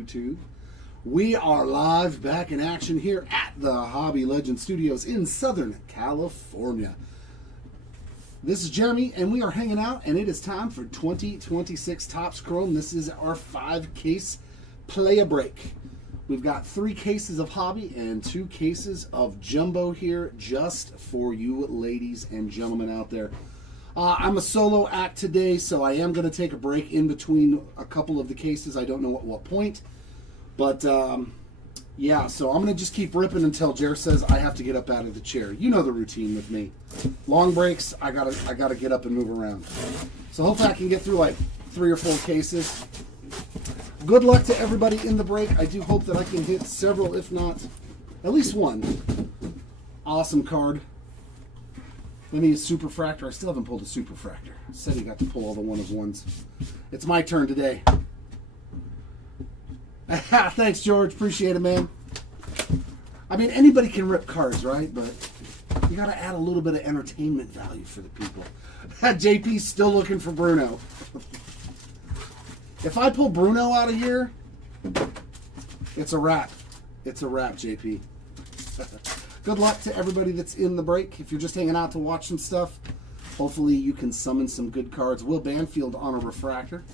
YouTube. We are live, back in action here at the Hobby Legend Studios in Southern California. This is Jeremy, and we are hanging out, and it is time for 2026 Topps Chrome. This is our 5-case play-a-break. We've got 3 cases of Hobby and 2 cases of Jumbo here just for you ladies and gentlemen out there. I'm a solo act today, so I am going to take a break in between a couple of the cases. I don't know at what point. But, yeah, so I'm going to just keep ripping until Jer says I have to get up out of the chair. You know the routine with me. Long breaks, I gotta get up and move around. So hopefully I can get through like 3 or 4 cases. Good luck to everybody in the break. I do hope that I can hit several, if not at least one. Awesome card. Let me use Superfractor. I still haven't pulled a Superfractor. Said he got to pull all the 1-of-1s. It's my turn today. Thanks, George. Appreciate it, man. I mean, anybody can rip cards, right? But you got to add a little bit of entertainment value for the people. JP's still looking for Bruno. If I pull Bruno out of here, it's a wrap. It's a wrap, JP. Good luck to everybody that's in the break. If you're just hanging out to watch some stuff, hopefully you can summon some good cards. Will Banfield on a refractor.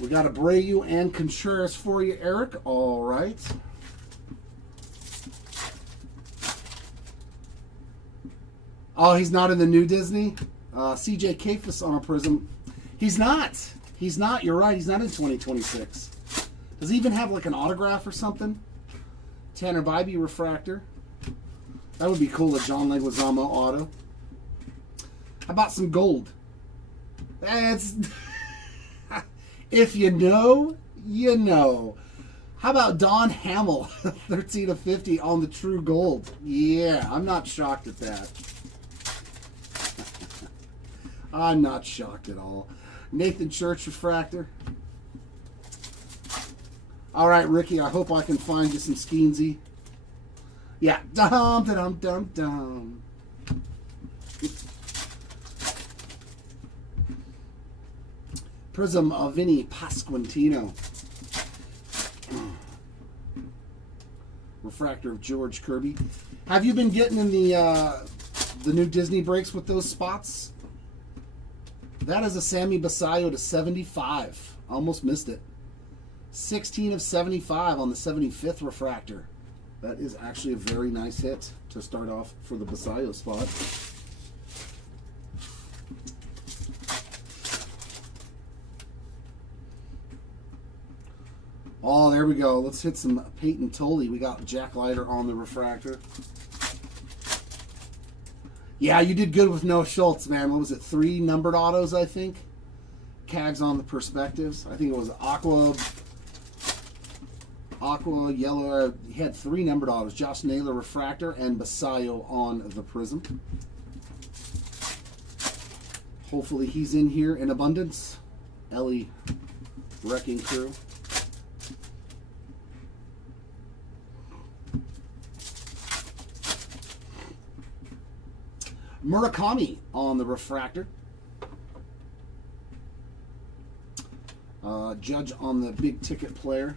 We got Abreu and Contreras for you, Eric. All right. Oh, he's not in the new Disney? CJ Kafis on a Prism. He's not. He's not. You're right. He's not in 2026. Does he even have like an autograph or something? Tanner Bybee refractor. That would be cool, a John Leguizamo auto. How about some gold? That's... If you know, you know. How about Don Hamill, 13/50 on the True Gold? Yeah, I'm not shocked at that. I'm not shocked at all. Nathan Church refractor. All right, Ricky, I hope I can find you some Skeensy. Yeah, dum dum dum dum. Prism of Vinny Pasquantino. Refractor of George Kirby. Have you been getting in the new Disney breaks with those spots? That is a Sammy Basayo to 75. Almost missed it. 16 of 75 on the 75th refractor. That is actually a very nice hit to start off for the Basayo spot. Oh, there we go. Let's hit some Peyton Tolley. We got Jack Leiter on the refractor. Yeah, you did good with No Schultz, man. What was it? 3 numbered autos, I think. Cags on the perspectives. I think it was Aqua, Yellow. He had 3 numbered autos. Josh Naylor refractor and Basayo on the Prism. Hopefully he's in here in abundance. Ellie Wrecking Crew. Murakami on the refractor. Judge on the big ticket player.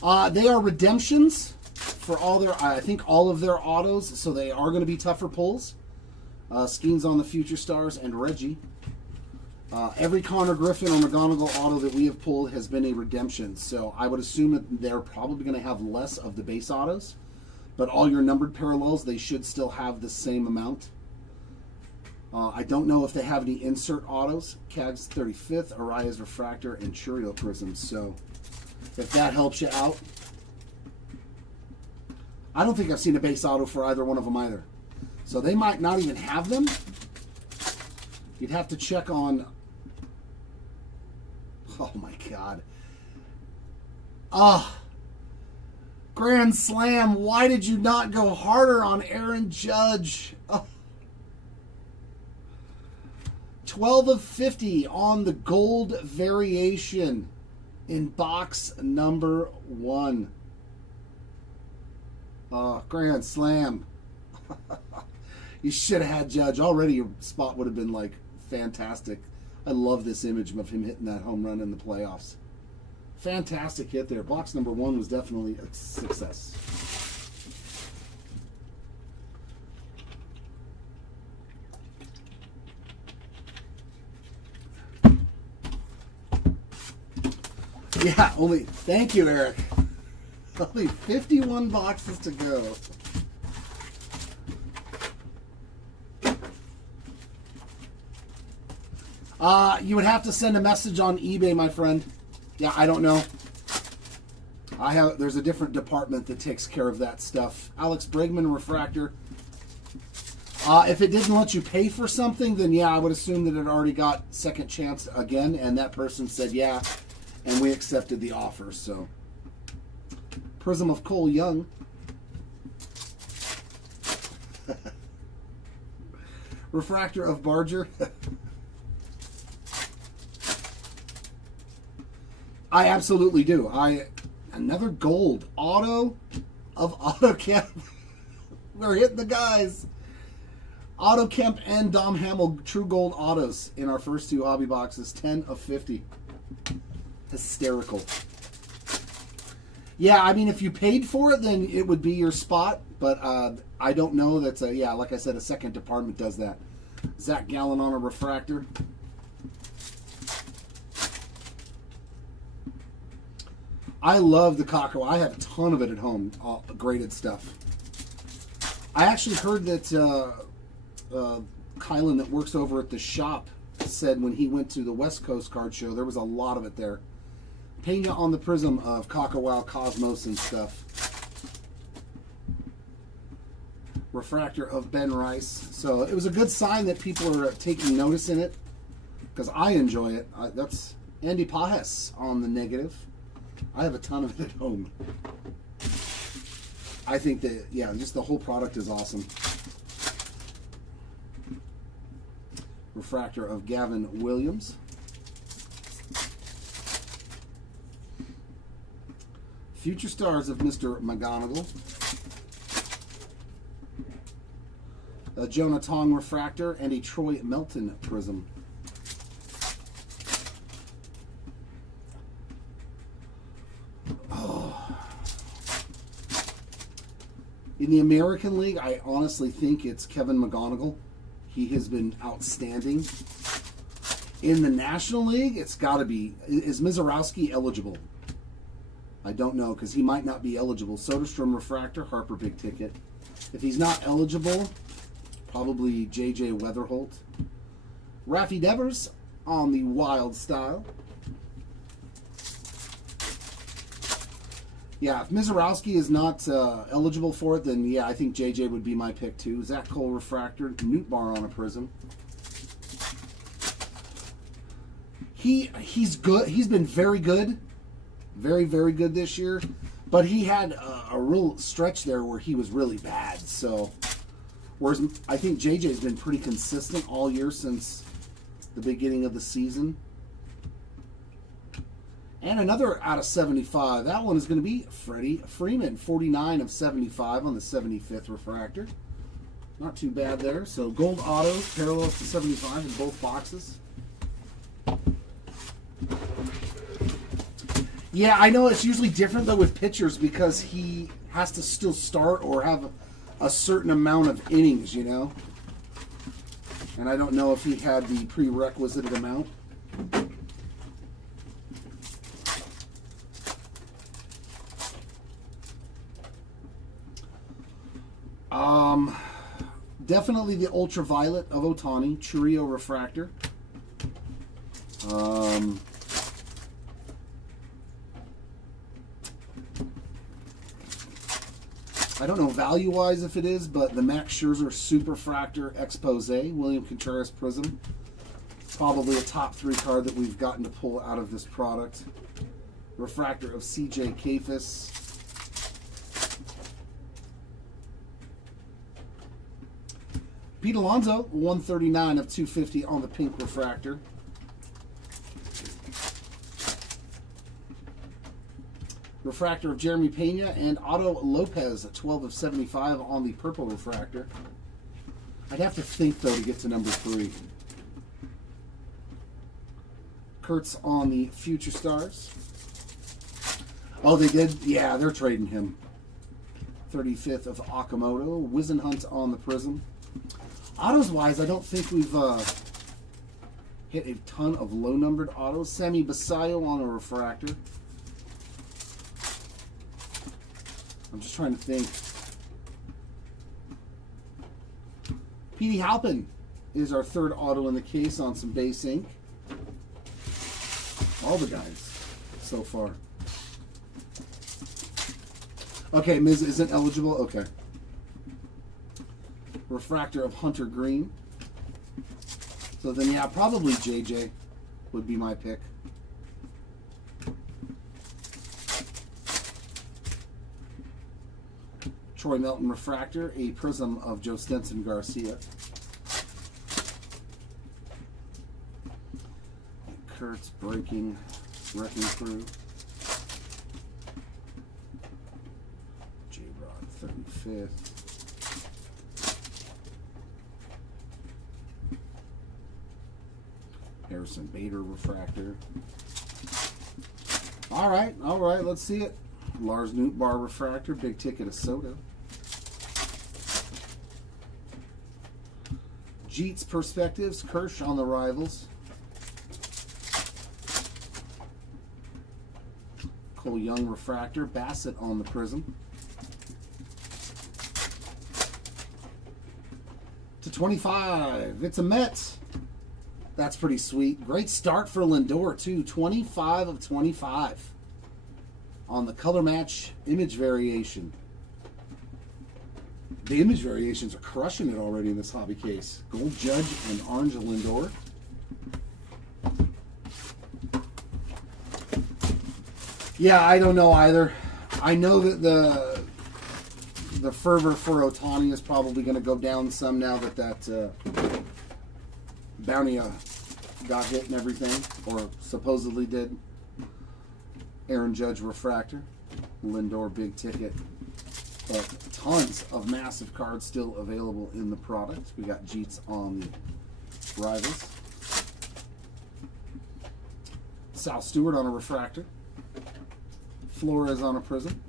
They are redemptions for all their, I think all of their autos, so they are going to be tougher pulls. Skeens on the Future Stars and Reggie. Every Connor Griffin or McGonigal auto that we have pulled has been a redemption, so I would assume that they're probably going to have less of the base autos. But all your numbered parallels, they should still have the same amount. I don't know if they have any insert autos. Cags 35th, Arias refractor, and Churio Prism. So if that helps you out. I don't think I've seen a base auto for either one of them either. So they might not even have them. You'd have to check on... Oh my God. Grand Slam. Why did you not go harder on Aaron Judge? 12 of 50 on the gold variation in box number 1. Grand Slam. You should have had Judge. Already your spot would have been like fantastic. I love this image of him hitting that home run in the playoffs. Fantastic hit there. Box number 1 was definitely a success. Yeah, thank you, Eric. Only 51 boxes to go. You would have to send a message on eBay, my friend. Yeah, I don't know. There's a different department that takes care of that stuff. Alex Bregman, refractor. If it didn't let you pay for something, then yeah, I would assume that it already got second chance again, and that person said yeah, and we accepted the offer. So, Prism of Cole Young. Refractor of Barger. I absolutely do. Another gold auto of Auto Kemp. We're hitting the guys. Auto Kemp and Dom Hamill true gold autos in our first 2 hobby boxes. 10 of 50. Hysterical. Yeah, I mean, if you paid for it, then it would be your spot. But I don't know. That's like I said, a second department does that. Zach Gallen on a refractor. I love the Kakao. I have a ton of it at home, graded stuff. I actually heard that Kylan that works over at the shop said when he went to the West Coast card show, there was a lot of it there. Pena on the Prism of Kakao, Cosmos and stuff. Refractor of Ben Rice. So it was a good sign that people are taking notice in it because I enjoy it. That's Andy Pajes on the negative. I have a ton of it at home. I think that, yeah, just the whole product is awesome. Refractor of Gavin Williams. Future Stars of Mr. McGonigal. A Jonah Tong refractor and a Troy Melton prism. In the American League, I honestly think it's Kevin McGonigal. He has been outstanding. In the National League, it's got to be... Is Mizorowski eligible? I don't know, because he might not be eligible. Soderstrom refractor, Harper big ticket. If he's not eligible, probably J.J. Weatherholt. Raffy Devers on the Wild Style. Yeah, if Mizorowski is not eligible for it, then yeah, I think JJ would be my pick too. Zach Cole refractor, Newt Bar on a prism. He's good. He's been very good, very good this year. But he had a real stretch there where he was really bad. So, whereas I think JJ's been pretty consistent all year since the beginning of the season. And another out of 75. That one is going to be Freddie Freeman, 49 of 75 on the 75th refractor. Not too bad there. So gold auto, parallels to 75 in both boxes. Yeah, I know it's usually different though with pitchers because he has to still start or have a certain amount of innings, you know. And I don't know if he had the prerequisite amount. Definitely the ultraviolet of Ohtani, Churio refractor. I don't know value-wise if it is, but the Max Scherzer Superfractor Expose, William Contreras Prism. Probably a top 3 card that we've gotten to pull out of this product. Refractor of CJ Kafis. Pete Alonso, 139 of 250 on the pink refractor. Refractor of Jeremy Pena and Otto Lopez, 12 of 75 on the purple refractor. I'd have to think, though, to get to number 3. Kurtz on the Future Stars. Oh, they did? Yeah, they're trading him. 35th of Okamoto. Wizenhunt on the Prism. Autos-wise, I don't think we've hit a ton of low-numbered autos. Sammy Basayo on a refractor. I'm just trying to think. Petey Halpin is our third auto in the case on some base ink. All the guys so far. Okay, Miz isn't eligible. Okay. Refractor of Hunter Green. So then, yeah, probably JJ would be my pick. Troy Melton refractor, a prism of Joe Stenson Garcia. Kurtz breaking Wrecking Crew. J-Rod 35th. Harrison Bader refractor. All right, let's see it. Lars Nootbaar refractor, big ticket of Soto. Jeets Perspectives, Kirsch on the Rivals. Cole Young refractor, Bassett on the Prism. To 25, it's a Met. That's pretty sweet. Great start for Lindor too. 25 of 25 on the color match image variation. The image variations are crushing it already in this hobby case. Gold Judge and Orange Lindor. Yeah, I don't know either. I know that the fervor for Ohtani is probably going to go down some now that bounty got hit and everything, or supposedly did. Aaron Judge refractor. Lindor big ticket. But tons of massive cards still available in the product. We got Jeets on the Rivals. Sal Stewart on a refractor. Flores on a Prism.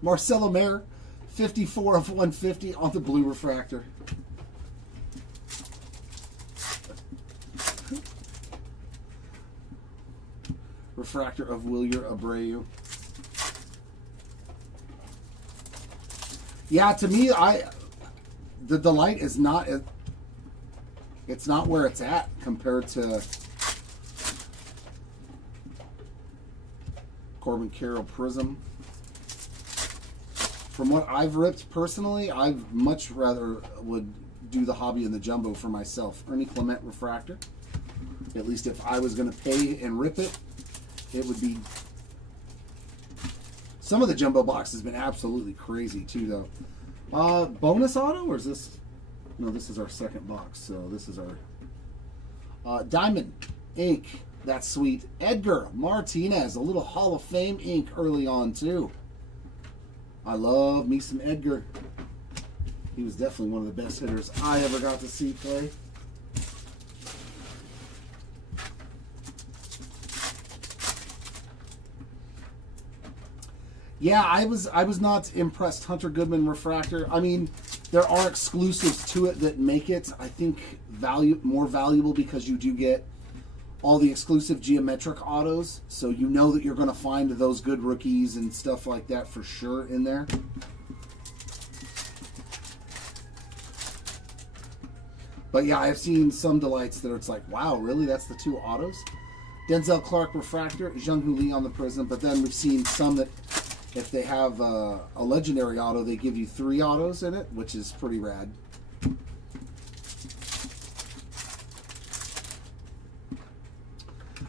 Marcelo Mayer, 54 of 150 on the blue refractor. Refractor of Wilyer Abreu. Yeah, to me, the delight is not, it's not where it's at compared to Corbin Carroll Prism. From what I've ripped personally, I've much rather would do the hobby in the jumbo for myself. Ernie Clement refractor. At least if I was going to pay and rip it, it would be. Some of the jumbo box has been absolutely crazy too, though. Bonus auto, or is this? No, this is our second box. So this is our Diamond ink. That's sweet. Edgar Martinez, a little Hall of Fame ink early on too. I love me some Edgar. He was definitely one of the best hitters I ever got to see play. Yeah, I was not impressed. Hunter Goodman refractor. I mean, there are exclusives to it that make it, I think, more valuable because you do get all the exclusive geometric autos, so you know that you're going to find those good rookies and stuff like that for sure in there. But yeah, I've seen some delights that it's like, wow, really? That's the two autos? Denzel Clark refractor, Jung-Hoo Lee on the Prism, but then we've seen some that if they have a legendary auto, they give you 3 autos in it, which is pretty rad.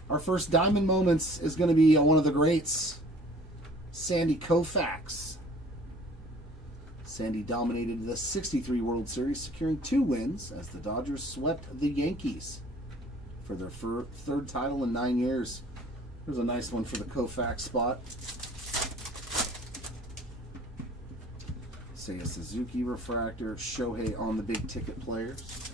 Our first Diamond Moments is going to be one of the greats, Sandy Koufax. Sandy dominated the '63 World Series, securing 2 wins as the Dodgers swept the Yankees for their third title in 9 years. There's a nice one for the Koufax spot. Say a Suzuki refractor. Shohei on the big ticket players.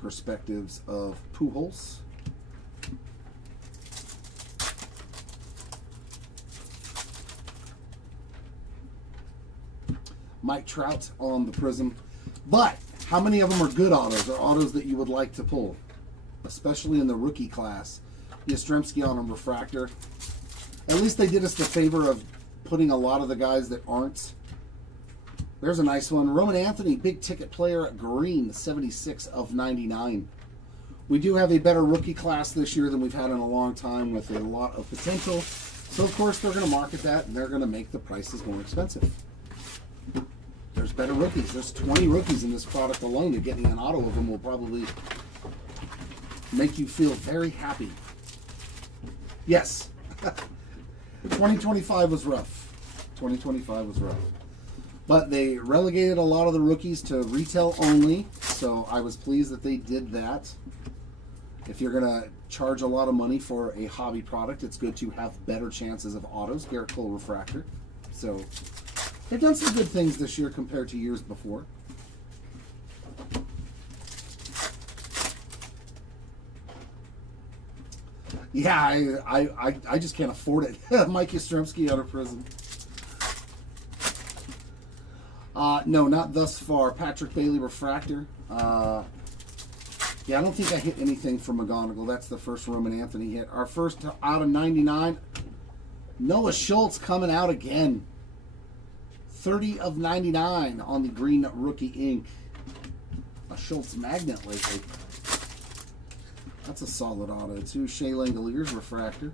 Perspectives of Pujols. Mike Trout on the Prism. But how many of them are good autos, or autos that you would like to pull? Especially in the rookie class. Yastrzemski on a refractor. At least they did us the favor of putting a lot of the guys that aren't. There's a nice one. Roman Anthony, big ticket player at green, 76 of 99. We do have a better rookie class this year than we've had in a long time with a lot of potential. So, of course, they're going to market that, and they're going to make the prices more expensive. There's better rookies. There's 20 rookies in this product alone, and getting an auto of them will probably make you feel very happy. Yes. 2025 was rough. 2025 was rough. But they relegated a lot of the rookies to retail only, so I was pleased that they did that. If you're going to charge a lot of money for a hobby product, it's good to have better chances of autos. Garrett Cole refractor. So they've done some good things this year compared to years before. Yeah, I just can't afford it. Mike Yastrzemski out of prison. No, not thus far. Patrick Bailey refractor. Yeah, I don't think I hit anything from McGonigal. That's the first Roman Anthony hit. Our first out of 99. Noah Schultz coming out again. 30 of 99 on the green rookie ink. A Schultz magnet lately. That's a solid auto too. Shea Langoliers refractor.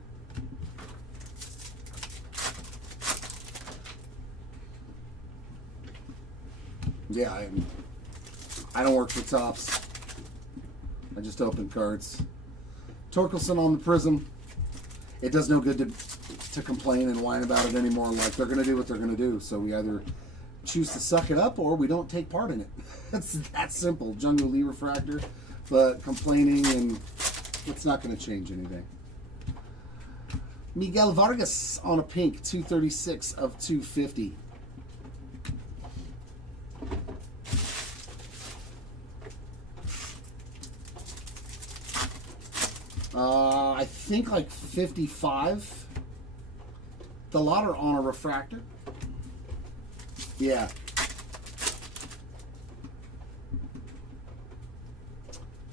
Yeah, I don't work for Topps. I just open cards. Torkelson on the Prism. It does no good to complain and whine about it anymore. Like, they're going to do what they're going to do. So we either choose to suck it up or we don't take part in it. That's that simple. Jungle Lee refractor. But complaining, and it's not going to change anything. Miguel Vargas on a pink. 236 of 250. I think like 55. The lot are on a refractor. Yeah.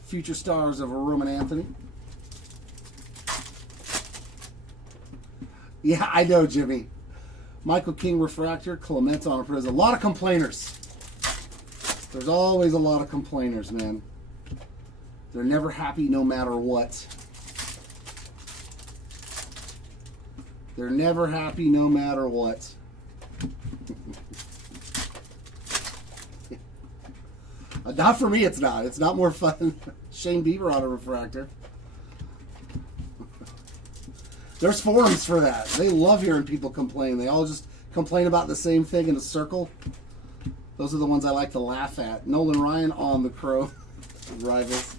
Future stars of a Roman Anthony. Yeah, I know, Jimmy. Michael King refractor. Clement on a Prism. A lot of complainers. There's always a lot of complainers, man. They're never happy no matter what. They're never happy no matter what. Not for me, it's not. It's not more fun. Shane Bieber on a refractor. There's forums for that. They love hearing people complain. They all just complain about the same thing in a circle. Those are the ones I like to laugh at. Nolan Ryan on the Crow Rivals.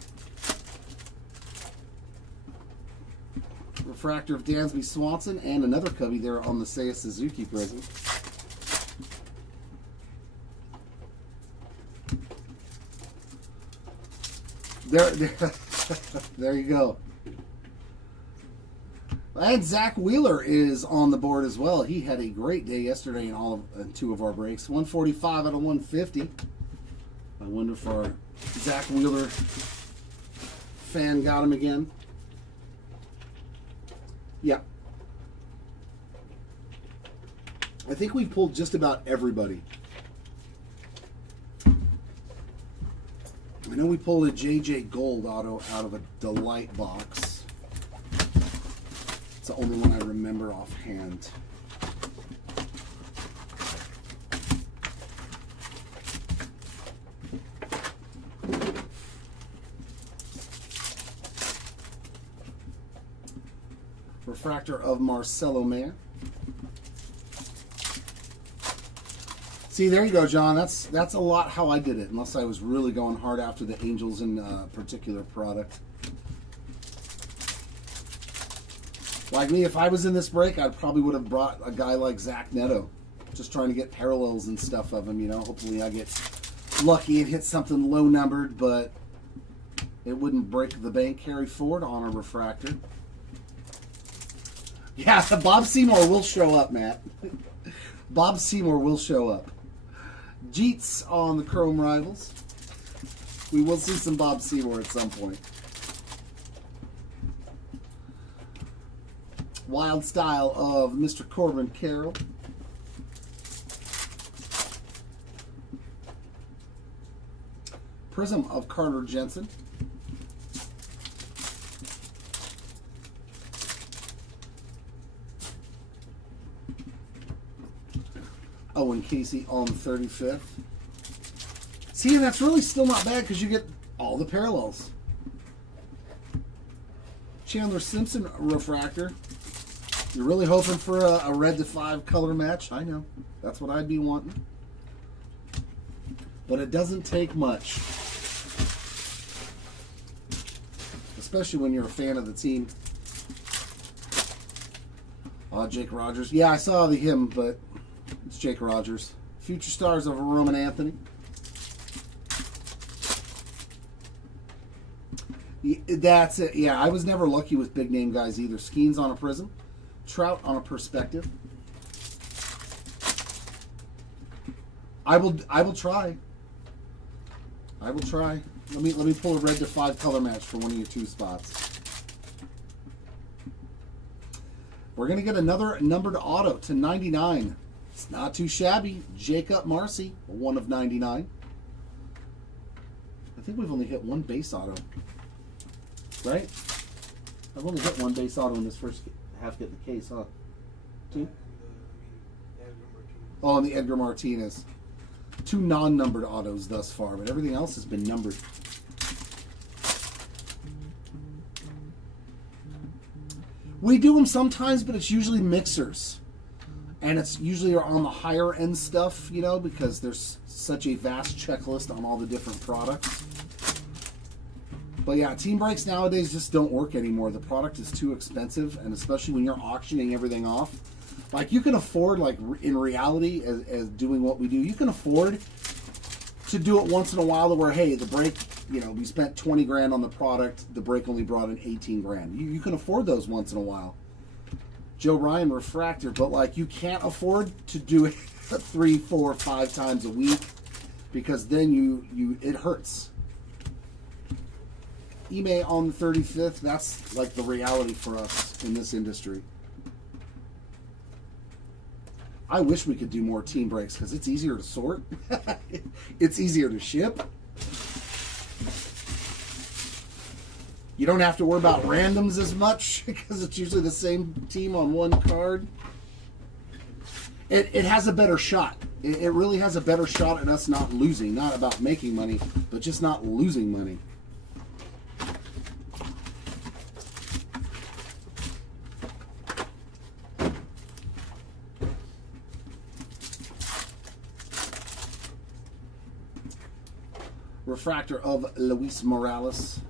Refractor of Dansby Swanson, and another cubby there on the Seiya Suzuki Prism. There you go. And Zach Wheeler is on the board as well. He had a great day yesterday in two of our breaks. 145 out of 150. I wonder if our Zach Wheeler fan got him again. Yeah. I think we've pulled just about everybody. I know we pulled a JJ Gold auto out of a Delight box. It's the only one I remember offhand. Refractor of Marcelo Mayer. See, there you go, John. That's a lot how I did it, unless I was really going hard after the Angels in a particular product. Like me, if I was in this break, I probably would have brought a guy like Zach Neto. Just trying to get parallels and stuff of him, you know. Hopefully I get lucky and hit something low numbered, but it wouldn't break the bank. Carry forward on a refractor. Yeah, Bob Seymour will show up, Matt. Bob Seymour will show up. Jeets on the Chrome Rivals. We will see some Bob Seymour at some point. Wild Style of Mr. Corbin Carroll. Prism of Carter Jensen. Owen Casey on 35th. See, that's really still not bad because you get all the parallels. Chandler Simpson refractor. You're really hoping for a red to 5 color match. I know. That's what I'd be wanting. But it doesn't take much. Especially when you're a fan of the team. Jake Rogers. Yeah, I saw him, but it's Jake Rogers. Future Stars of Roman Anthony. That's it. Yeah, I was never lucky with big name guys either. Skeens on a Prism. Trout on a Perspective. I will try. I will try. Let me pull a red to 5 color match for one of your 2 spots. We're gonna get another numbered auto to 99. It's not too shabby. Jacob Marcy, 1 of 99. I think we've only hit 1 base auto. Right? I've only hit 1 base auto in this first half get the case, huh? 2? Oh, and the Edgar Martinez. 2 non-numbered autos thus far, but everything else has been numbered. We do them sometimes, but it's usually mixers. And it's usually on the higher end stuff, you know, because there's such a vast checklist on all the different products. But yeah, team breaks nowadays just don't work anymore. The product is too expensive, and especially when you're auctioning everything off. Like, you can afford, like, in reality, as doing what we do, you can afford to do it once in a while to where, hey, the break, you know, we spent 20 grand on the product, the break only brought in 18 grand. You can afford those once in a while. Joe Ryan refractor, but, like, you can't afford to do it 3, 4, 5 times a week, because then it hurts. eBay on the 35th, that's like the reality for us in this industry. I wish we could do more team breaks because it's easier to sort. It's easier to ship. You don't have to worry about randoms as much because it's usually the same team on one card. It has a better shot. It really has a better shot at us not losing. Not about making money, but just not losing money. Refractor of Luis Morales.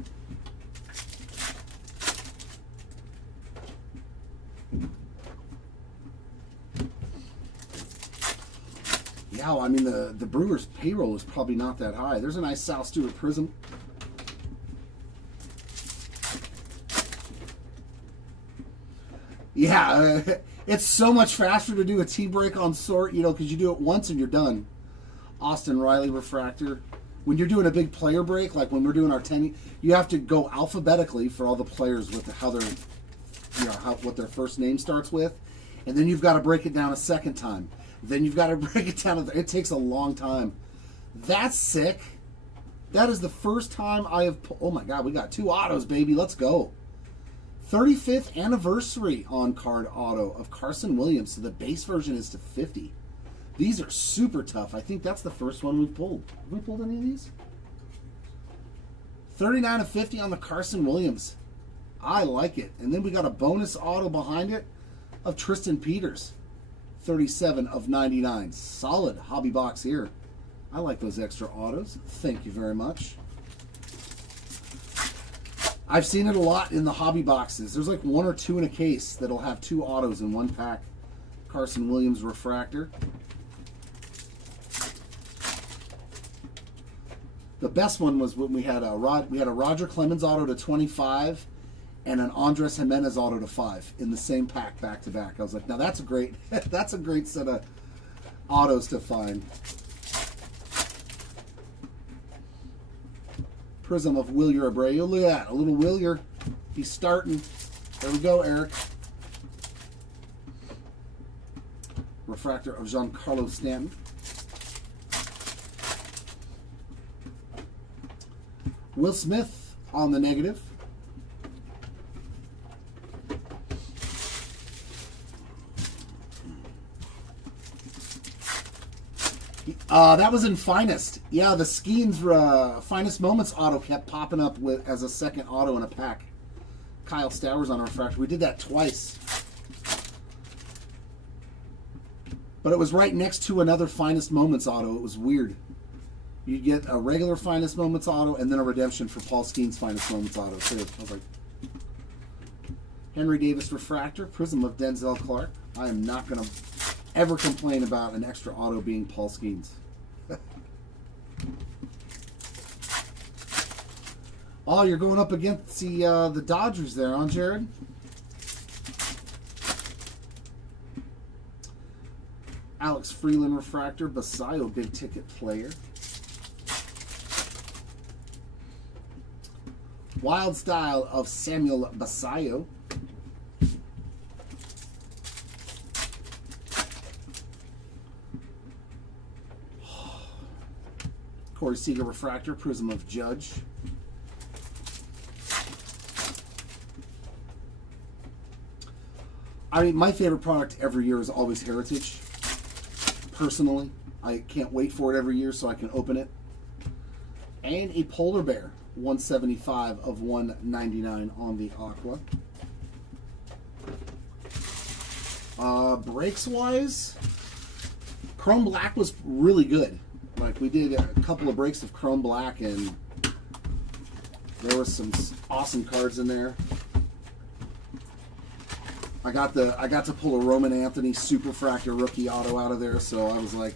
Yeah, I mean, the Brewers' payroll is probably not that high. There's a nice Sal Stewart Prism. Yeah, it's so much faster to do a tea break on sort, you know, because you do it once and you're done. Austin Riley Refractor. When you're doing a big player break, like when we're doing our 10, you have to go alphabetically for all the players with how they're, you know, what their first name starts with, and then you've got to break it down a second time. Then you've got to break it down. It takes a long time. That's sick. That is the first time I have. Oh my God, we got 2 autos, baby. Let's go. 35th anniversary on card auto of Carson Williams. So the base version is to 50. These are super tough. I think that's the first one we've pulled. Have we pulled any of these? 39 of 50 on the Carson Williams. I like it. And then we got a bonus auto behind it of Tristan Peters. 37 of 99. Solid hobby box here. I like those extra autos. Thank you very much. I've seen it a lot in the hobby boxes. There's like 1 or 2 in a case that'll have 2 autos in one pack. Carson Williams refractor. The best one was when we had a Roger Clemens auto to 25 and an Andres Jimenez auto to 5 in the same pack back to back. I was like, now that's a great that's a great set of autos to find. Prism of Wilyer Abreu. Look at that. A little Wilyer. He's starting. There we go, Eric. Refractor of Giancarlo Stanton. Will Smith on the negative. That was in Finest. Yeah, the Skeens Finest Moments auto kept popping up as a second auto in a pack. Kyle Stowers on a refractor. We did that twice. But it was right next to another Finest Moments auto. It was weird. You'd get a regular Finest Moments auto and then a redemption for Paul Skeen's Finest Moments auto, too. I was like, Henry Davis refractor. Prism of Denzel Clark. I am not going to ever complain about an extra auto being Paul Skeen's. Oh, you're going up against the Dodgers there, huh, Jared? Alex Freeland refractor, Basayo big ticket player. Wild Style of Samuel Basayo. Corey Seager refractor, Prism of Judge. I mean, my favorite product every year is always Heritage. Personally, I can't wait for it every year so I can open it. And a Polar Bear, 175 of 199 on the Aqua. Breaks wise, Chrome Black was really good. Like, we did a couple of breaks of Chrome Black, and there was some awesome cards in there. I got to pull a Roman Anthony Superfractor rookie auto out of there, so I was like,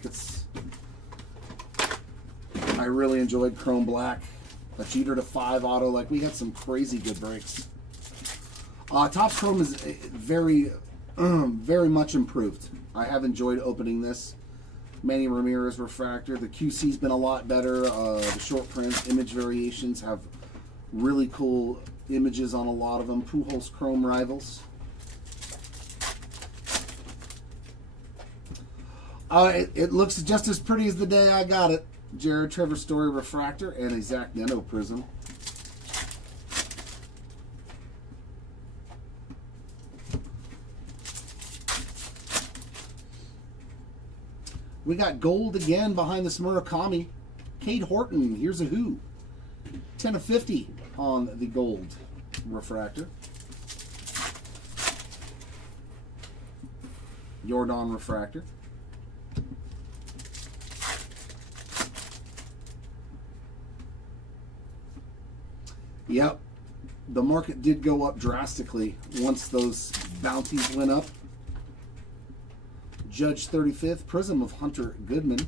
I really enjoyed Chrome Black. A Jeter to 5 auto. Like, we had some crazy good breaks. Topps Chrome is very, very much improved. I have enjoyed opening this. Manny Ramirez refractor. The QC's been a lot better. The short print image variations have really cool images on a lot of them. Pujols Chrome Rivals. It looks just as pretty as the day I got it. Jared Trevor Story refractor and a Zach Neto prism. We got gold again behind this Murakami. Cade Horton, here's a who. 10 of 50 on the gold refractor. Jordan refractor. Yep, the market did go up drastically once those bounties went up. Judge 35th, Prism of Hunter Goodman.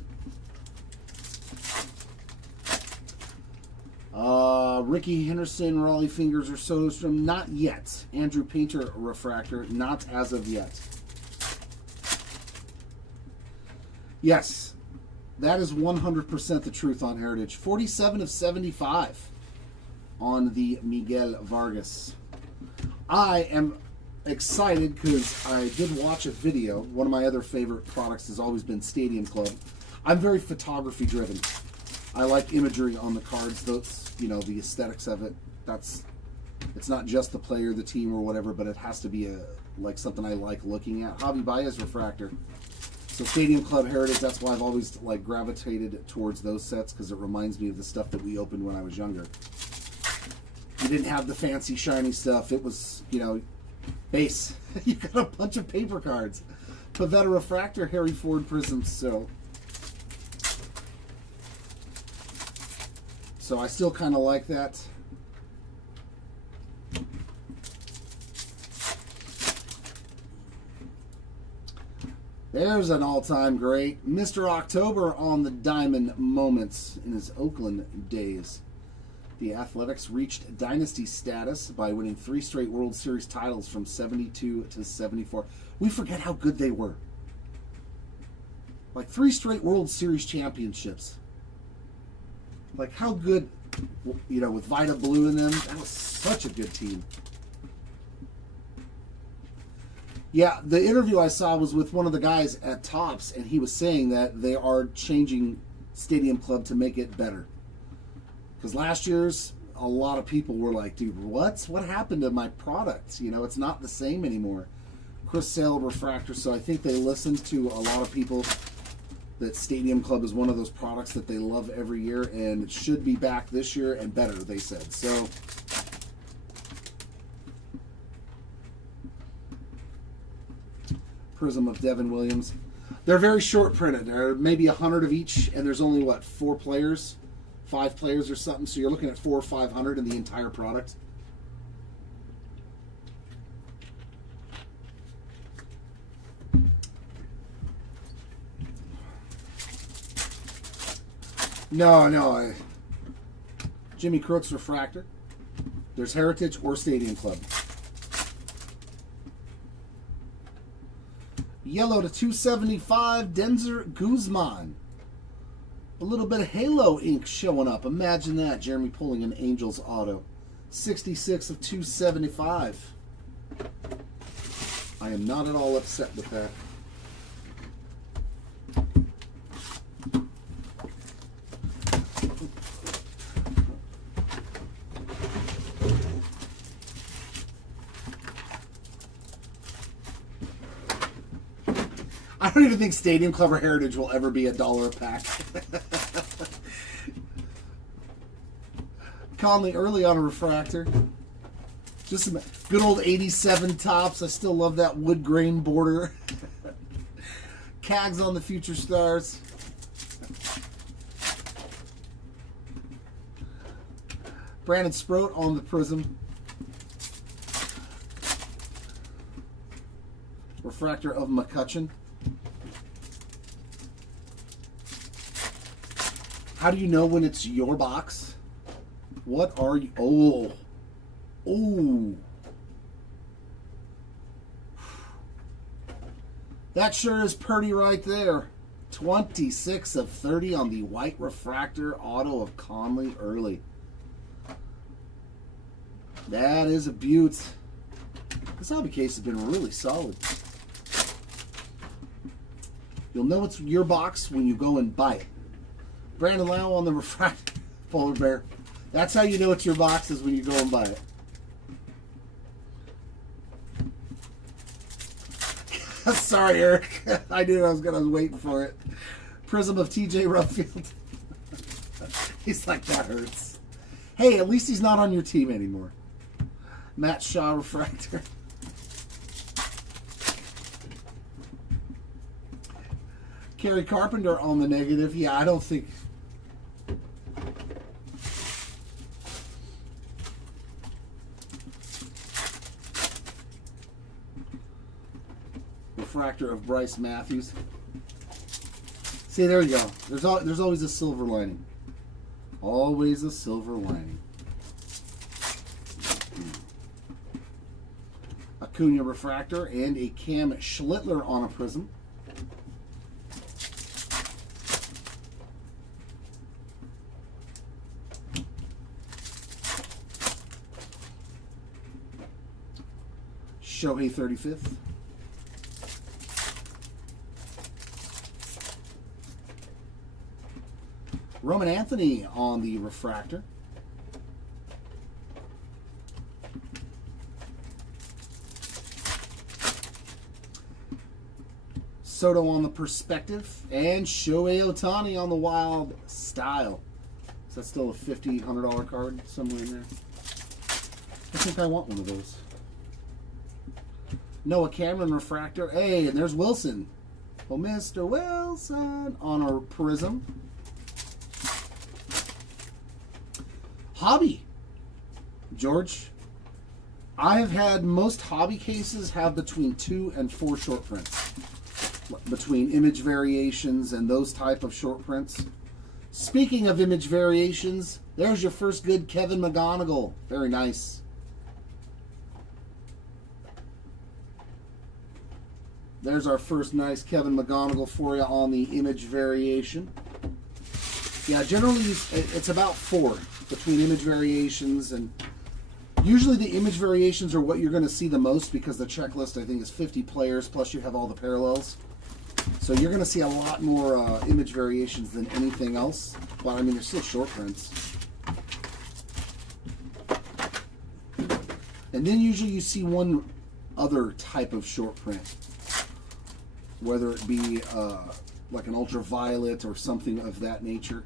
Ricky Henderson, Raleigh Fingers or Soderstrom, not yet. Andrew Painter refractor, not as of yet. Yes, that is 100% the truth on Heritage. 47 of 75 on the Miguel Vargas. I am excited because I did watch a video. One of my other favorite products has always been Stadium Club. I'm very photography driven. I like imagery on the cards. Those, you know, the aesthetics of it. It's not just the player, the team, or whatever, but it has to be like something I like looking at. Javi Baez refractor. So Stadium Club Heritage. That's why I've always like gravitated towards those sets, because it reminds me of the stuff that we opened when I was younger. You didn't have the fancy shiny stuff. It was, you know, base. You got a bunch of paper cards. Pavetta refractor, Harry Ford prism. So I still kind of like that. There's an all-time great. Mr. October on the diamond moments in his Oakland days. The Athletics reached dynasty status by winning 3 straight World Series titles from 72 to 74. We forget how good they were. Like 3 straight World Series championships. Like how good, you know, with Vita Blue in them. That was such a good team. Yeah, the interview I saw was with one of the guys at Topps, and he was saying that they are changing Stadium Club to make it better. Because last year's, a lot of people were like, dude, what happened to my product? You know, it's not the same anymore. Chris Sale refractor, so I think they listened to a lot of people that Stadium Club is one of those products that they love every year, and it should be back this year and better, they said. So, Prism of Devin Williams. They're very short printed. There are maybe 100 of each, and there's only, what, 4 players? 5 players or something, so you're looking at 400 or 500 in the entire product. No. Jimmy Crooks refractor. There's Heritage or Stadium Club. Yellow to 275, Denzer Guzman. A little bit of Halo ink showing up. Imagine that. Jeremy pulling an Angels auto. 66 of 275. I am not at all upset with that. I don't even think Stadium Club or Heritage will ever be $1 a pack. Conley early on a refractor. Just some good old 87 Topps. I still love that wood grain border. Cags on the Future Stars. Brandon Sproat on the Prism. Refractor of McCutcheon. How do you know when it's your box? What are you... Oh. That sure is pretty right there. 26 of 30 on the white refractor auto of Conley early. That is a beaut. This hobby case has been really solid. You'll know it's your box when you go and buy it. Brandon Lau on the refractor polar bear. That's how you know it's your box, is when you go and buy it. Sorry, Eric. I knew I was waiting for it. Prism of TJ Ruffield. He's like, that hurts. Hey, at least he's not on your team anymore. Matt Shaw refractor. Kerry Carpenter on the negative. Yeah, I don't think... Refractor of Bryce Matthews. See, there you go. There's always a silver lining. Always a silver lining. Acuna refractor and a Cam Schlittler on a Prism. Shohei 35th. Roman Anthony on the refractor. Soto on the perspective. And Shohei Ohtani on the wild style. Is that still a $50, $100 card somewhere in there? I think I want one of those. Noah Cameron refractor. Hey, and there's Wilson. Oh, Mr. Wilson on a Prism. Hobby. George, I have had most hobby cases have between 2 and 4 short prints. between image variations and those type of short prints. Speaking of image variations, there's your first good Kevin McGonigal. Very nice. There's our first nice Kevin McGonigal for you on the image variation. Yeah, generally it's about 4 between image variations, and usually the image variations are what you're going to see the most because the checklist, I think, is 50 players, plus you have all the parallels. So you're going to see a lot more image variations than anything else. But, I mean, they're still short prints. And then usually you see one other type of short print, whether it be like an ultraviolet or something of that nature.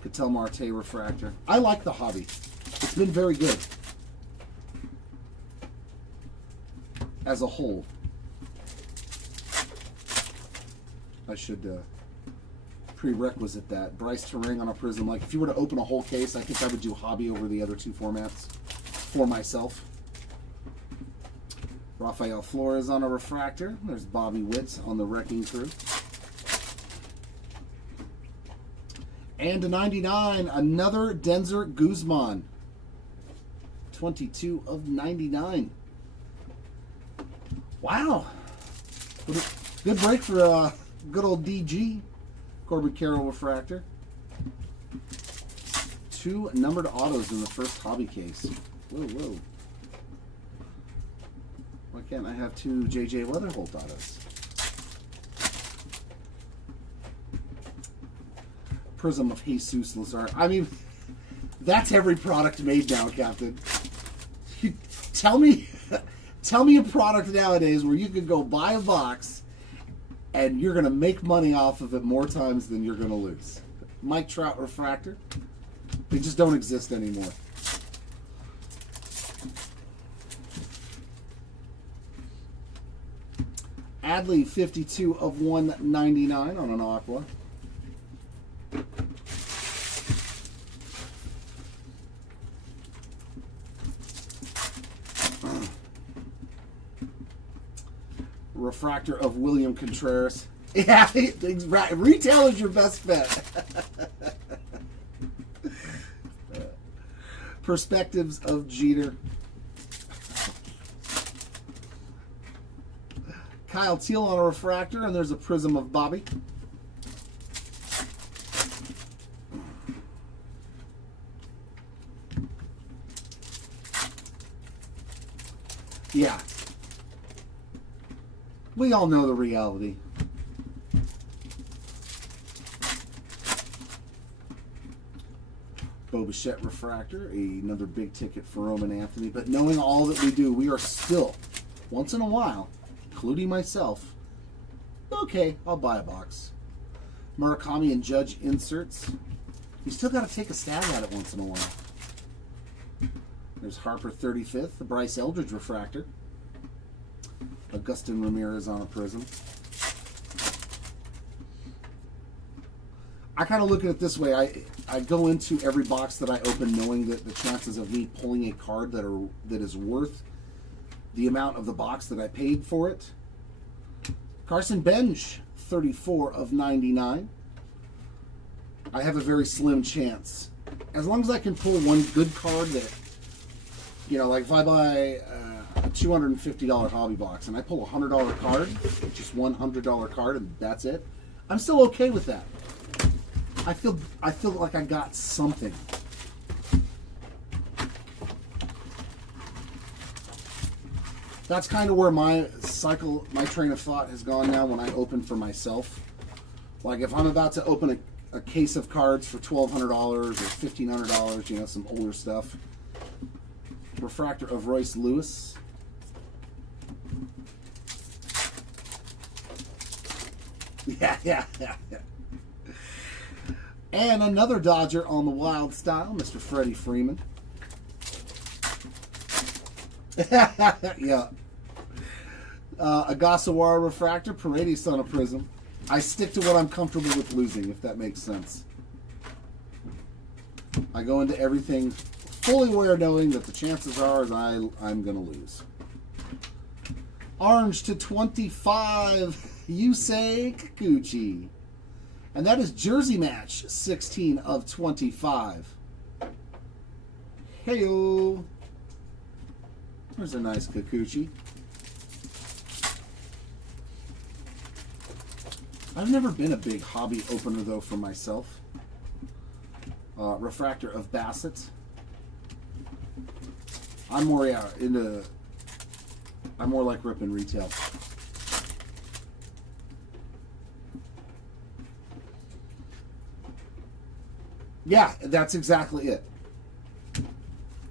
Cattell Marte refractor. I like the hobby. It's been very good as a whole. I should prerequisite that. Bryce Terang on a prism. Like, if you were to open a whole case, I think I would do hobby over the other 2 formats for myself. Rafael Flores on a refractor. There's Bobby Witt on the Wrecking Crew. And to 99, another Denzer Guzman. 22 of 99. Wow. Good break for good old DG. Corbin Carroll refractor. 2 numbered autos in the first hobby case. Whoa, whoa. Why can't I have 2 JJ Leatherholt autos? Prism of Jesus Lazar. I mean, that's every product made now, Captain. Tell me a product nowadays where you could go buy a box and you're going to make money off of it more times than you're going to lose. Mike Trout refractor. They just don't exist anymore. Adley, 52 of 199 on an aqua. Refractor of William Contreras. Yeah, retail is your best bet. Perspectives of Jeter. Kyle Teal on a refractor, and there's a prism of Bobby. Yeah. We all know the reality. Bo Bichette refractor, another big ticket for Roman Anthony. But knowing all that we do, we are still, once in a while, including myself, okay, I'll buy a box. Murakami and Judge inserts. You still got to take a stab at it once in a while. There's Harper 35th, the Bryce Eldridge refractor. Augustin Ramirez on a prism. I kind of look at it this way. I go into every box that I open knowing that the chances of me pulling a card that is worth the amount of the box that I paid for it. Carson Bench, 34 of 99. I have a very slim chance. As long as I can pull one good card that, you know, like if I buy a $250 hobby box and I pull a $100 card, just one $100 card, and that's it, I'm still okay with that. I feel like I got something. That's kind of where my train of thought has gone now when I open for myself. Like if I'm about to open a case of cards for $1,200 or $1,500, you know, some older stuff. Refractor of Royce Lewis. Yeah. And another Dodger on the wild style, Mr. Freddie Freeman. Yeah. Agasawara refractor, Paredes on a prism. I stick to what I'm comfortable with losing, if that makes sense. I go into everything fully aware, knowing that the chances are is I'm going to lose. Orange to 25. Yusei Kikuchi. And that is Jersey Match 16 of 25. Heyo. There's a nice Kikuchi. I've never been a big hobby opener, though, for myself. Refractor of Bassett. I'm more, I'm more like ripping retail. Yeah, that's exactly it.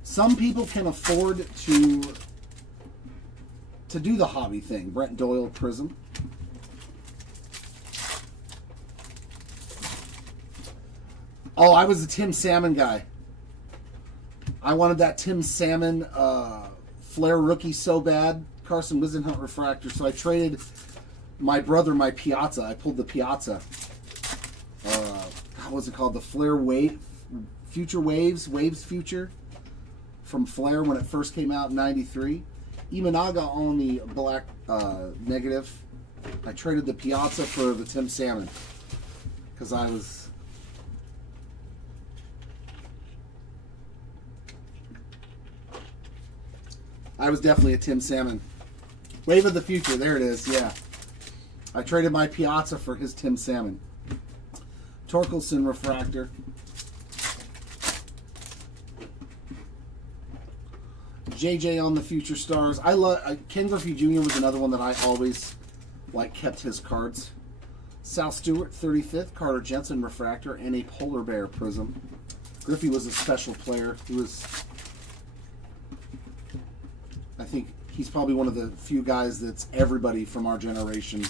Some people can afford to do the hobby thing. Brent Doyle Prism. Oh, I was a Tim Salmon guy. I wanted that Tim Salmon Flair rookie so bad. Carson Wisenhunt refractor. So I traded my brother my Piazza. I pulled the Piazza. What was it called? The Flair Future Waves Future from Flair when it first came out in '93. Imanaga on the black negative. I traded the Piazza for the Tim Salmon because I was definitely a Tim Salmon. Wave of the Future, there it is, yeah. I traded my Piazza for his Tim Salmon. Torkelson refractor. JJ on the Future Stars. I love Ken Griffey Jr. was another one that I always kept his cards. Sal Stewart 35th, Carter Jensen refractor, and a Polar Bear prism. Griffey was a special player. He was, I think he's probably one of the few guys that's everybody from our generation,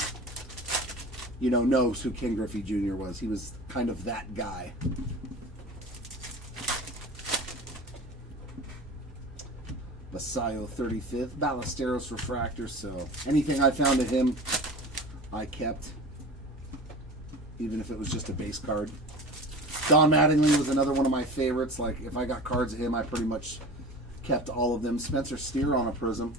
knows who Ken Griffey Jr. was. He was kind of that guy. Basayo 35th, Ballesteros refractor. So anything I found of him, I kept, even if it was just a base card. Don Mattingly was another one of my favorites. Like if I got cards of him, I pretty much kept all of them. Spencer Steer on a prism.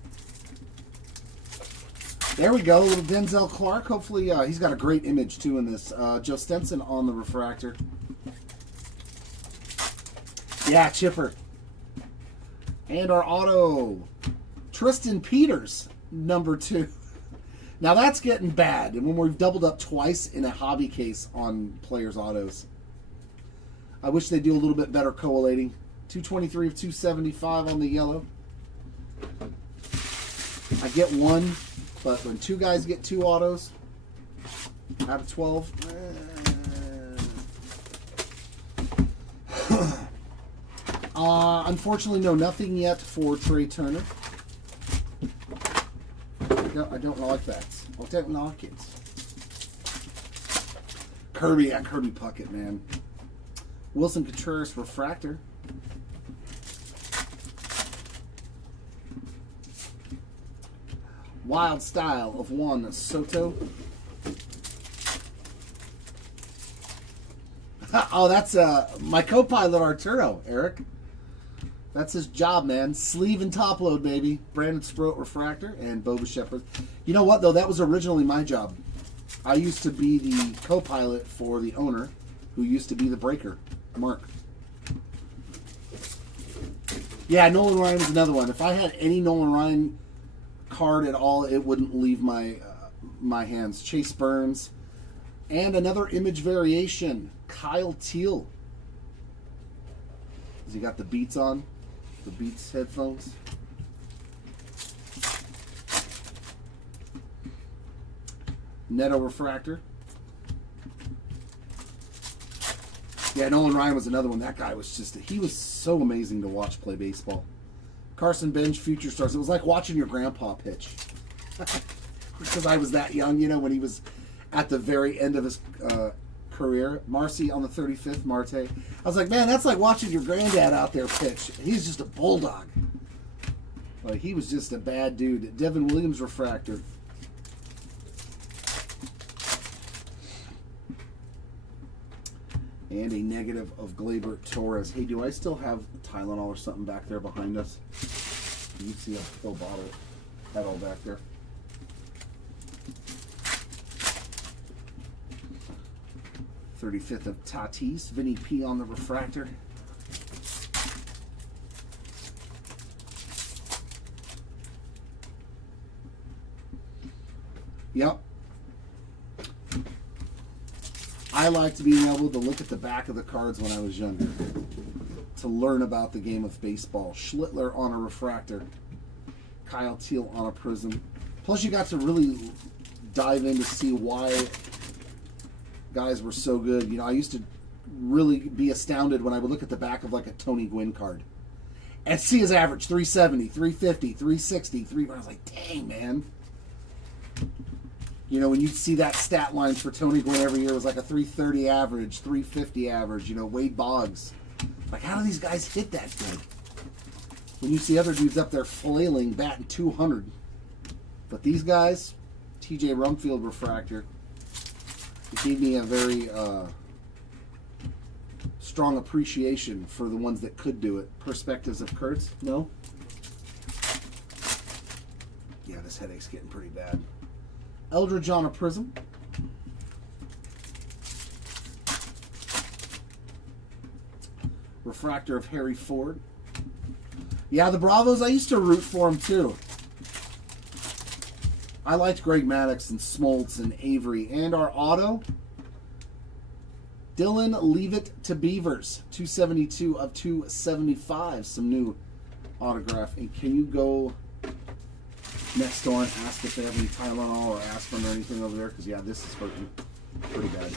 There we go, a little Denzel Clark. Hopefully, he's got a great image too in this. Joe Stenson on the refractor. Yeah, Chipper. And our auto, Tristan Peters, number 2. Now that's getting bad. And when we've doubled up twice in a hobby case on players' autos. I wish they'd do a little bit better collating. 223 of 275 on the yellow. I get one, but when 2 guys get 2 autos out of 12, unfortunately, no, nothing yet for Trey Turner. I don't like that. I don't like it. Kirby, yeah, Kirby Puckett, man. Wilson Contreras refractor. Wild Style of Juan Soto. Oh, that's my co-pilot Arturo, Eric. That's his job, man. Sleeve and top load, baby. Brandon Sproat refractor and Boba Shepherd. You know what, though? That was originally my job. I used to be the co-pilot for the owner, who used to be the breaker, Mark. Yeah, Nolan Ryan was another one. If I had any Nolan Ryan card at all, it wouldn't leave my my hands. Chase Burns. And another image variation, Kyle Teal. Has he got the Beats on? The Beats headphones? Neto refractor. Yeah, Nolan Ryan was another one. That guy was he was so amazing to watch play baseball. Carson Bench, Future Stars. It was like watching your grandpa pitch. Because I was that young, when he was at the very end of his career. Marcy on the 35th, Marte. I was like, man, that's like watching your granddad out there pitch. He's just a bulldog. Like, he was just a bad dude. Devin Williams refractor. And a negative of Gleyber Torres. Hey, do I still have Tylenol or something back there behind us? You see a full bottle. That all back there. 35th of Tatis, Vinny P on the refractor. Yep. I liked being able to look at the back of the cards when I was younger to learn about the game of baseball. Schlittler on a refractor. Kyle Teal on a prism. Plus you got to really dive in to see why guys were so good. You know, I used to really be astounded when I would look at the back of like a Tony Gwynn card and see his average 370, 350, 360, I was like, dang, man. You know, when you see that stat lines for Tony Gwynn every year, it was like a 330 average, 350 average, you know, Wade Boggs. Like, how do these guys hit that good? When you see other dudes up there flailing, batting 200. But these guys, TJ Rumfield refractor, it gave me a very strong appreciation for the ones that could do it. Perspectives of Kurtz? No? Yeah, this headache's getting pretty bad. Eldridge on a prism. Refractor of Harry Ford. Yeah, the Bravos, I used to root for them too. I liked Greg Maddux and Smoltz and Avery. And our auto, Dylan Leave It to Beavers. 272 of 275. Some new autograph. And can you go next door and ask if they have any Tylenol or aspirin or anything over there? Because, yeah, this is hurting pretty bad.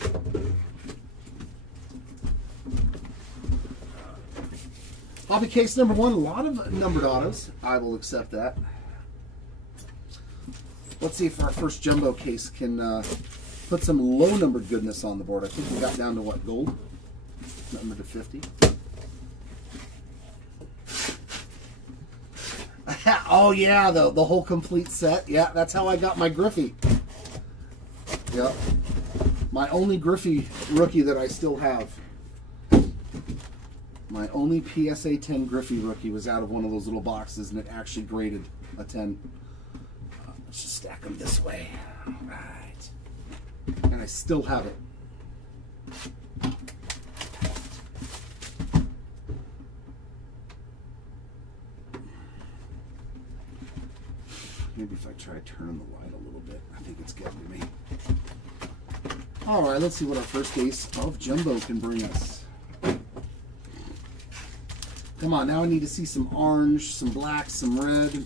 Hobby case number 1. A lot of numbered autos. I will accept that. Let's see if our first jumbo case can put some low-numbered goodness on the board. I think we got down to, what, gold? Number to 50. Oh, yeah, the whole complete set. Yeah, that's how I got my Griffey. Yep. My only Griffey rookie that I still have. My only PSA 10 Griffey rookie was out of one of those little boxes, and it actually graded a 10. Let's just stack them this way. All right. And I still have it. Maybe if I try turning the light a little bit. I think it's getting to me. All right, let's see what our first case of jumbo can bring us. Come on, now I need to see some orange, some black, some red.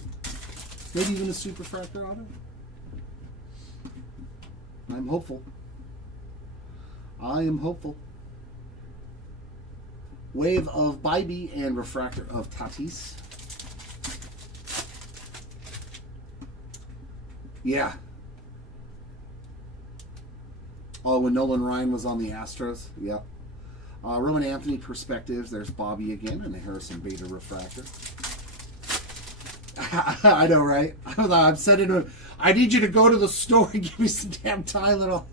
Maybe even a super fractor auto. I'm hopeful. I am hopeful. Wave of Bybee and refractor of Tatis. Yeah. Oh, when Nolan Ryan was on the Astros. Yep. Roman Anthony perspectives. There's Bobby again and the Harrison Bader refractor. I know, right? I'm sending I need you to go to the store and give me some damn Tylenol.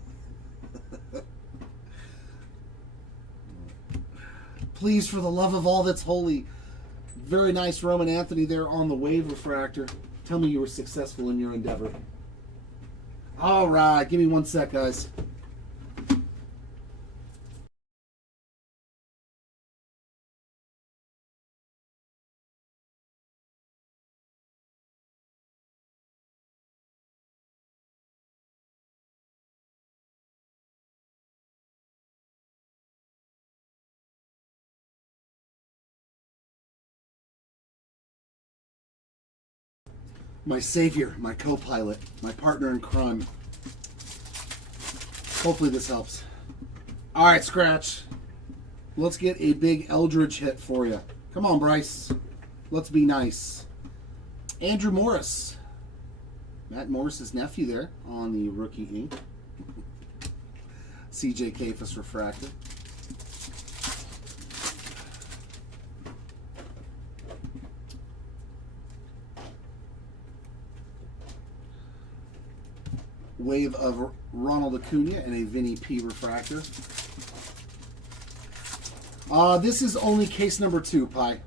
Please, for the love of all that's holy. Very nice Roman Anthony there on the wave refractor. Tell me you were successful in your endeavor. All right, give me 1 sec, guys. My savior, my co-pilot, my partner in crime. Hopefully this helps. All right, Scratch. Let's get a big Eldridge hit for you. Come on, Bryce. Let's be nice. Andrew Morris. Matt Morris's nephew there on the rookie ink. CJ Kafis refractor. Wave of Ronald Acuna and a Vinny P refractor. This is only case number 2, Pi.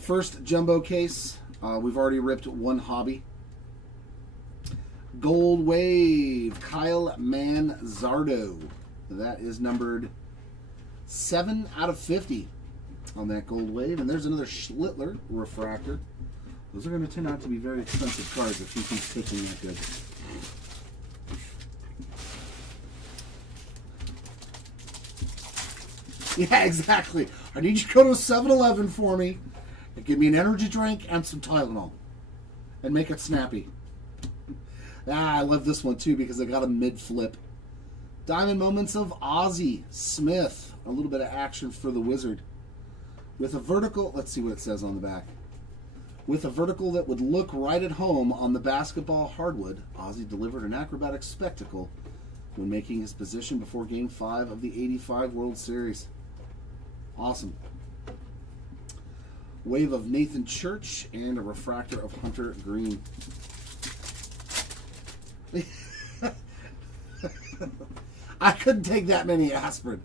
First jumbo case. We've already ripped one hobby. Gold Wave, Kyle Manzardo. That is numbered 7 out of 50 on that gold wave. And there's another Schlittler refractor. Those are going to turn out to be very expensive cards if he keeps pitching that good. Yeah, exactly. I need you to go to a 7-Eleven for me and give me an energy drink and some Tylenol. And make it snappy. I love this one too because I got a mid-flip. Diamond Moments of Ozzie Smith. A little bit of action for the Wizard. With a vertical, let's see what it says on the back. With a vertical that would look right at home on the basketball hardwood, Ozzie delivered an acrobatic spectacle when making his position before Game 5 of the '85 World Series. Awesome. Wave of Nathan Church and a refractor of Hunter Green. I couldn't take that many aspirin.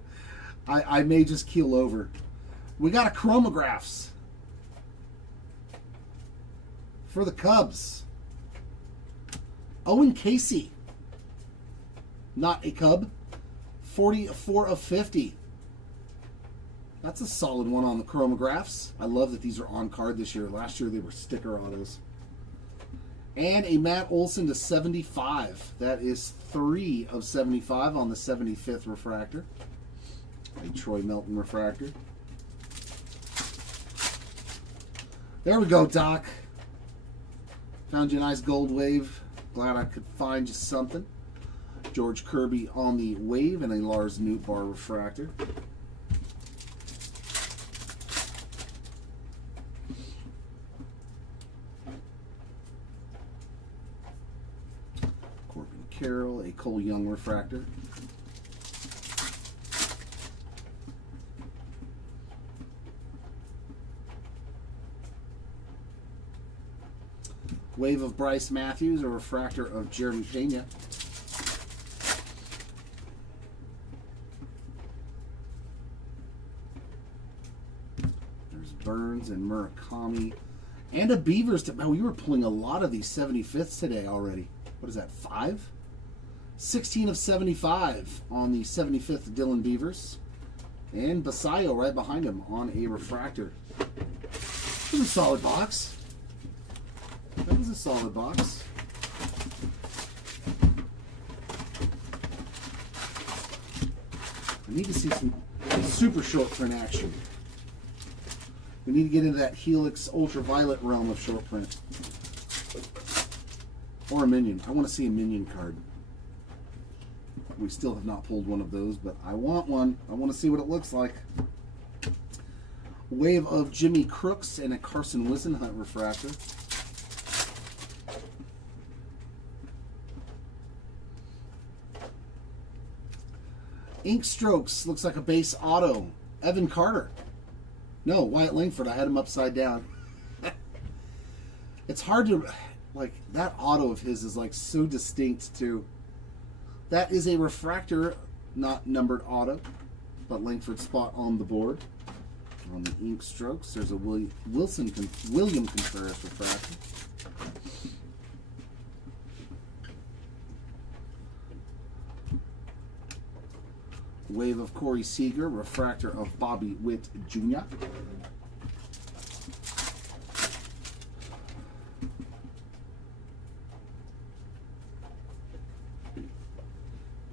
I may just keel over. We got a chromographs for the Cubs. Owen Casey. Not a Cub. 44 of 50. That's a solid one on the chromographs. I love that these are on card this year. Last year they were sticker autos. And a Matt Olson to 75. That is 3 of 75 on the 75th refractor. A Troy Melton refractor. There we go, Doc. Found you a nice gold wave. Glad I could find you something. George Kirby on the wave and a Lars Nootbaar refractor. Corbin Carroll, a Cole Young refractor. Wave of Bryce Matthews, a refractor of Jeremy Pena. There's Burns and Murakami. And a Beavers. Man, we were pulling a lot of these 75ths today already. What is that, 5? 16 of 75 on the 75th Dylan Beavers. And Basayo right behind him on a refractor. This is a solid box. That was a solid box. I need to see some super short print action. We need to get into that Helix Ultraviolet realm of short print. Or a Minion. I want to see a Minion card. We still have not pulled one of those, but I want one. I want to see what it looks like. Wave of Jimmy Crooks and a Carson Whisenhunt refractor. Ink Strokes, looks like a base auto. Evan Carter. No, Wyatt Langford. I had him upside down. It's hard to, like, that auto of his is like so distinct too. That is a refractor, not numbered auto, but Langford spot on the board. On the Ink Strokes, there's a William Contreras refractor. Wave of Corey Seager, refractor of Bobby Witt Jr.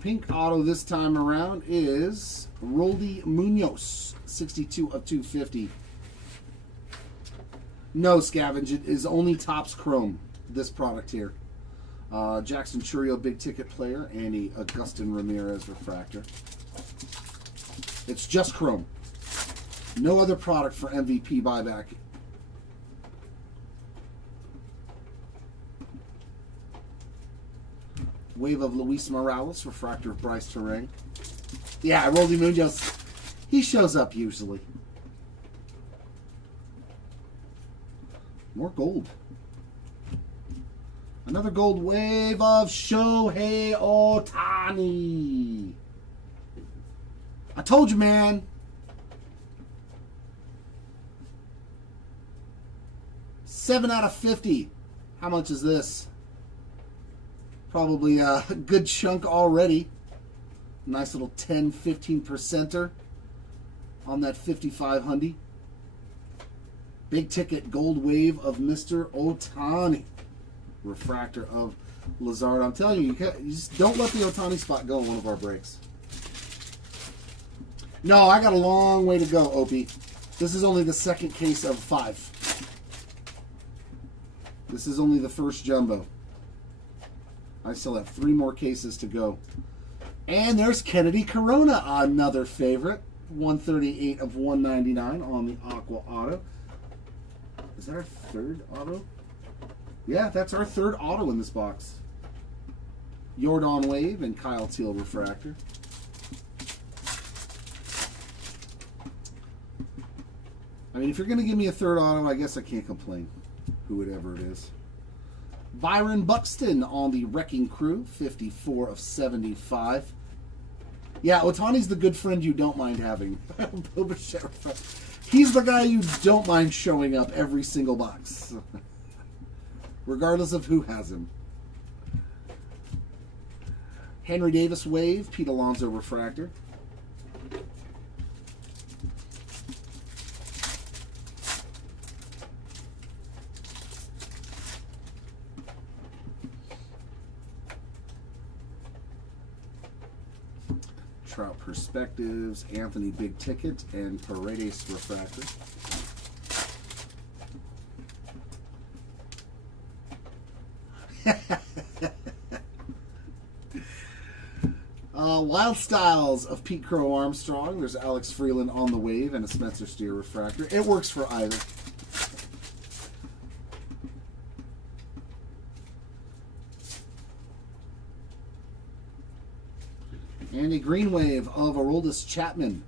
Pink auto this time around is Roldy Munoz, 62 of 250. No, Scavenge, it is only Topps Chrome, this product here. Jackson Churio, big ticket player, and a Agustin Ramirez refractor. It's just Chrome. No other product for MVP buyback. Wave of Luis Morales, refractor of Bryce Terang. Yeah, Roldy Munoz. He shows up usually. More gold. Another gold wave of Shohei Ohtani. I told you, man. 7 out of 50. How much is this? Probably a good chunk already. Nice little 10, 15%er on that 55 Hyundai. Big ticket gold wave of Mr. Ohtani. Refractor of Lazard. I'm telling you, you just don't let the Ohtani spot go in one of our breaks. No, I got a long way to go, Opie. This is only the second case of 5. This is only the first jumbo. I still have 3 more cases to go. And there's Kennedy Corona, another favorite. 138 of 199 on the Aqua Auto. Is that our 3rd auto? Yeah, that's our 3rd auto in this box. Jordan Wave and Kyle Teal Refractor. I mean, if you're going to give me a 3rd auto, I guess I can't complain. Whoever it is. Byron Buxton on the Wrecking Crew, 54 of 75. Yeah, Ohtani's the good friend you don't mind having. He's the guy you don't mind showing up every single box. Regardless of who has him. Henry Davis Wave, Pete Alonso Refractor. Trout Perspectives, Anthony Big Ticket, and Paredes Refractor. Wild Styles of Pete Crow Armstrong. There's Alex Freeland on the Wave and a Spencer Steer Refractor. It works for either. And a green wave of Aroldis Chapman,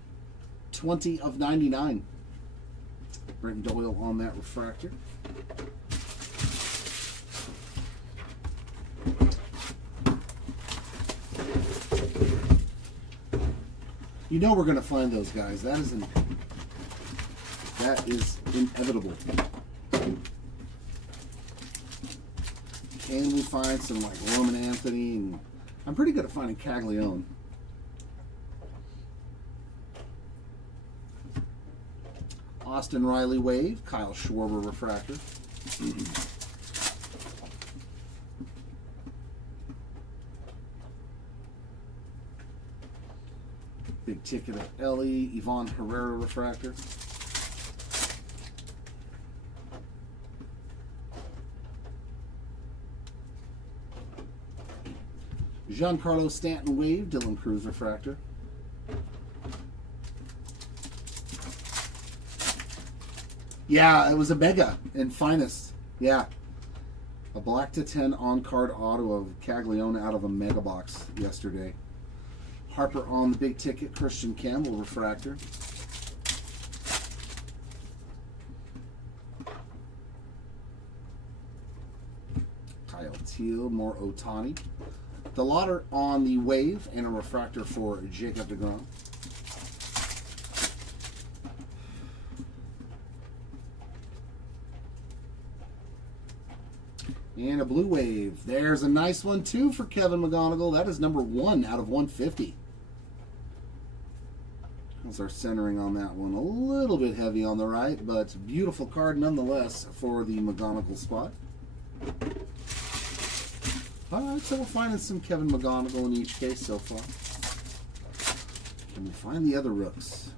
20 of 99. Brent Doyle on that refractor. You know we're going to find those guys. That is inevitable. Can we find some like Roman Anthony? And I'm pretty good at finding Caglione. Austin Riley Wave, Kyle Schwarber Refractor. Big ticket of Ellie, Yvonne Herrera Refractor. Giancarlo Stanton Wave, Dylan Cruz Refractor. Yeah, it was a mega in finest. Yeah. A black to 10 on-card auto of Caglione out of a mega box yesterday. Harper on the big ticket, Christian Campbell Refractor. Kyle Teal, more Ohtani. The Lauder on the Wave and a refractor for Jacob deGrom. And a blue wave. There's a nice one too for Kevin McGonigal. That is number 1 out of 150. That's our centering on that one. A little bit heavy on the right, but beautiful card nonetheless for the McGonigal spot. Alright, so we're finding some Kevin McGonigal in each case so far. Can we find the other rooks?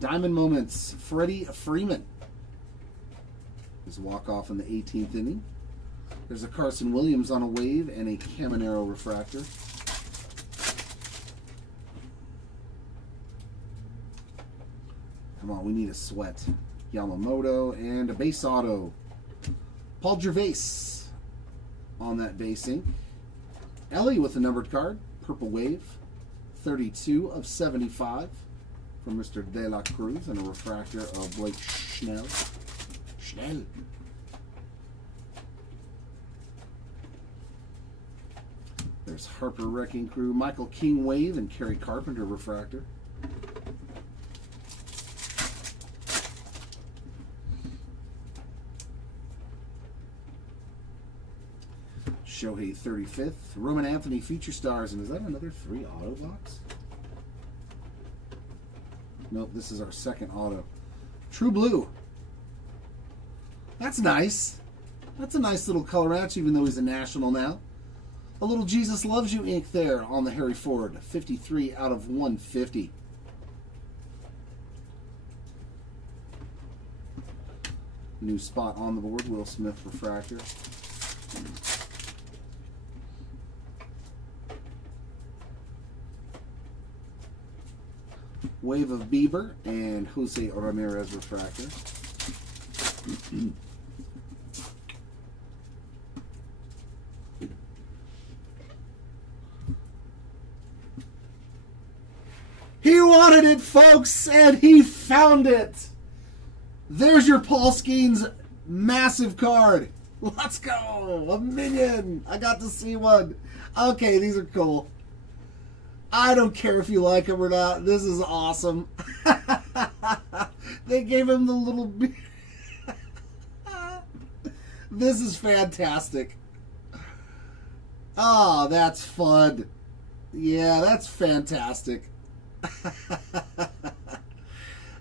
Diamond Moments, Freddie Freeman. His walk-off in the 18th inning. There's a Carson Williams on a Wave and a Caminero Refractor. Come on, we need a sweat. Yamamoto and a base auto. Paul Gervais on that base ink. Ellie with a numbered card. Purple Wave. 32 of 75 from Mr. De La Cruz and a refractor of Blake Schnell. Schnell. There's Harper Wrecking Crew, Michael King Wave, and Kerry Carpenter refractor. Shohei 35th. Roman Anthony Feature Stars. And is that another 3 auto box? Nope, this is our second auto. True Blue. That's nice. That's a nice little color match, even though he's a national now. A little Jesus Loves You ink there on the Harry Ford. 53 out of 150. New spot on the board, Will Smith refractor. Wave of Bieber and Jose Ramirez refractor. He wanted it, folks, and he found it. There's your Paul Skeens massive card. Let's go. A minion. I got to see one. Okay, these are cool. I don't care if you like them or not. This is awesome. They gave him the little... This is fantastic. Oh, that's fun. Yeah, that's fantastic.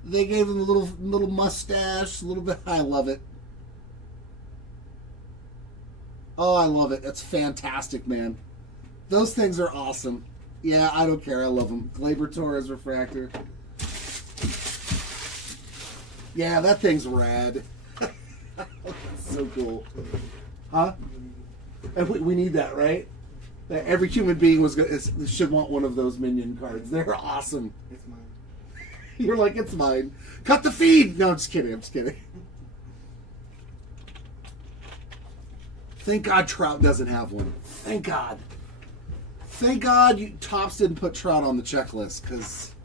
They gave him a little mustache, a little bit. I love it. Oh, I love it. That's fantastic, man. Those things are awesome. Yeah, I don't care. I love them. Glaber Torres refractor. Yeah, that thing's rad. That's so cool. Huh? And we need that, right? Every human being should want one of those minion cards. They're awesome. It's mine. You're like, it's mine. Cut the feed! No, I'm just kidding. I'm just kidding. Thank God Trout doesn't have one. Thank God. Thank God Topps didn't put Trout on the checklist, because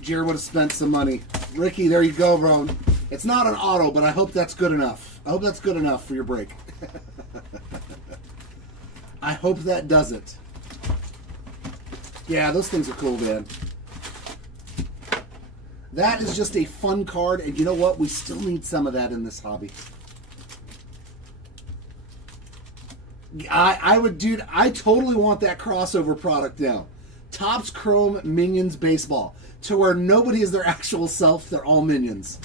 Jared would have spent some money. Ricky, there you go, bro. It's not an auto, but I hope that's good enough. I hope that's good enough for your break. I hope that does it. Yeah, those things are cool, man. That is just a fun card, and you know what? We still need some of that in this hobby. I totally want that crossover product now. Topps Chrome Minions Baseball, to where nobody is their actual self, they're all minions.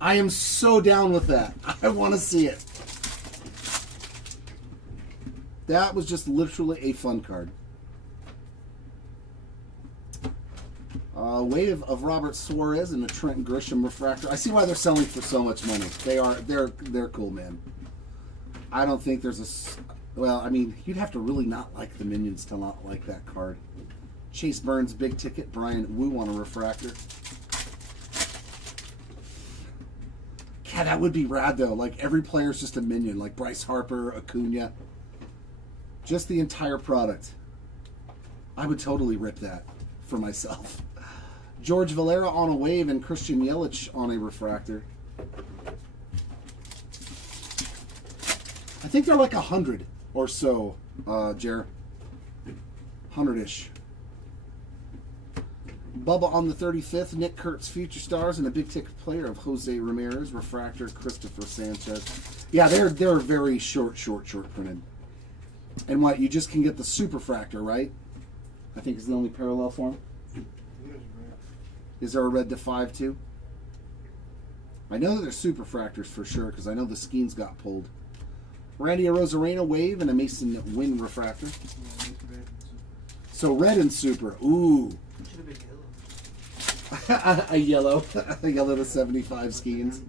I am so down with that. I want to see it. That was just literally a fun card. Wave of Robert Suarez and the Trent Grisham refractor. I see why they're selling for so much money. They're cool, man. I don't think there's a... Well, I mean, you'd have to really not like the minions to not like that card. Chase Burns, big ticket. Brian Wu on a refractor. Yeah, that would be rad, though. Like, every player's just a minion. Like Bryce Harper, Acuna. Just the entire product. I would totally rip that for myself. George Valera on a wave and Christian Yelich on a refractor. I think they're like 100 or so, Jer. 100-ish. Bubba on the 35th, Nick Kurtz Future Stars, and a big ticket player of Jose Ramirez, refractor, Christopher Sanchez. Yeah, they're very short printed. And what, you just can get the Superfractor, right? I think is the only parallel form. Is there a red to 5 too? I know that there's Superfractors for sure, because I know the Skeens got pulled. Randy Arozarena wave and a Mason Wynn refractor. So red and super. Ooh. Should have been yellow. a yellow to 75 Skeens.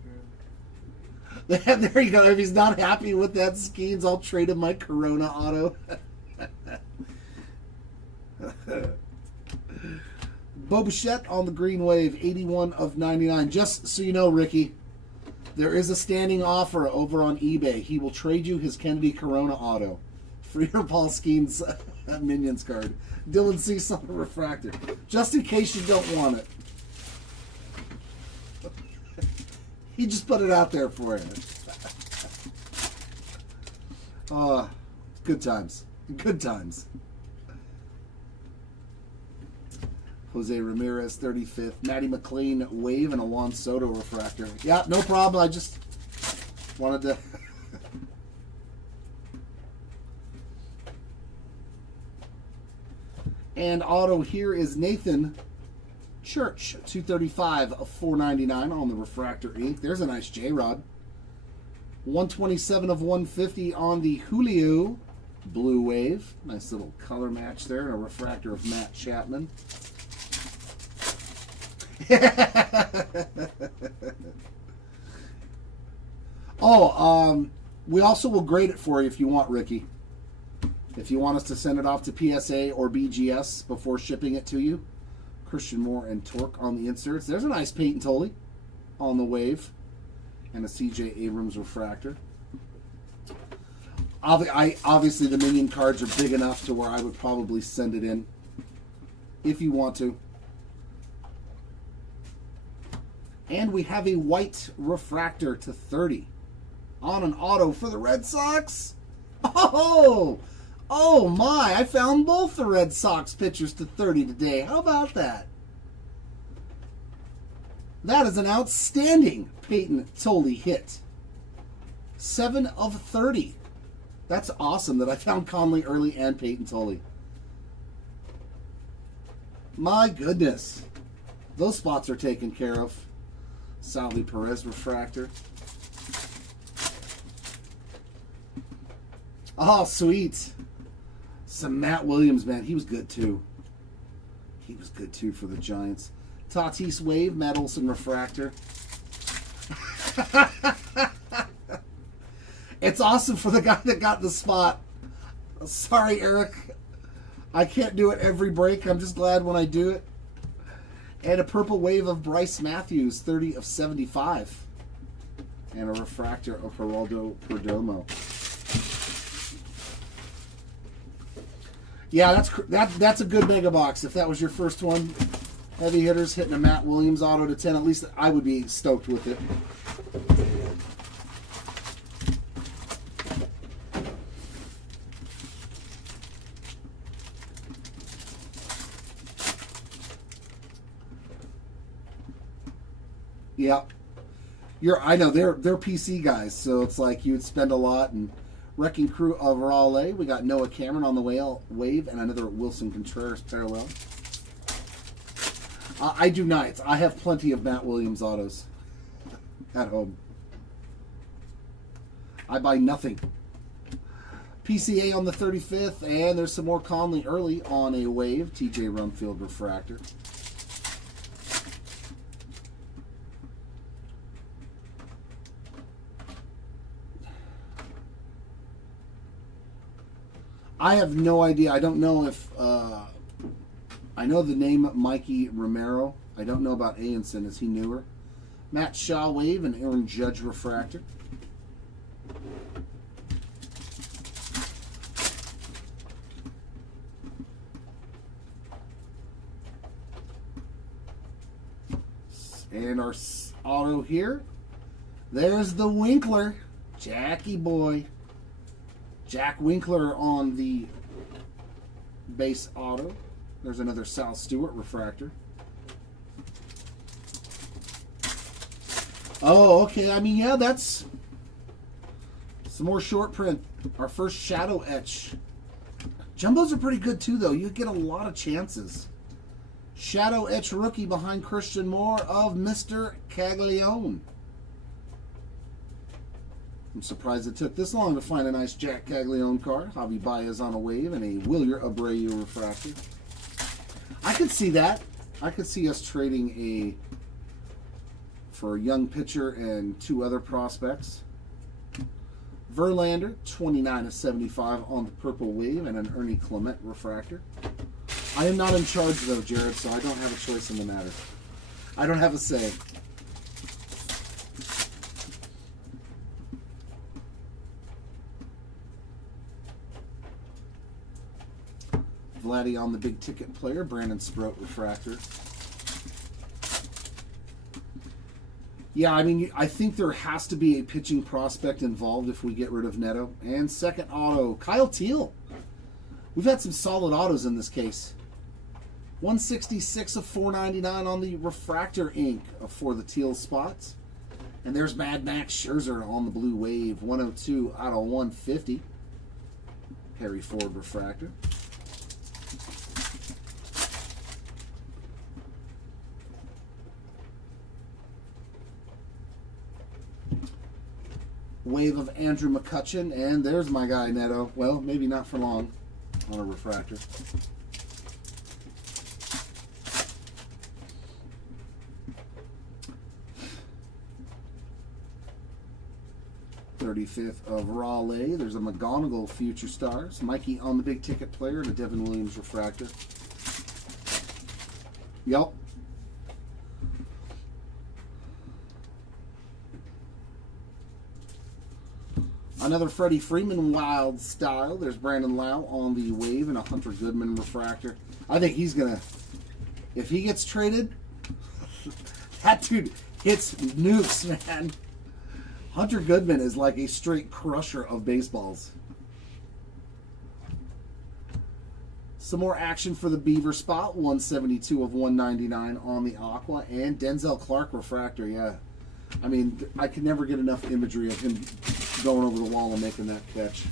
There you go. If he's not happy with that Skeens, I'll trade him my Corona auto. Bo Bichette on the green wave, 81 of 99. Just so you know, Ricky, there is a standing offer over on eBay. He will trade you his Kennedy Corona auto for your Paul Skeens Minions card. Dylan Cease on the refractor. Just in case you don't want it. He just put it out there for you. Oh, good times. Good times. Jose Ramirez, 35th. Matty McLean wave and a Juan Soto refractor. Yeah, no problem. I just wanted to And auto here is Nathan Church, 235 of 499 on the refractor ink. There's a nice J-Rod. 127 of 150 on the Julio Blue Wave. Nice little color match there. And a refractor of Matt Chapman. We also will grade it for you if you want, Ricky. If you want us to send it off to PSA or BGS before shipping it to you. Christian Moore and Torque on the inserts. There's a nice Peyton Tolley on the Wave. And a CJ Abrams refractor. Obviously, the Minion cards are big enough to where I would probably send it in if you want to. And we have a white refractor to 30 on an auto for the Red Sox. Oh my, I found both the Red Sox pitchers to 30 today. How about that? That is an outstanding Peyton Tolley hit. 7 of 30. That's awesome that I found Conley early and Peyton Tolley. My goodness. Those spots are taken care of. Salvi Perez refractor. Oh, sweet. Some Matt Williams, man. He was good too. He was good too for the Giants. Tatis Wave, Matt Olson refractor. It's awesome for the guy that got the spot. Sorry, Eric. I can't do it every break. I'm just glad when I do it. And a purple wave of Bryce Matthews, 30 of 75. And a refractor of Geraldo Perdomo. Yeah, that's a good mega box. If that was your first one, heavy hitters hitting a Matt Williams auto to 10, at least I would be stoked with it. Yeah, I know they're PC guys, so it's like you would spend a lot. And Wrecking Crew overall A, we got Noah Cameron on the Wave and another Wilson Contreras parallel. I do Knights. I have plenty of Matt Williams autos at home. I buy nothing. PCA on the 35th, and there's some more Conley early on a Wave. TJ Rumfield refractor. I have no idea. I don't know if... I know the name Mikey Romero. I don't know about Anson. Is he newer? Matt Shaw Wave and Aaron Judge refractor. And our auto here. There's the Winkler. Jackie boy. Jack Winkler on the base auto. There's another Sal Stewart refractor. Oh, okay. I mean, yeah, that's some more short print. Our first shadow etch. Jumbos are pretty good too, though. You get a lot of chances. Shadow etch rookie behind Christian Moore of Mr. Caglione. I'm surprised it took this long to find a nice Jack Caglione card. Javi Baez on a Wave and a Wilyer Abreu refractor. I could see that. I could see us trading for a young pitcher and 2 other prospects. Verlander, 29 of 75 on the purple Wave and an Ernie Clement refractor. I am not in charge though, Jared, so I don't have a choice in the matter. I don't have a say. Vladdy on the big ticket player, Brandon Sprout refractor. Yeah, I mean, I think there has to be a pitching prospect involved if we get rid of Neto. And second auto, Kyle Teal. We've had some solid autos in this case. 166 of 499 on the refractor ink for the Teal spots. And there's Mad Max Scherzer on the blue Wave, 102 out of 150. Harry Ford refractor. wave of Andrew McCutcheon, and there's my guy Neto. Well, maybe not for long on a refractor. .35 of Raleigh. There's a McGonigal Future Stars. Mikey on the big ticket player and a Devin Williams refractor. Yep. Another Freddie Freeman Wild Style. There's Brandon Lau on the wave and a Hunter Goodman refractor. I think he's going to, if he gets traded, that dude hits nukes, man. Hunter Goodman is like a straight crusher of baseballs. Some more action for the Beaver spot. 172 of 199 on the Aqua. And Denzel Clark refractor, yeah. I mean, I could never get enough imagery of him going over the wall and making that catch.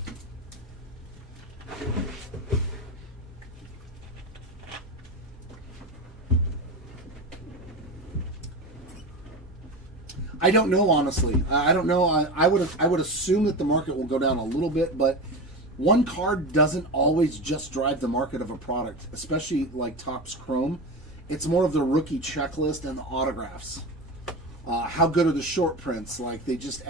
I don't know, honestly. I don't know. I would assume that the market will go down a little bit, but one card doesn't always just drive the market of a product, especially like Topps Chrome. It's more of the rookie checklist and the autographs. How good are the short prints? Like they just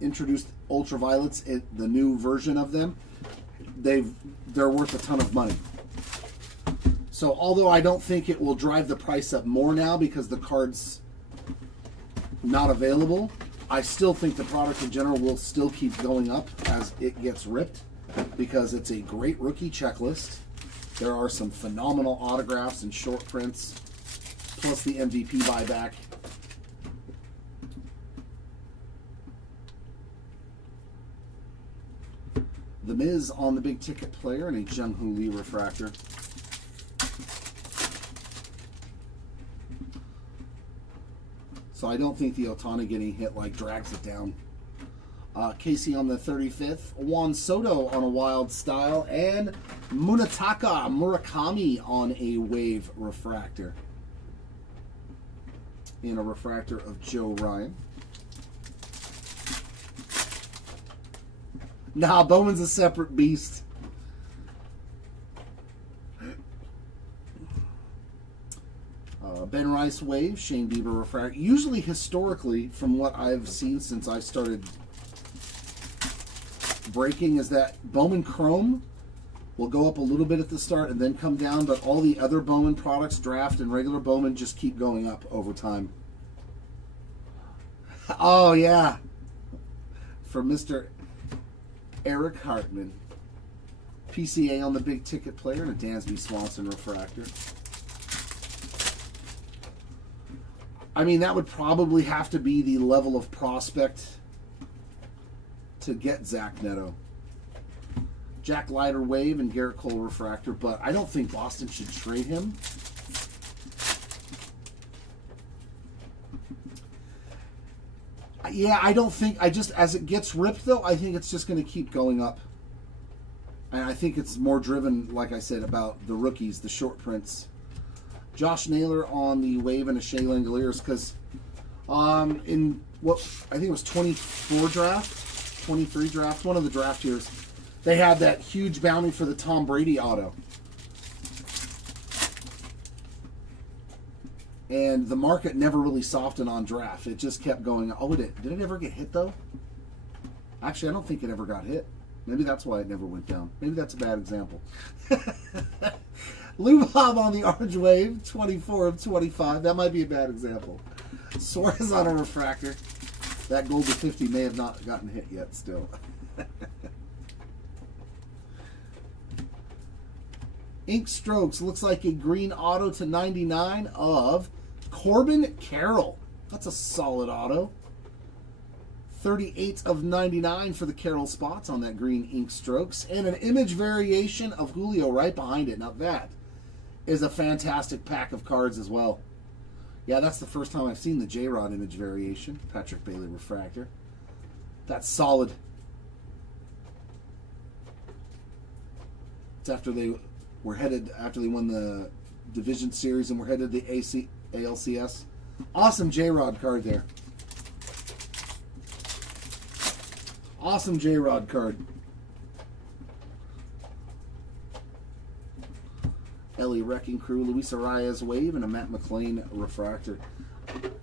introduced ultraviolets, the new version of them. They're worth a ton of money. So although I don't think it will drive the price up more now because the card's not available, I still think the product in general will still keep going up as it gets ripped because it's a great rookie checklist. There are some phenomenal autographs and short prints, plus the MVP buyback. The Miz on the big ticket player and a Jung-Hoo Lee refractor. So I don't think the Otani getting hit like drags it down. Casey on the 35th. Juan Soto on a Wild Style. And Munetaka Murakami on a Wave refractor. And a refractor of Joe Ryan. Nah, Bowman's a separate beast. Ben Rice Wave, Shane Bieber refractor. Usually, historically, from what I've seen since I started breaking, is that Bowman Chrome will go up a little bit at the start and then come down, but all the other Bowman products, draft and regular Bowman, just keep going up over time. Oh, yeah. For Mr. Eric Hartman. PCA on the big ticket player and a Dansby Swanson refractor. I mean, that would probably have to be the level of prospect to get Zach Neto. Jack Leiter Wave and Garrett Cole refractor, but I don't think Boston should trade him. Yeah, I don't think, as it gets ripped though, I think it's just going to keep going up. And I think it's more driven, like I said, about the rookies, the short prints. Josh Naylor on the Wave and a Shea Langoliers, because in what I think it was 24 draft, 23 draft, one of the draft years, they had that huge bounty for the Tom Brady auto. And the market never really softened on draft. It just kept going. Oh, did it ever get hit, though? Actually, I don't think it ever got hit. Maybe that's why it never went down. Maybe that's a bad example. Lou Bob on the Orange Wave, 24 of 25. That might be a bad example. Suarez on a refractor. That gold to 50 may have not gotten hit yet still. Ink Strokes looks like a green auto to 99 of Corbin Carroll. That's a solid auto. 38 of 99 for the Carroll spots on that green Ink Strokes. And an image variation of Julio right behind it. Now that is a fantastic pack of cards as well. Yeah, that's the first time I've seen the J-Rod image variation. Patrick Bailey refractor. That's solid. It's after they won the Division Series and were headed to the ALCS. Awesome J-Rod card there. Awesome J-Rod card. Ellie Wrecking Crew, Luis Arias Wave, and a Matt McLean Refractor.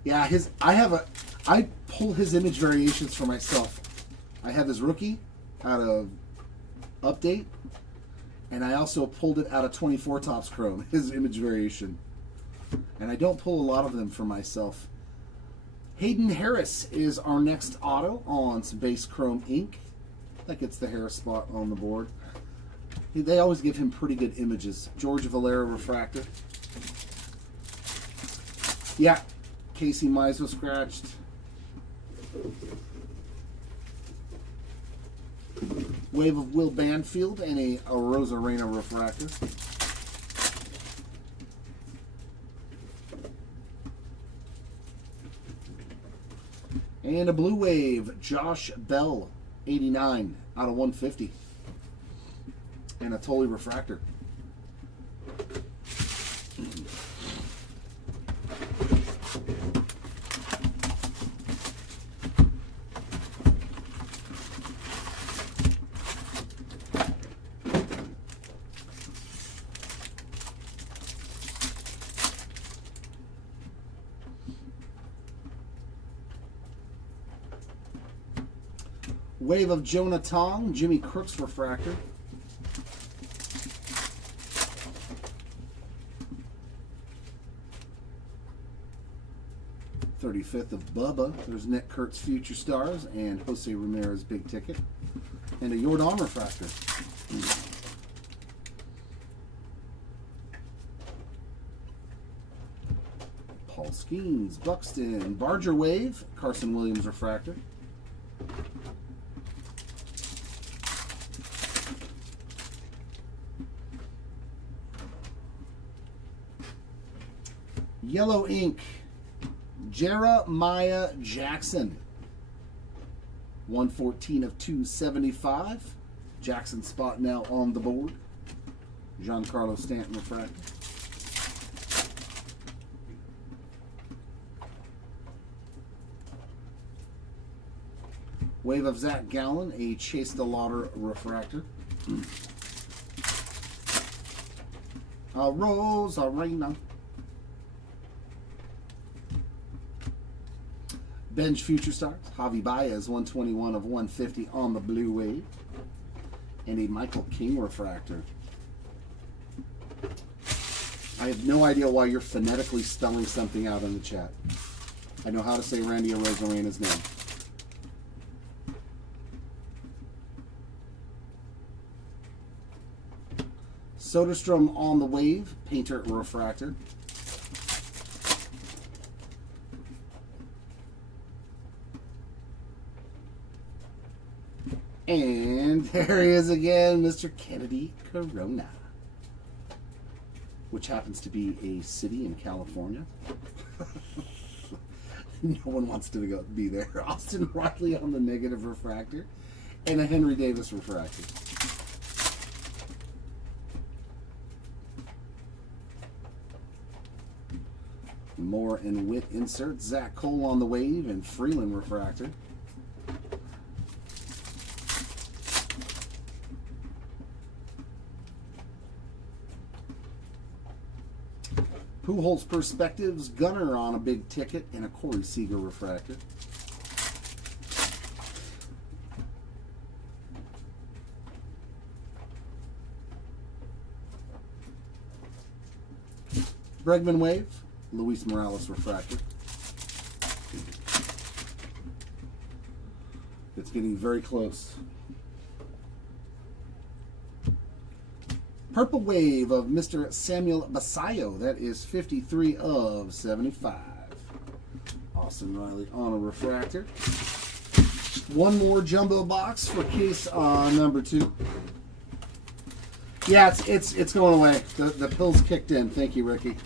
Yeah, I pull his image variations for myself. I have his rookie out of Update, and I also pulled it out of 24 Topps Chrome, his image variation. And I don't pull a lot of them for myself. Hayden Harris is our next auto on some base chrome ink. That gets the Harris spot on the board. They always give him pretty good images. George Valera Refractor. Yeah, Casey Mize scratched. Wave of Will Banfield and a Rosarena Refractor. And a Blue Wave, Josh Bell, 89 out of 150. And a Tully Refractor. Wave of Jonah Tong, Jimmy Crooks Refractor. .35 of Bubba. There's Nick Kurtz Future Stars and Jose Ramirez Big Ticket. And a Jordan Refractor. Paul Skeens, Buxton, Barger Wave, Carson Williams Refractor. Yellow ink, Jeremiah Jackson, 114 of 275. Jackson spot now on the board. Giancarlo Stanton Refractor. Wave of Zach Gallen, a Chase DeLauder Refractor. Rosarena. Bench Future Stars, Javi Baez, 121 of 150 on the Blue Wave. And a Michael King Refractor. I have no idea why you're phonetically spelling something out in the chat. I know how to say Randy Arozarena's name. Soderstrom on the Wave, Painter Refractor. And there he is again, Mr. Kennedy Corona, which happens to be a city in California. No one wants to be there. Austin Riley on the negative refractor, and a Henry Davis refractor. Moore and Witt insert, Zach Cole on the Wave, and Freeland refractor. Pujols Perspectives, Gunner on a Big Ticket, and a Corey Seager refractor. Bregman Wave, Luis Morales refractor. It's getting very close. Purple Wave of Mr. Samuel Basayo. That is 53 of 75. Austin Riley on a refractor. One more jumbo box for case number 2. Yeah, it's going away. The pills kicked in. Thank you, Ricky.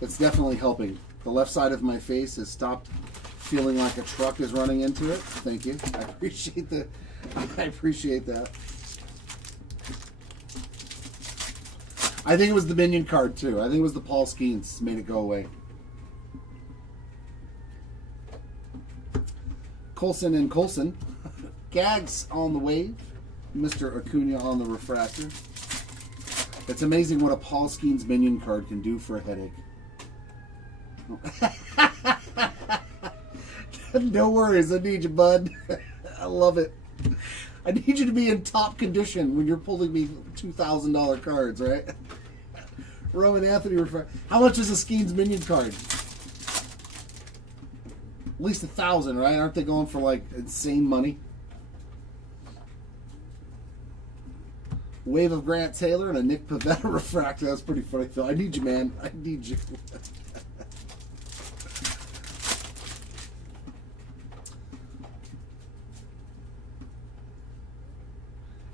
It's definitely helping. The left side of my face has stopped feeling like a truck is running into it. Thank you. I appreciate that. I think it was the minion card too. I think it was the Paul Skeens made it go away. Colson and Colson. Gags on the wave. Mr. Acuna on the refractor. It's amazing what a Paul Skeens minion card can do for a headache. No worries, I need you, bud. I love it. I need you to be in top condition when you're pulling me $2,000 cards, right? Roman Anthony refractor. How much is a Skeens minion card? At least 1,000, right? Aren't they going for like insane money? Wave of Grant Taylor and a Nick Pivetta refractor. That's pretty funny, Phil. I need you, man. I need you.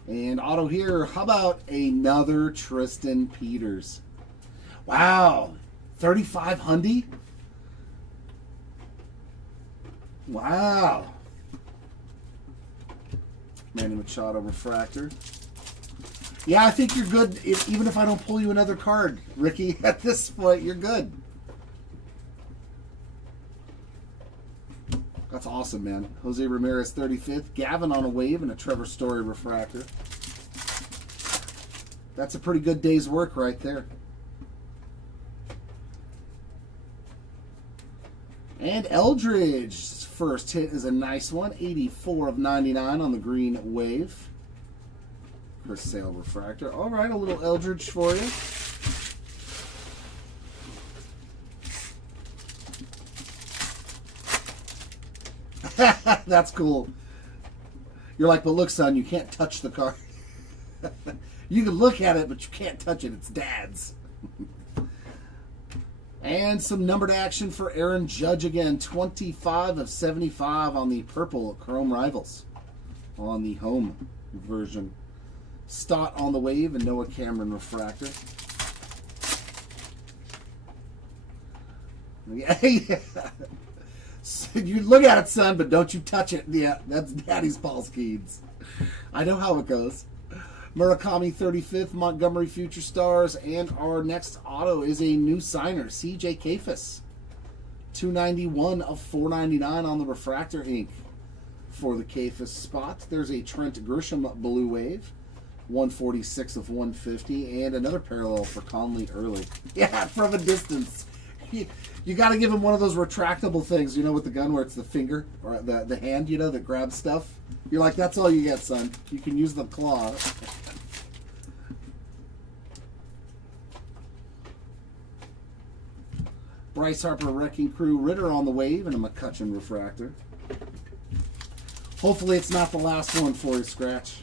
And auto here. How about another Tristan Peters? Wow. 3,500? Wow. Manny Machado refractor. Yeah, I think you're good, even if I don't pull you another card, Ricky. At this point, you're good. That's awesome, man. Jose Ramirez, 35th. Gavin on a wave and a Trevor Story refractor. That's a pretty good day's work right there. And Eldridge's first hit is a nice one. 84 of 99 on the green wave. For sale refractor. All right, a little Eldridge for you. That's cool. You're like, but look, son, you can't touch the card. You can look at it, but you can't touch it. It's Dad's. And some numbered action for Aaron Judge again. 25 of 75 on the purple Chrome Rivals. On the home version. Stott on the wave and Noah Cameron refractor. Yeah. You look at it, son, but don't you touch it. Yeah, that's Daddy's Paul Skeens. I know how it goes. Murakami 35th, Montgomery Future Stars, and our next auto is a new signer, CJ Kafis. 291 of 499 on the refractor ink for the Kafis spot. There's a Trent Grisham blue wave. 146 of 150, and another parallel for Conley Early. Yeah, from a distance. You got to give him one of those retractable things, you know, with the gun where it's the finger or the hand, you know, that grabs stuff. You're like, that's all you get, son. You can use the claw. Bryce Harper Wrecking Crew Ritter on the wave and a McCutcheon refractor. Hopefully it's not the last one for you, Scratch.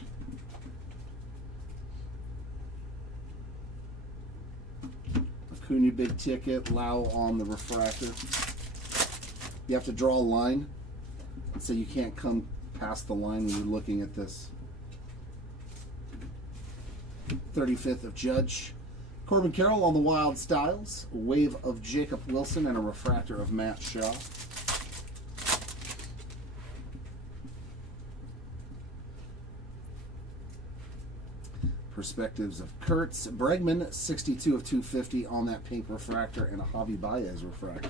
Acuna big ticket, Lau on the refractor. You have to draw a line, and so you can't come past the line when you're looking at this. 35th of Judge. Corbin Carroll on the Wild Styles. A wave of Jacob Wilson and a refractor of Matt Shaw. Perspectives of Kurtz. Bregman, 62 of 250 on that pink refractor and a Javi Baez refractor.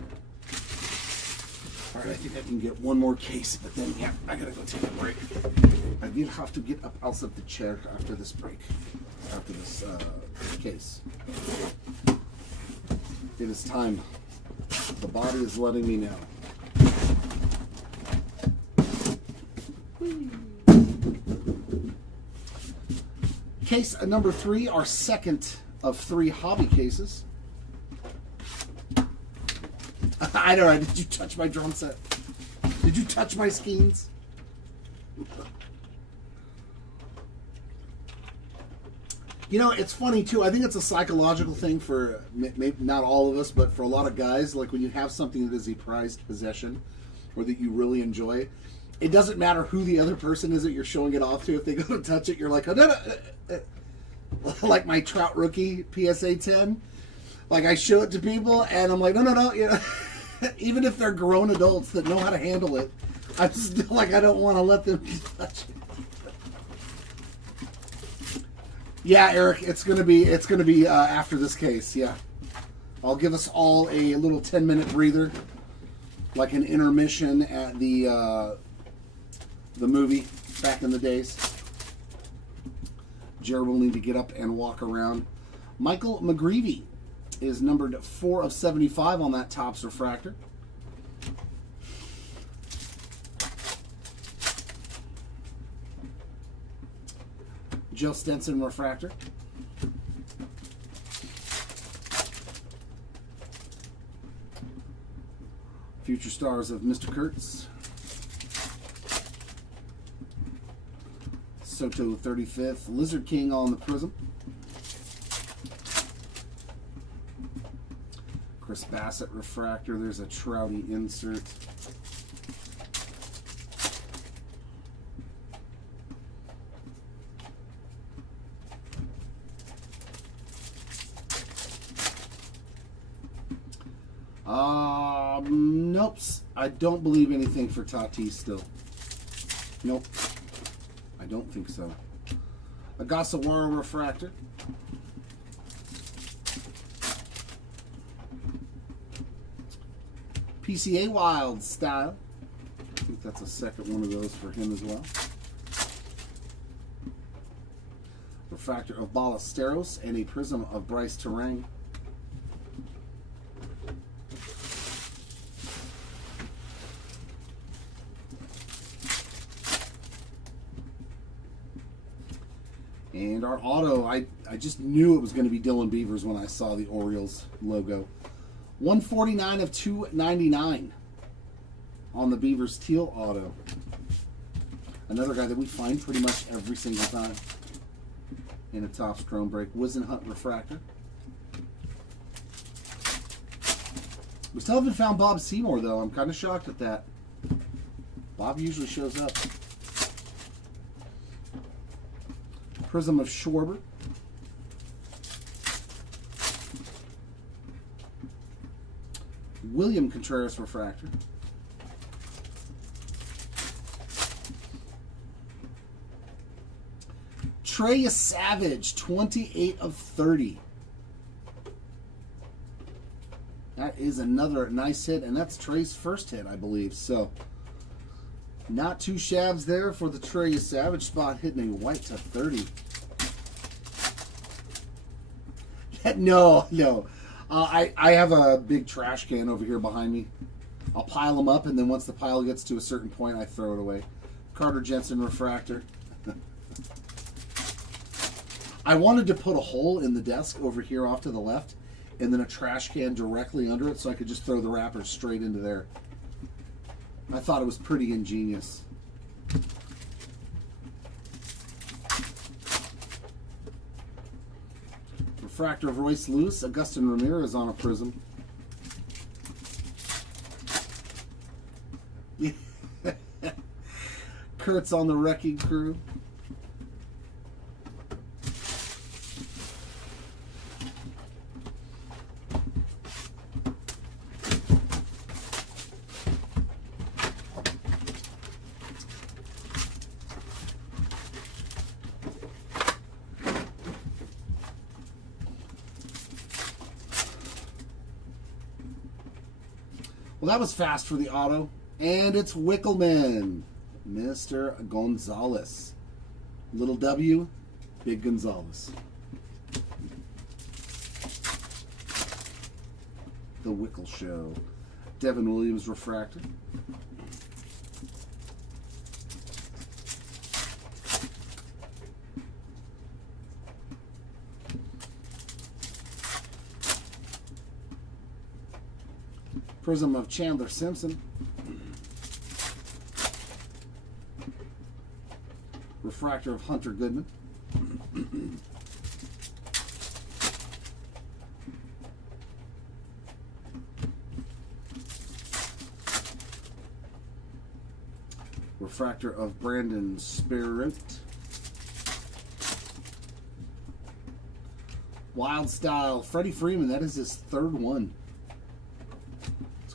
All right, I think I can get one more case, but then, yeah, I gotta go take a break. I will have to get up out of the chair after this break, after this case. It is time. The body is letting me know. Case number 3, our second of 3 hobby cases. I know, right? Did you touch my drum set? Did you touch my Skeens? You know, it's funny too. I think it's a psychological thing for maybe not all of us, but for a lot of guys. Like when you have something that is a prized possession or that you really enjoy, it doesn't matter who the other person is that you're showing it off to. If they go to touch it, you're like, oh, no. Like my Trout rookie PSA 10. Like I show it to people, and I'm like, no. You know, even if they're grown adults that know how to handle it, I'm still like, I don't want to let them touch it. Yeah, Eric, it's gonna be after this case. Yeah, I'll give us all a little 10-minute breather, like an intermission at the the movie back in the days. Jared will need to get up and walk around. Michael McGreevy is numbered 4 of 75 on that Topps refractor. Joe Stenson refractor. Future stars of Mr. Kurtz. Soto 35th. Lizard King on the Prism. Chris Bassett refractor. There's a Trouty insert. Nope. I don't believe anything for Tatis still. Nope. I don't think so. Agasawara refractor. PCA Wild style. I think that's a second one of those for him as well. Refractor of Ballesteros and a prism of Bryce Terang. And our auto, I just knew it was going to be Dylan Beavers when I saw the Orioles logo. 149 of 299 on the Beavers teal auto. Another guy that we find pretty much every single time in a Topps Chrome Break. Wisenhunt refractor. We still haven't found Bob Seymour though. I'm kind of shocked at that. Bob usually shows up. Prism of Schwarber. William Contreras refractor. Trey Savage, 28 of 30. That is another nice hit, and that's Trey's first hit, I believe. So, not two shabs there for the Trey Savage spot, hitting a white to 30. No. I have a big trash can over here behind me. I'll pile them up, and then once the pile gets to a certain point, I throw it away. Carter Jensen refractor. I wanted to put a hole in the desk over here off to the left, and then a trash can directly under it so I could just throw the wrappers straight into there. I thought it was pretty ingenious. Refractor of Royce Lewis, Augustin Ramirez on a prism. Kurtz on the Wrecking Crew. Well, that was fast for the auto. And it's Wickelman, Mr. Gonzalez. Little W, Big Gonzalez. The Wickel Show. Devin Williams refractor. Prism of Chandler Simpson. Refractor of Hunter Goodman. Refractor of Brandon Spirit. Wild Style, Freddie Freeman, that is his third one.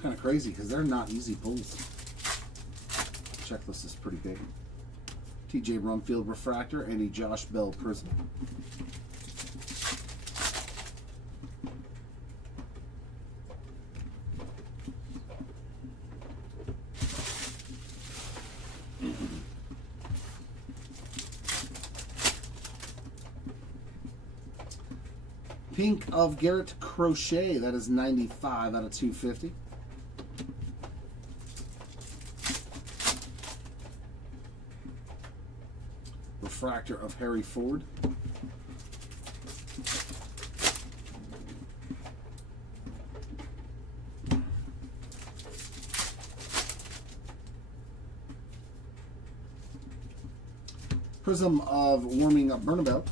Kind of crazy because they're not easy pulls. Checklist is pretty big. TJ Rumfield refractor and a Josh Bell prism. Pink of Garrett Crochet. That is 95 out of 250. Refractor of Harry Ford. Prism of Warming Bernabeu.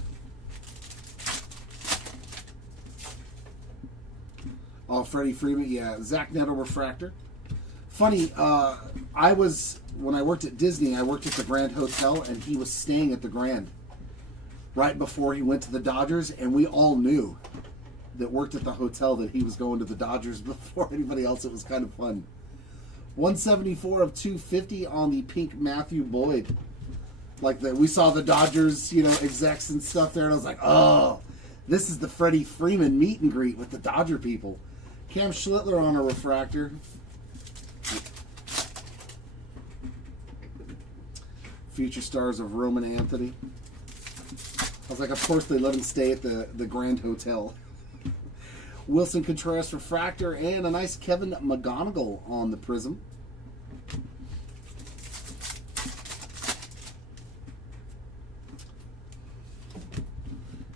Oh, Freddie Freeman, yeah. Zach Neto Refractor. Funny, when I worked at Disney, I worked at the Grand Hotel, and he was staying at the Grand right before he went to the Dodgers, and we all knew that worked at the hotel that he was going to the Dodgers before anybody else. It was kind of fun. 174 of 250 on the pink Matthew Boyd. Like we saw the Dodgers, execs and stuff there, and I was like, oh, this is the Freddie Freeman meet and greet with the Dodger people. Cam Schlittler on a refractor. Future stars of Roman Anthony. I was like, of course they let him stay at the Grand Hotel. Wilson Contreras refractor and a nice Kevin McGonigal on the Prism.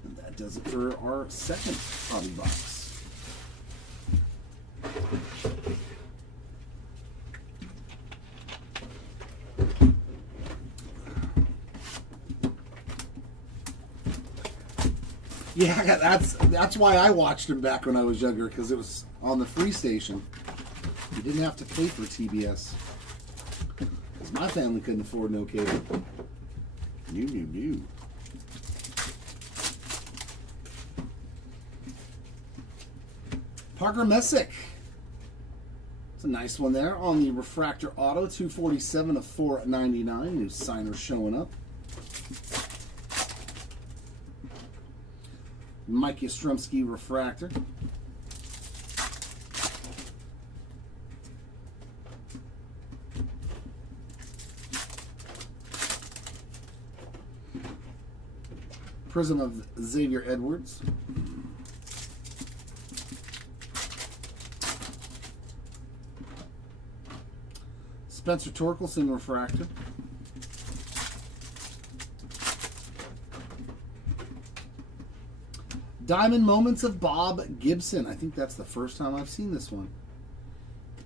And that does it for our second hobby box. Yeah, that's why I watched him back when I was younger, because it was on the free station. You didn't have to pay for TBS. Because my family couldn't afford no cable. New. Parker Messick. It's a nice one there on the refractor auto. 247 of 499. New signer showing up. Mike Yastrzemski refractor. Prism of Xavier Edwards. Spencer Torkelson refractor. Diamond Moments of Bob Gibson. I think that's the first time I've seen this one.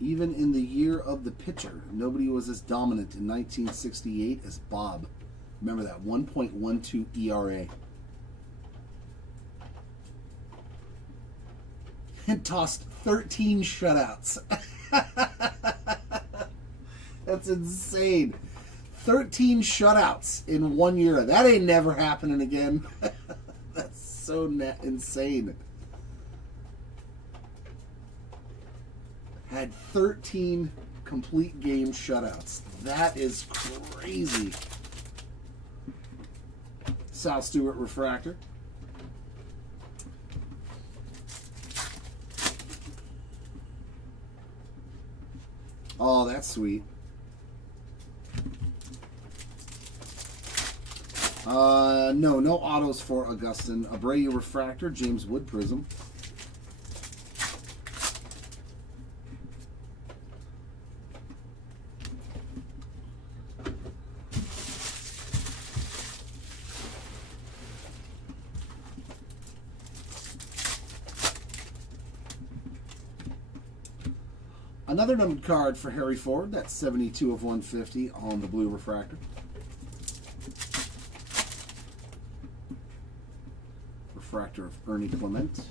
Even in the year of the pitcher, nobody was as dominant in 1968 as Bob. Remember that, 1.12 ERA. And tossed 13 shutouts. That's insane. 13 shutouts in 1 year. That ain't never happening again. That's so insane. Had 13 complete game shutouts. That is crazy. Sal Stewart refractor. Oh, that's sweet. No autos for Augustin. Abreu refractor, James Wood Prism. Another numbered card for Harry Ford. That's 72 of 150 on the blue refractor. Refractor of Ernie Clement.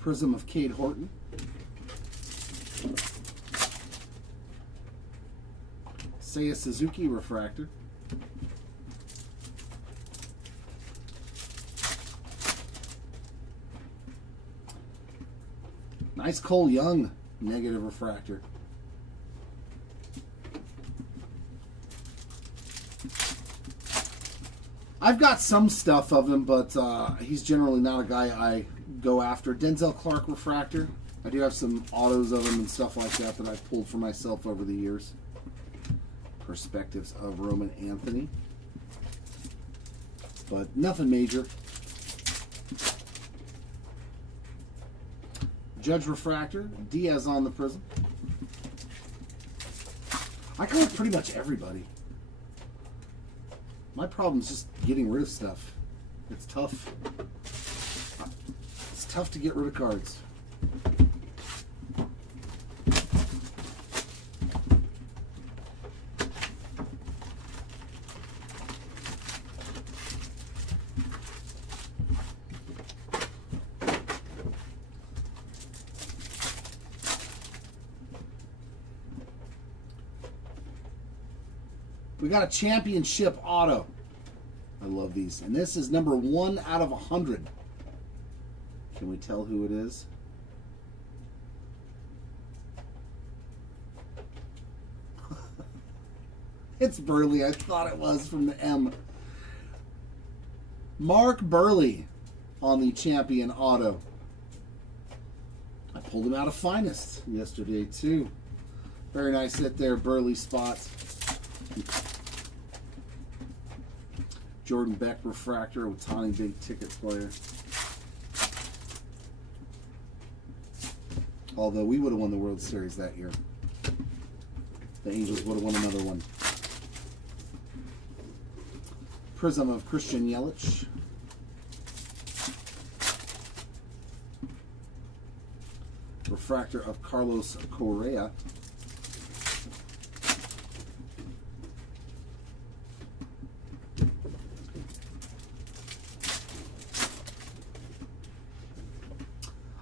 Prism of Cade Horton. Seiya Suzuki refractor. Nice Cole Young negative refractor. I've got some stuff of him, but he's generally not a guy I go after. Denzel Clark refractor. I do have some autos of them and stuff like that that I've pulled for myself over the years. Perspectives of Roman Anthony. But nothing major. Judge Refractor, Diaz on the Prism. I collect pretty much everybody. My problem is just getting rid of stuff. It's tough. It's tough to get rid of cards. We got a championship auto. I love these. And this is number 1 out of 100. Can we tell who it is? It's Burley. I thought it was from the M. Mark Burley on the champion auto. I pulled him out of Finest yesterday too. Very nice hit there, Burley spot. Jordan Beck refractor with Tawny big ticket player. Although we would have won the World Series that year. The Angels would have won another one. Prism of Christian Yelich. Refractor of Carlos Correa.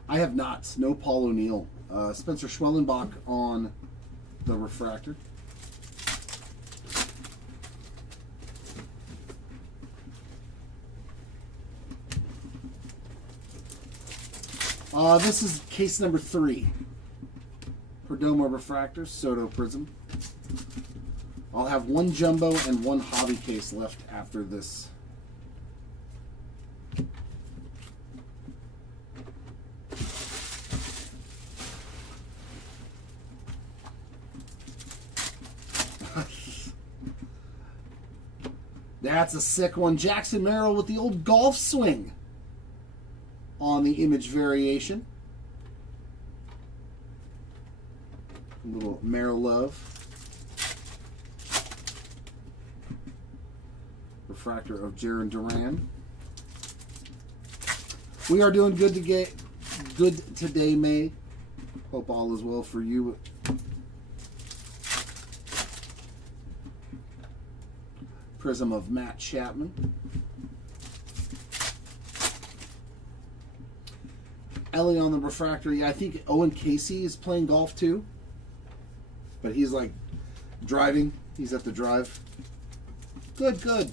I have not. No Paul O'Neill. Spencer Schwellenbach on the refractor. This is case number 3. Perdomo refractor, Soto Prism. I'll have 1 jumbo and 1 hobby case left after this. That's a sick one. Jackson Merrill with the old golf swing on the image variation. A little Merrill love. Refractor of Jaron Duran. We are doing good today, May. Hope all is well for you. Prism of Matt Chapman. Ellie on the refractor. Yeah, I think Owen Casey is playing golf too. But he's like driving. He's at the drive. Good, good.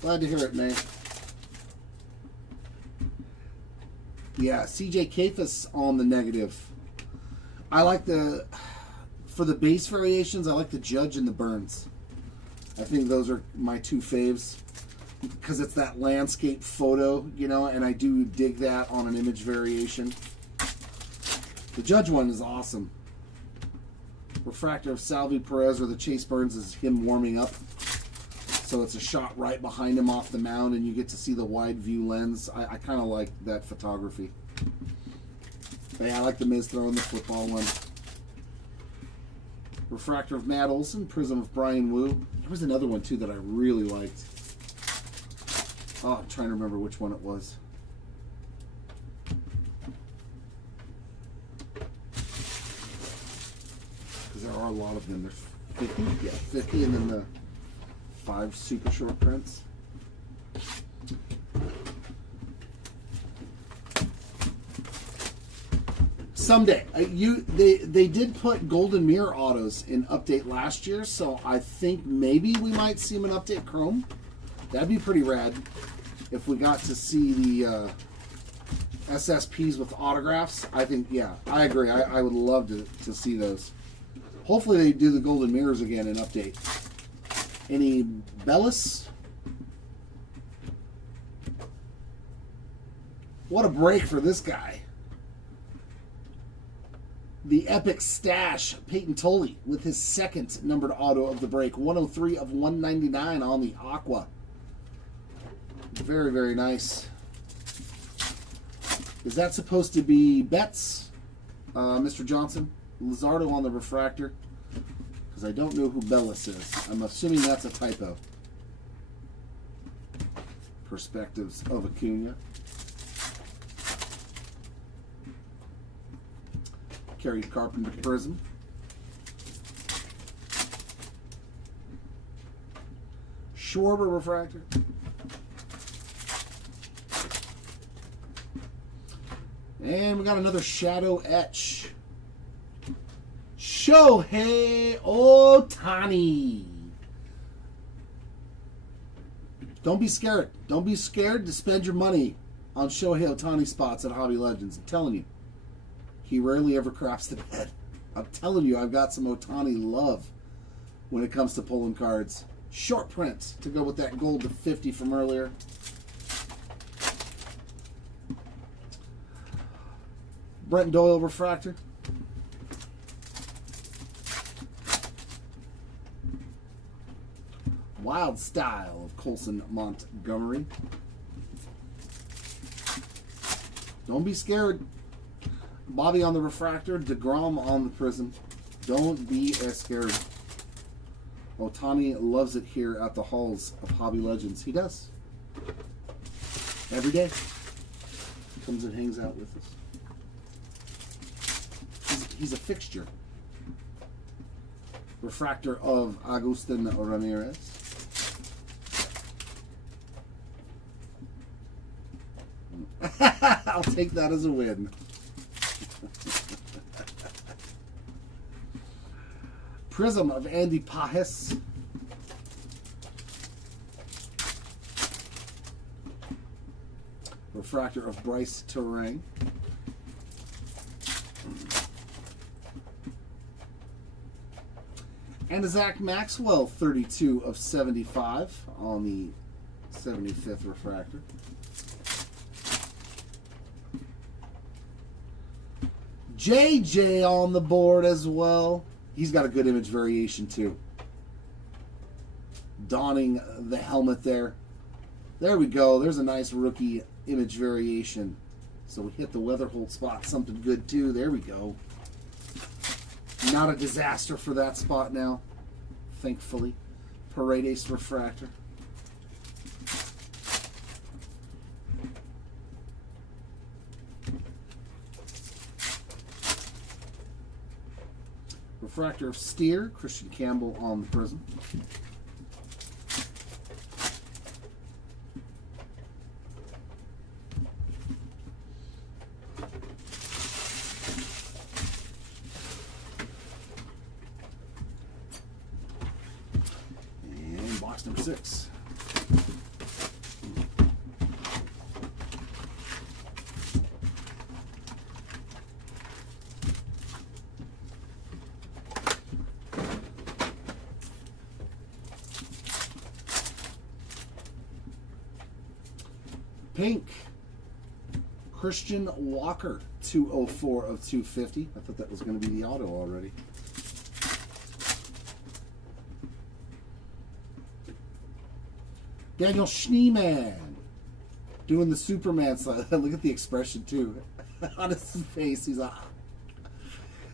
Glad to hear it, May. Yeah, CJ Kafis on the negative. I like for the base variations, I like the Judge and the Burns. I think those are my 2 faves because it's that landscape photo, you know, and I do dig that on an image variation. The Judge one is awesome. Refractor of Salvi Perez or the Chase Burns is him warming up. So it's a shot right behind him off the mound and you get to see the wide view lens. I kind of like that photography. But yeah, I like the Miz throwing the football one. Refractor of Matt Olson, Prism of Brian Wu. There was another one too that I really liked. Oh, I'm trying to remember which one it was. Because there are a lot of them. There's 50? Yeah, 50 and then the 5 super short prints. Someday. They did put Golden Mirror autos in update last year, so I think maybe we might see them in update Chrome. That'd be pretty rad if we got to see the SSPs with autographs. I think, yeah, I agree. I would love to see those. Hopefully they do the Golden Mirrors again in update. Any Bellis? What a break for this guy. The Epic Stash, Peyton Tolley, with his second numbered auto of the break. 103 of 199 on the Aqua. Very, very nice. Is that supposed to be Betts, Mr. Johnson? Lizardo on the refractor? Because I don't know who Bellis is. I'm assuming that's a typo. Perspectives of Acuna. Kerry Carpenter Prism. Schwarber refractor. And we got another shadow etch. Shohei Ohtani. Don't be scared. Don't be scared to spend your money on Shohei Ohtani spots at Hobby Legends. I'm telling you. He rarely ever craps the bed. I'm telling you, I've got some Ohtani love when it comes to pulling cards. Short print to go with that gold to 50 from earlier. Brent Doyle refractor. Wild Style of Colson Montgomery. Don't be scared. Bobby on the refractor. DeGrom on the prism. Don't be as scared. Ohtani loves it here at the halls of Hobby Legends. He does. Every day. Comes and hangs out with us. He's a fixture. Refractor of Agustin Ramirez. I'll take that as a win. Prism of Andy Pajes. Refractor of Bryce Terang. And a Zach Maxwell, 32 of 75 on the 75th refractor. JJ on the board as well. He's got a good image variation too. Donning the helmet there. There we go. There's a nice rookie image variation. So we hit the Weatherholt spot. Something good too. There we go. Not a disaster for that spot now, thankfully. Paredes refractor. Refractor of Steer, Christian Campbell on the prism. And box number 6. Pink, Christian Walker, 204 of 250. I thought that was going to be the auto already. Daniel Schneeman, doing the Superman slide. Look at the expression, too, on his face. He's like,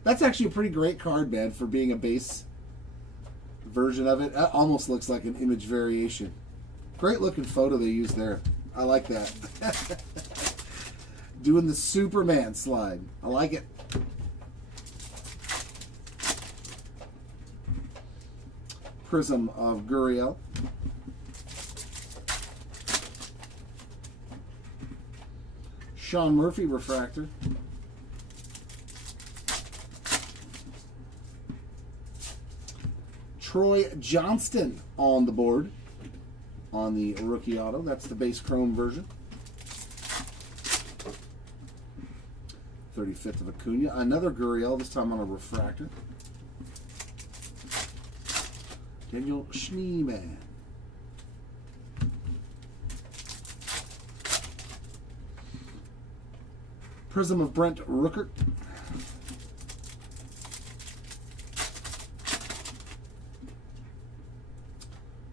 that's actually a pretty great card, man, for being a base version of it. That almost looks like an image variation. Great looking photo they used there. I like that. Doing the Superman slide. I like it. Prism of Gurriel. Sean Murphy refractor. Troy Johnston on the board. On the rookie auto. That's the base chrome version. 35th of Acuna. Another Gurriel, this time on a refractor. Daniel Schneeman. Prism of Brent Rookert.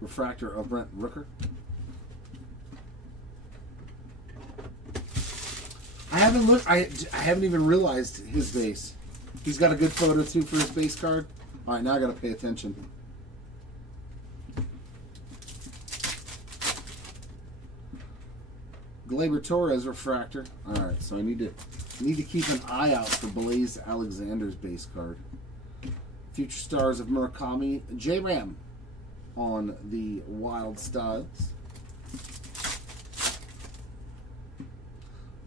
Refractor of Brent Rooker. I haven't looked. I haven't even realized his base. He's got a good photo too for his base card. All right, now I got to pay attention. Gleyber Torres refractor. All right, so I need to keep an eye out for Blaze Alexander's base card. Future Stars of Murakami, J-Ram on the Wild Styles.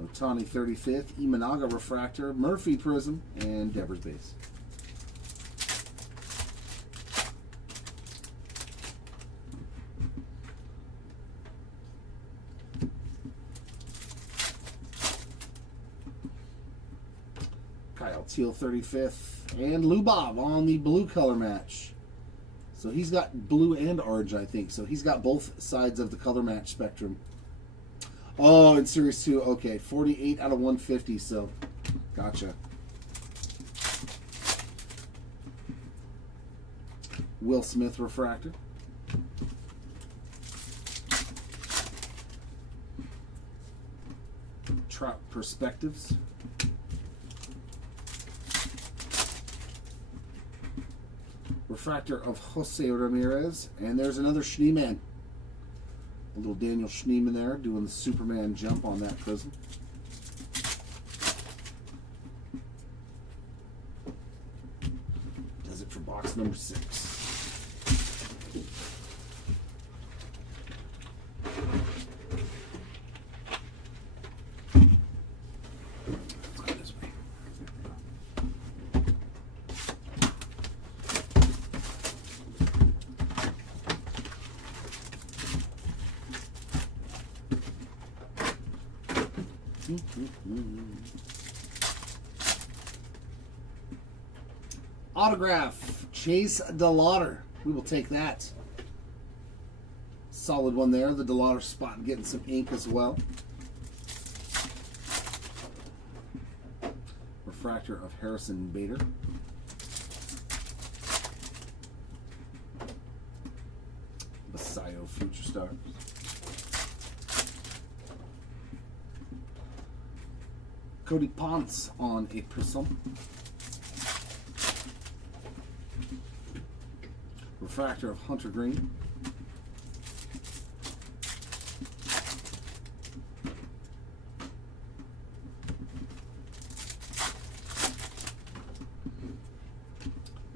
Otani 35th, Imanaga refractor, Murphy Prism, and Devers base. Kyle Teal 35th, and Lubov on the blue color match. So he's got blue and orange, I think. So he's got both sides of the color match spectrum. Oh, in Series 2, okay. 48 out of 150, so gotcha. Will Smith refractor. Trout Perspectives. Refractor of Jose Ramirez. And there's another Schneeman. A little Daniel Schneeman there doing the Superman jump on that prism. Does it for box number 6. Let's go this way. Autograph, Chase DeLauder. We will take that. Solid one there. The DeLauder spot getting some ink as well. Refractor of Harrison Bader. Basayo Future Stars. Cody Ponce on a prism. Refractor of Hunter Green.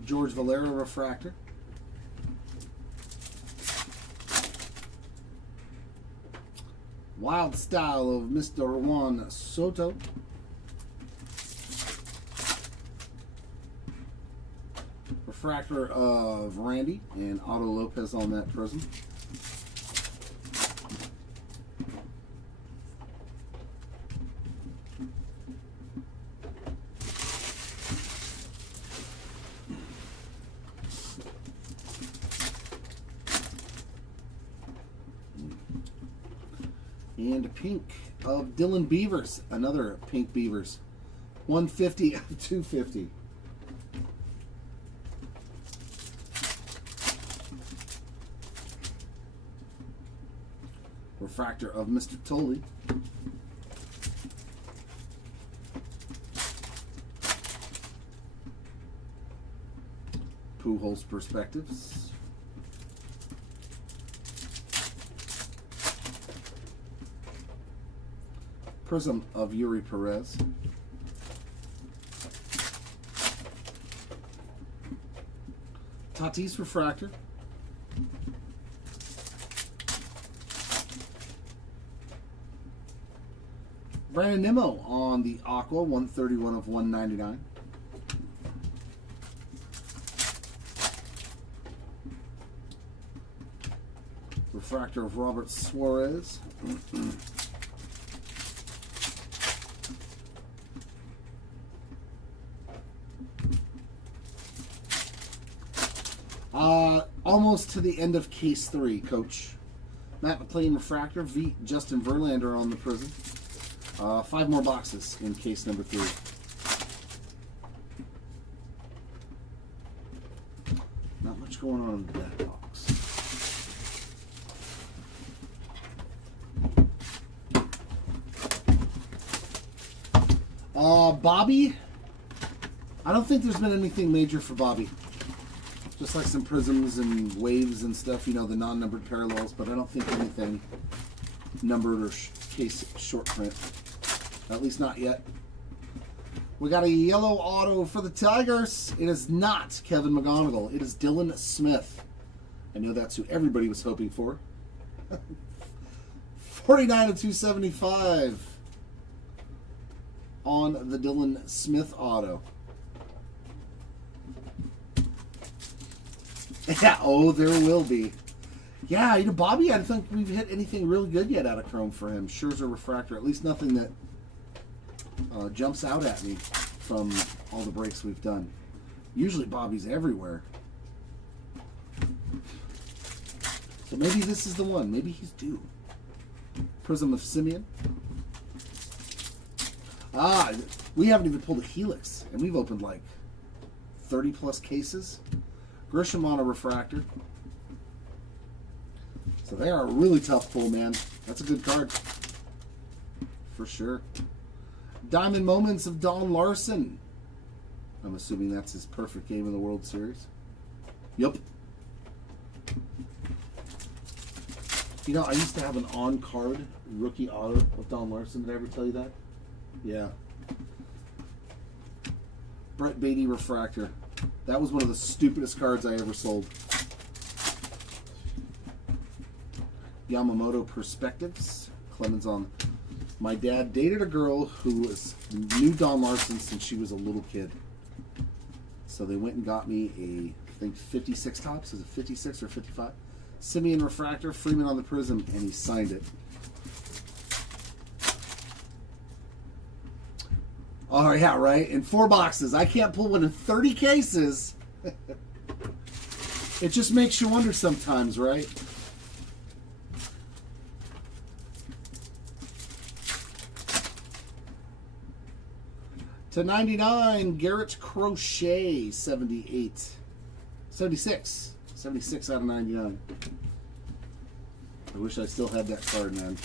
George Valera refractor. Wild Style of Mr. Juan Soto. Refractor of Randy and Otto Lopez on that prism. And a pink of Dylan Beavers, another pink Beavers. 150 of 250. Refractor of Mr. Tully. Pujols Perspectives. Prism of Yuri Perez. Tatis Refractor. Brandon Nimmo on the Aqua, 131 of 199. Refractor of Robert Suarez. Almost to the end of case 3, Coach. Matt McLean Refractor, Justin Verlander on the prism. 5 more boxes in case number 3. Not much going on in that box. Bobby, I don't think there's been anything major for Bobby. Just like some prisms and waves and stuff, you know, the non-numbered parallels, but I don't think anything numbered or case short print. At least not yet. We got a yellow auto for the Tigers. It is not Kevin McGonigal. It is Dylan Smith. I know that's who everybody was hoping for. 49 of 275 on the Dylan Smith auto. Yeah, oh, there will be. Yeah, you know, Bobby, I don't think we've hit anything really good yet out of Chrome for him. Scherzer refractor, at least nothing that jumps out at me from all the breaks we've done. Usually Bobby's everywhere. So maybe this is the one. Maybe he's due. Prism of Simeon. Ah, we haven't even pulled a Helix, and we've opened like 30 plus cases. Grisham on a refractor. So they are a really tough pull, man. That's a good card. For sure. Diamond Moments of Don Larson. I'm assuming that's his perfect game in the World Series. Yep. You know, I used to have an on-card rookie auto of Don Larson. Did I ever tell you that? Yeah. Brett Beatty refractor. That was one of the stupidest cards I ever sold. Yamamoto Perspectives. Clemens on. My dad dated a girl who knew Don Larson since she was a little kid. So they went and got me a, I think, 56 tops. Is it 56 or 55? Simeon refractor, Freeman on the prism, and he signed it. Oh, yeah, right? In 4 boxes. I can't pull one in 30 cases. It just makes you wonder sometimes, right? To 99, Garrett Crochet, 78. 76. 76 out of 99. I wish I still had that card, man.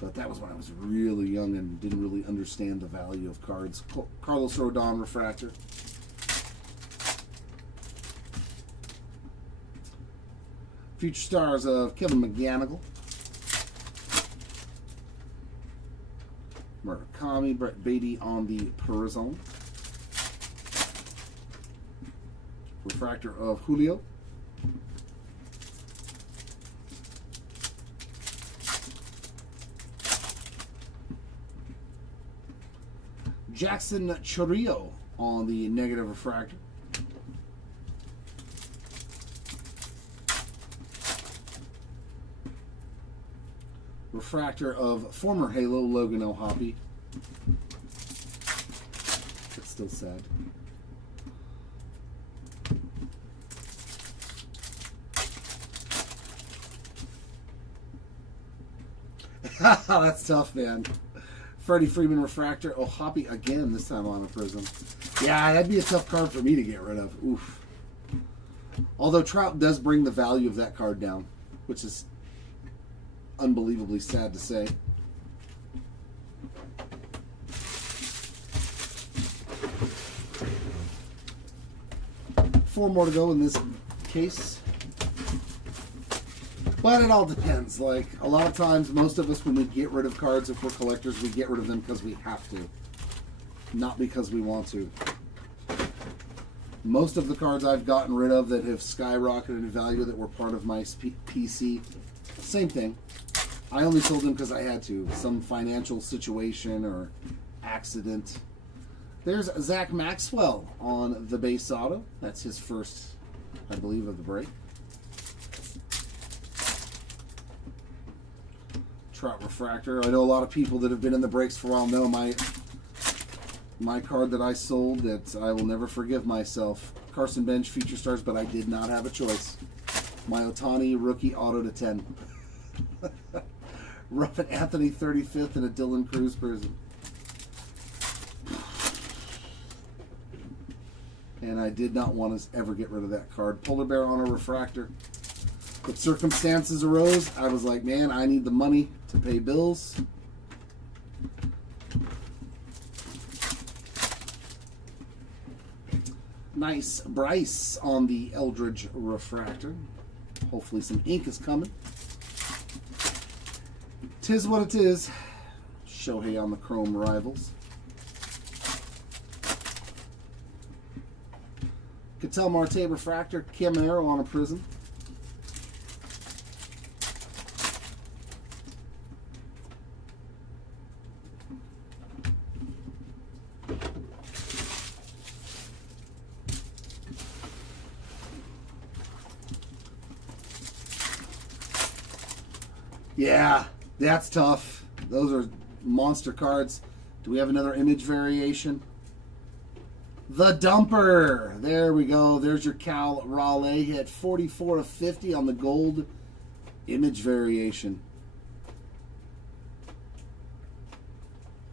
But that was when I was really young and didn't really understand the value of cards. Carlos Rodon refractor. Future stars of Kevin McGonigal. Murakami, Brett Beatty on the Perizon. Refractor of Julio. Jackson Chourio on the negative refractor. Refractor of former Halo Logan O'Hoppe. It's still sad. That's tough, man. Freddie Freeman refractor. O'Hoppe again, this time on a prism. Yeah, that'd be a tough card for me to get rid of. Oof. Although Trout does bring the value of that card down, which is unbelievably sad to say. Four more to go in this case. But it all depends. Like, a lot of times, most of us, when we get rid of cards, if we're collectors, we get rid of them because we have to. Not because we want to. Most of the cards I've gotten rid of that have skyrocketed in value that were part of my PC, same thing. I only sold them because I had to. Some financial situation or accident. There's Zach Maxwell on the base auto. That's his first, I believe, of the break. Trout refractor. I know a lot of people that have been in the breaks for a while know my card that I sold that I will never forgive myself. Carson Bench Future Stars, but I did not have a choice. My Ohtani rookie auto to 10. Ruffin Anthony 35th and a Dylan Cruz prism. And I did not want to ever get rid of that card. Polar Bear on a refractor. But circumstances arose. I was like, man, I need the money to pay bills. Nice Bryce on the Eldridge refractor. Hopefully some ink is coming. Tis what it is. Shohei on the Chrome Rivals. Ketel Marte refractor. Camaro on a Prism. Yeah, that's tough. Those are monster cards. Do we have another image variation? The Dumper. There we go. There's your Cal Raleigh hit 44/50 on the gold image variation.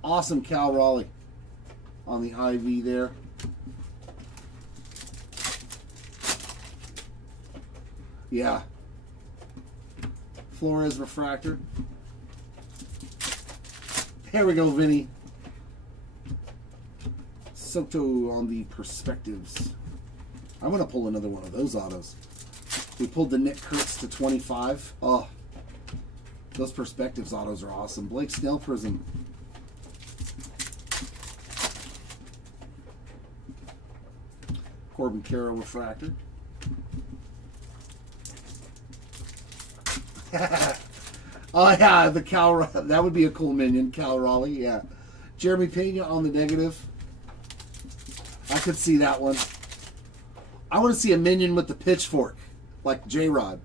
Awesome Cal Raleigh on the IV there. Yeah. Flores refractor. There we go, Vinny. Soto on the Perspectives. I'm going to pull another one of those autos. We pulled the Nick Kurtz to 25. Oh, those Perspectives autos are awesome. Blake Snell Prism. Corbin Carroll refractor. Oh yeah, the Cal, that would be a cool minion, Cal Raleigh, yeah. Jeremy Pena on the negative. I could see that one. I want to see a minion with the pitchfork, like J-Rod.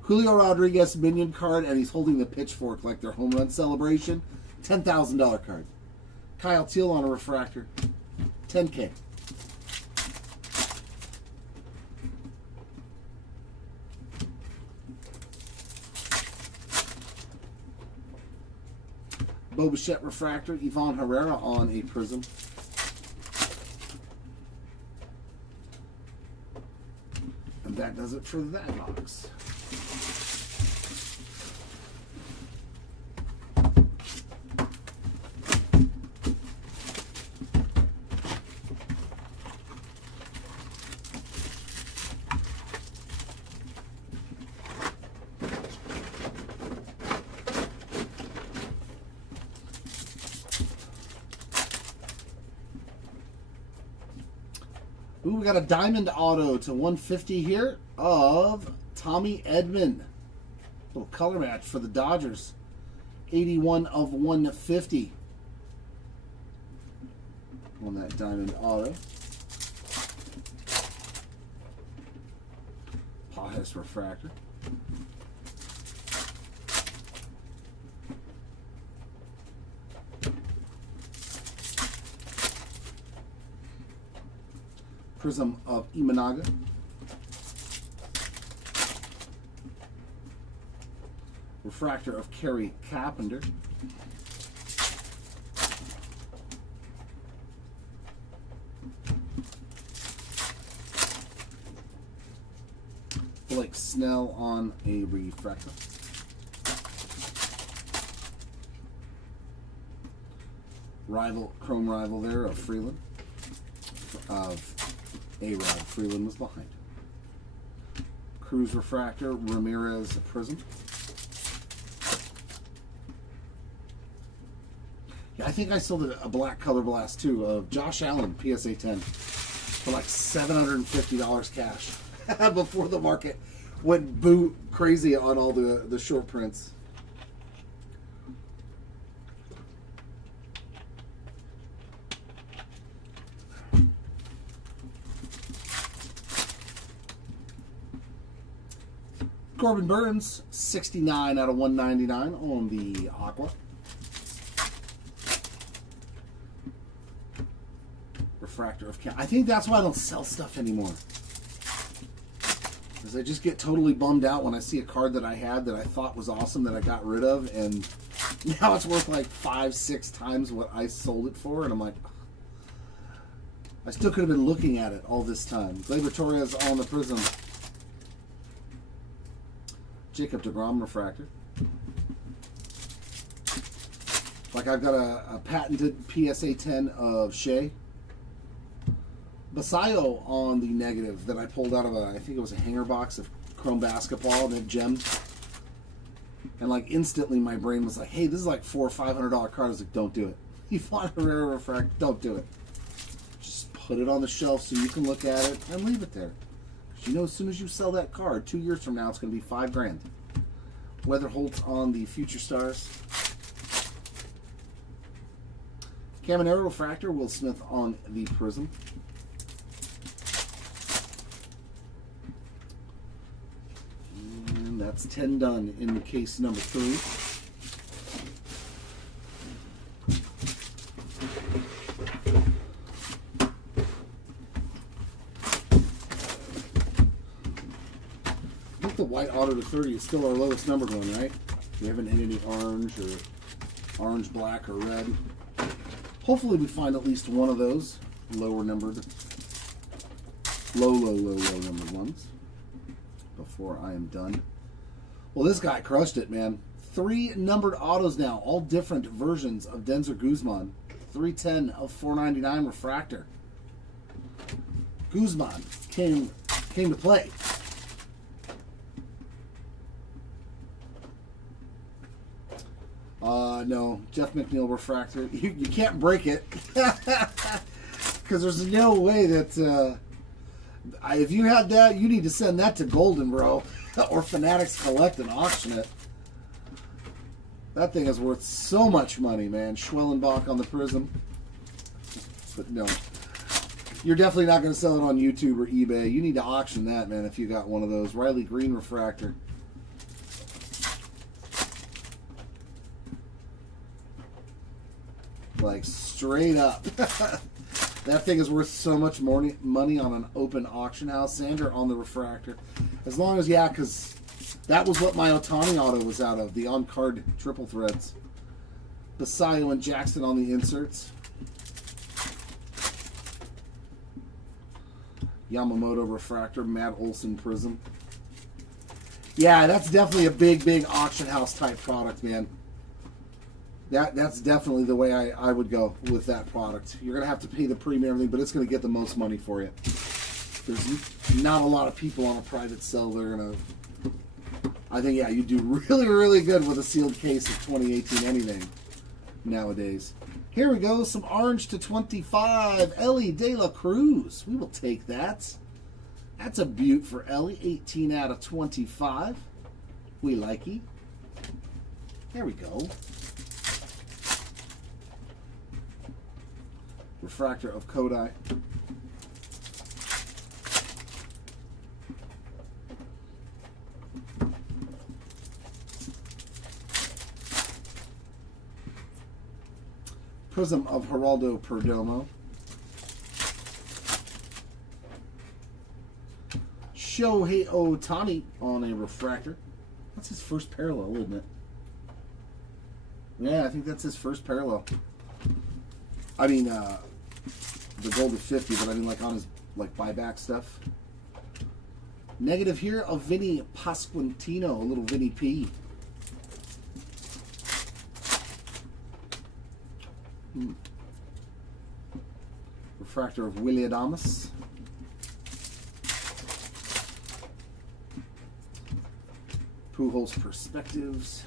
Julio Rodriguez minion card, and he's holding the pitchfork like their home run celebration. $10,000 card. Kyle Teal on a refractor. $10K. Bo Bichette refractor, Ivan Herrera on a Prism. And that does it for that box. Ooh, we got a diamond auto to 150 here of Tommy Edman. Little color match for the Dodgers. 81 of 150 on that diamond auto. Pajes refractor. Prism of Imanaga. Refractor of Kerry Carpenter. Blake Snell on a refractor. Rival, Chrome Rival there of Freeland. Of A-Rod. Freeland was behind. Cruz refractor, Ramirez Prism. Yeah, I think I sold a black color blast too of Josh Allen PSA 10 for like $750 cash before the market went boo crazy on all the short prints. Corbin Burns, 69 out of 199 on the Aqua. Refractor of Cat. I think that's why I don't sell stuff anymore. Because I just get totally bummed out when I see a card that I had that I thought was awesome that I got rid of, and now it's worth like 5-6 times what I sold it for, and I'm like, I still could have been looking at it all this time. Gleyber Torres on the Prism. Jacob deGrom refractor. Like I've got a patented PSA 10 of Shea. Basayo on the negative that I pulled out of I think it was a hanger box of Chrome Basketball that gemmed. And like instantly my brain was like, hey, this is like $400 or $500 card. I was like, don't do it. You want a rare refractor? Don't do it. Just put it on the shelf so you can look at it and leave it there. Because you know as soon as you sell that card, 2 years from now, it's going to be $5 grand. Weatherholtz on the Future Stars. Caminero refractor, Will Smith on the Prism. And that's 10 done in case number 3. I think the white auto to 30 is still our lowest number going, right? We haven't hit any orange or orange, black, or red. Hopefully we find at least one of those lower numbered, low numbered ones before I am done. Well, this guy crushed it, man. 3 numbered autos now, all different versions of Denzer Guzman. 310 of 499 refractor. Guzman came to play. No, Jeff McNeil refractor. You can't break it because there's no way that if you had that, you need to send that to Golden, bro, or Fanatics Collect and auction it. That thing is worth so much money, man. Schwellenbach on the Prism, but no, you're definitely not going to sell it on YouTube or eBay. You need to auction that, man. If you got one of those, Riley Green refractor. Like straight up. That thing is worth so much more money on an open auction house. Sander on the refractor. As long as, yeah, because that was what my Otani auto was out of. The on-card triple threads. Basayo and Jackson on the inserts. Yamamoto refractor. Matt Olson Prism. Yeah, that's definitely a big auction house type product, man. That's definitely the way I would go with that product. You're going to have to pay the premium and everything, but it's going to get the most money for you. There's not a lot of people on a private sale that are going to... I think, yeah, you do really good with a sealed case of 2018 anything nowadays. Here we go, some orange to 25. Ellie De La Cruz. We will take that. That's a beaut for Ellie. 18 out of 25. We like it. There we go. Refractor of Kodai. Prism of Geraldo Perdomo. Shohei Ohtani on a refractor. That's his first parallel, isn't it? Yeah, I think that's his first parallel. I mean, the gold to 50, but I mean like on his like buyback stuff. Negative here of Vinny Pasquantino, a little Vinny P. Refractor of Willie Adames. Pujols Perspectives.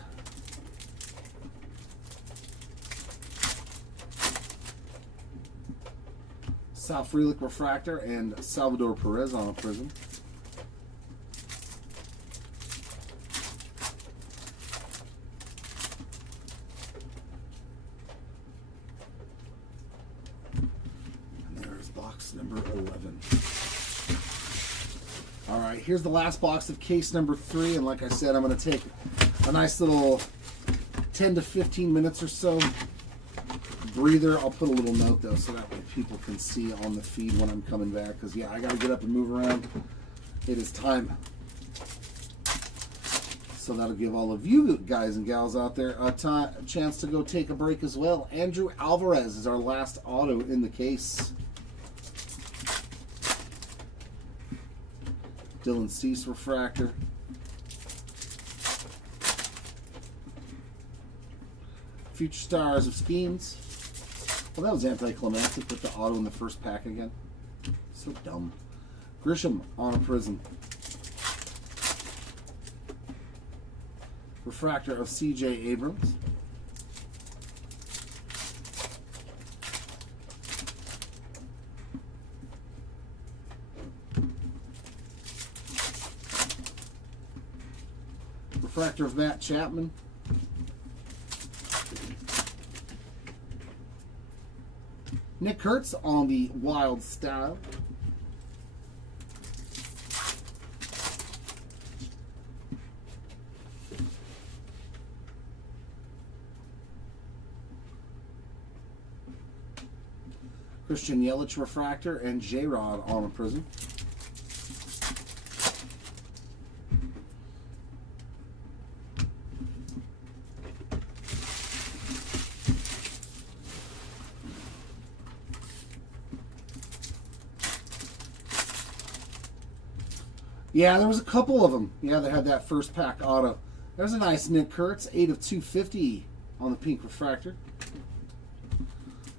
Sal Frelick refractor and Salvador Perez on a Prism. And there's box number 11. All right, here's the last box of case number 3, and like I said, I'm going to take a nice little 10 to 15 minutes or so breather. I'll put a little note though so that way people can see on the feed when I'm coming back, because yeah, I got to get up and move around. It is time. So that'll give all of you guys and gals out there a chance to go take a break as well. Andrew Alvarez is our last auto in the case. Dylan Cease refractor. Future Stars of Schemes. Well, that was anticlimactic. Put the auto in the first pack again. So dumb. Grisham on a prism. Refractor of C.J. Abrams. Refractor of Matt Chapman. Nick Kurtz on the Wild Style. Christian Yelich refractor and J-Rod on a prism. Yeah, there was a couple of them. Yeah, they had that first pack auto. There's a nice Nick Kurtz, 8 of 250 on the pink refractor.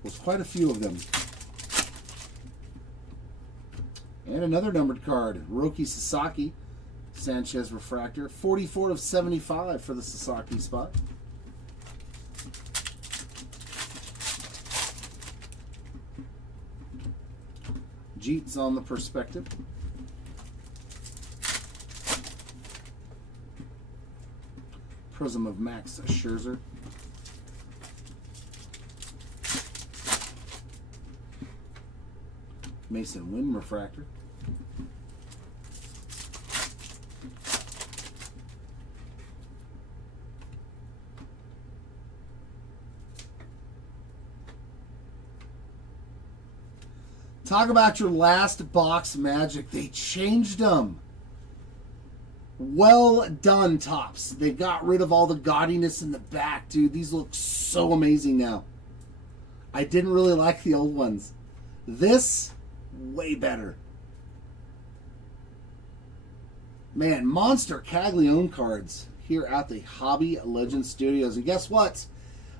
There's quite a few of them. And another numbered card, Roki Sasaki, Sanchez refractor, 44 of 75 for the Sasaki spot. Jeets on the perspective. Prism of Max Scherzer. Mason Wynn refractor. Talk about your last box magic. They changed them. Well done, Topps. They got rid of all the gaudiness in the back, dude. These look so amazing now. I didn't really like the old ones. This, way better. Man, monster Caglione cards here at the Hobby Legends Studios. And guess what?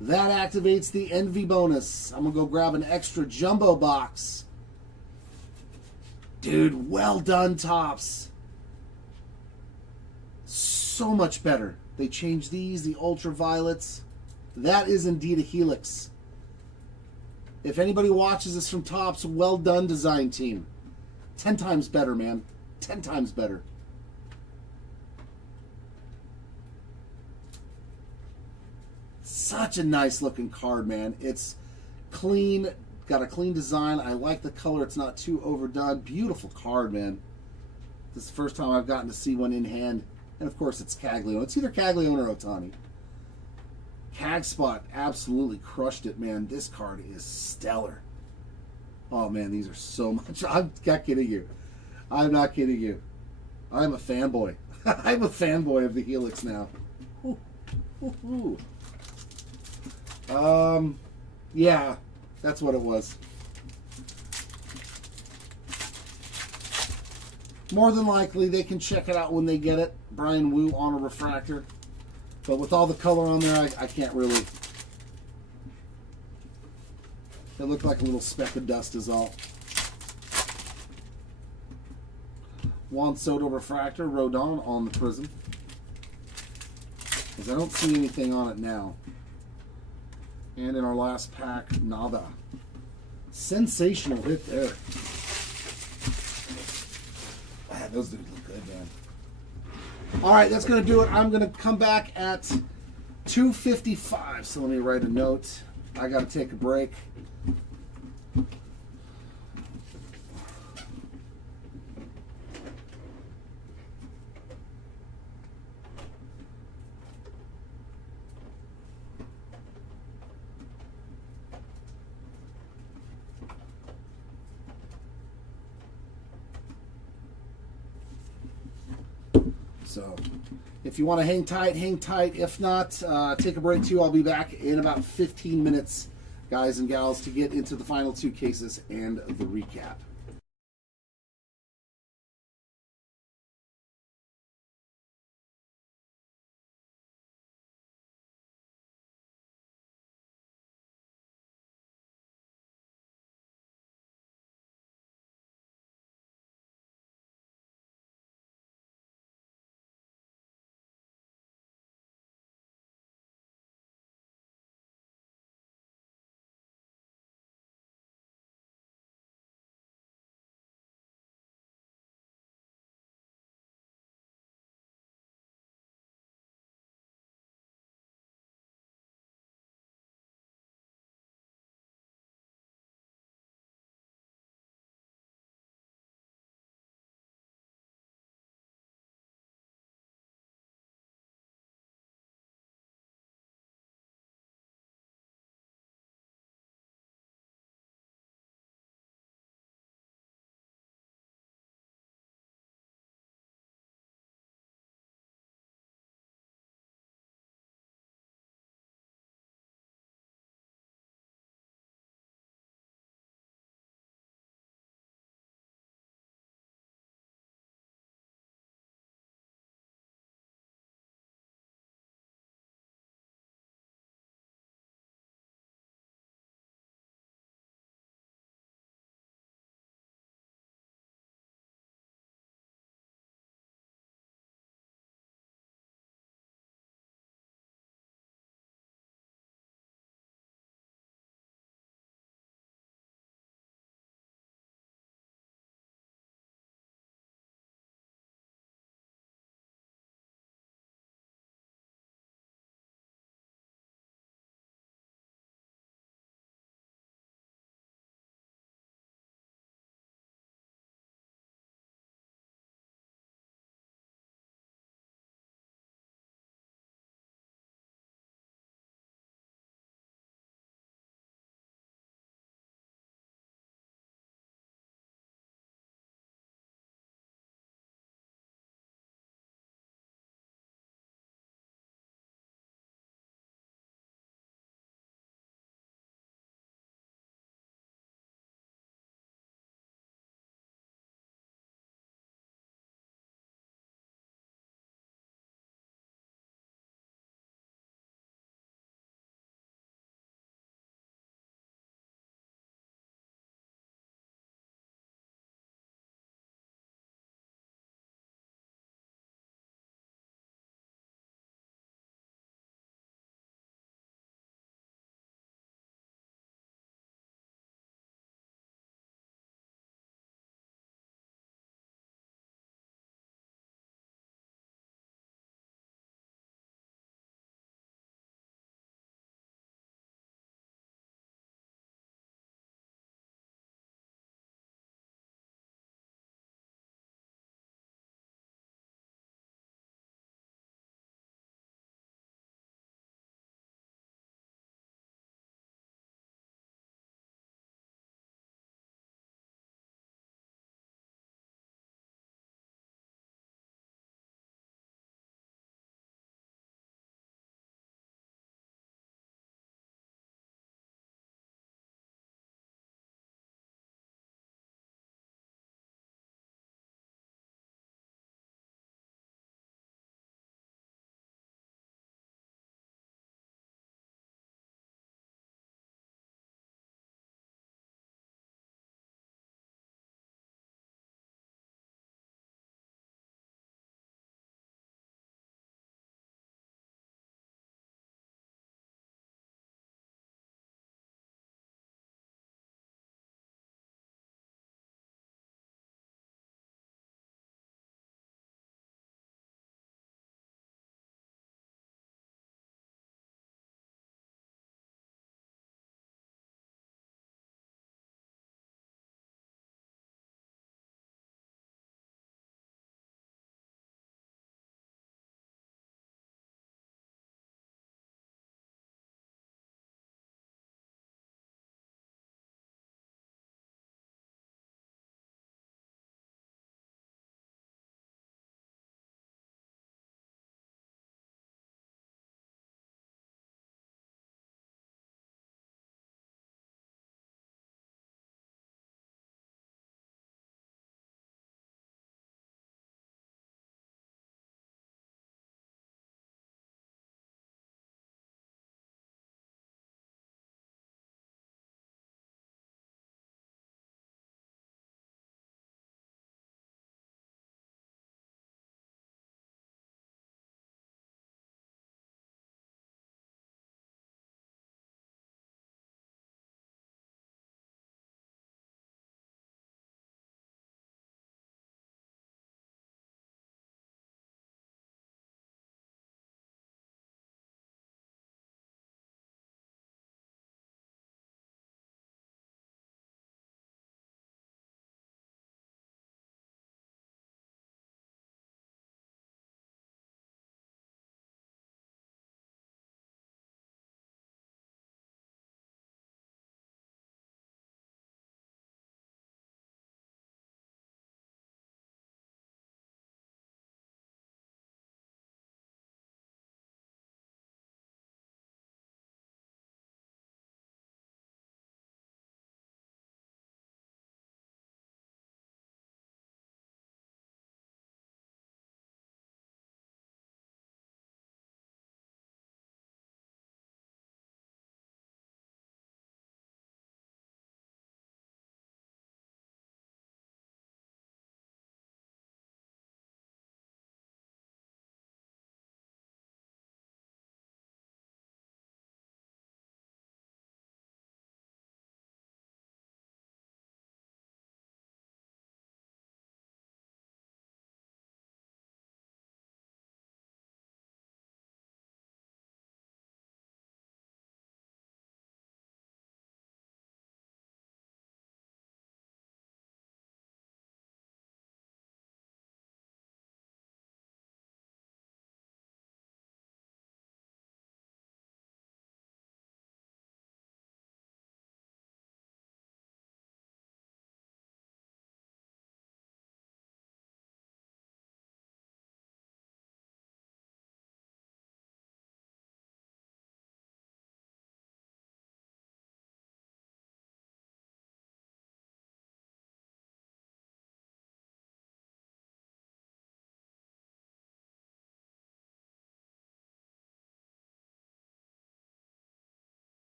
That activates the Envy bonus. I'm going to go grab an extra jumbo box. Dude, well done, Topps. So much better. They changed these, the ultraviolets. That is indeed a Helix. If anybody watches this from Topps, well done, design team. 10 times better, man. 10 times better. Such a nice looking card, man. It's clean, got a clean design. I like the color. It's not too overdone. Beautiful card, man. This is the first time I've gotten to see one in hand. And of course, it's Caglione. It's either Caglione or Ohtani. Cag Spot absolutely crushed it, man. This card is stellar. Oh, man, these are so much. I'm not kidding you. I'm not kidding you. I'm a fanboy. I'm a fanboy of the Helix now. Ooh, ooh, ooh. Yeah, that's what it was. More than likely, they can check it out when they get it. Brian Wu on a refractor. But with all the color on there, I can't really. It looked like a little speck of dust is all. Juan Soto refractor, Rodon on the prism. Because I don't see anything on it now. And in our last pack, nada. Sensational hit there. Man, those dudes look good, man. All right, that's going to do it. I'm going to come back at 2:55. So let me write a note. I got to take a break. So if you want to hang tight, hang tight. If not, take a break too. I'll be back in about 15 minutes, guys and gals, to get into the final two cases and the recap.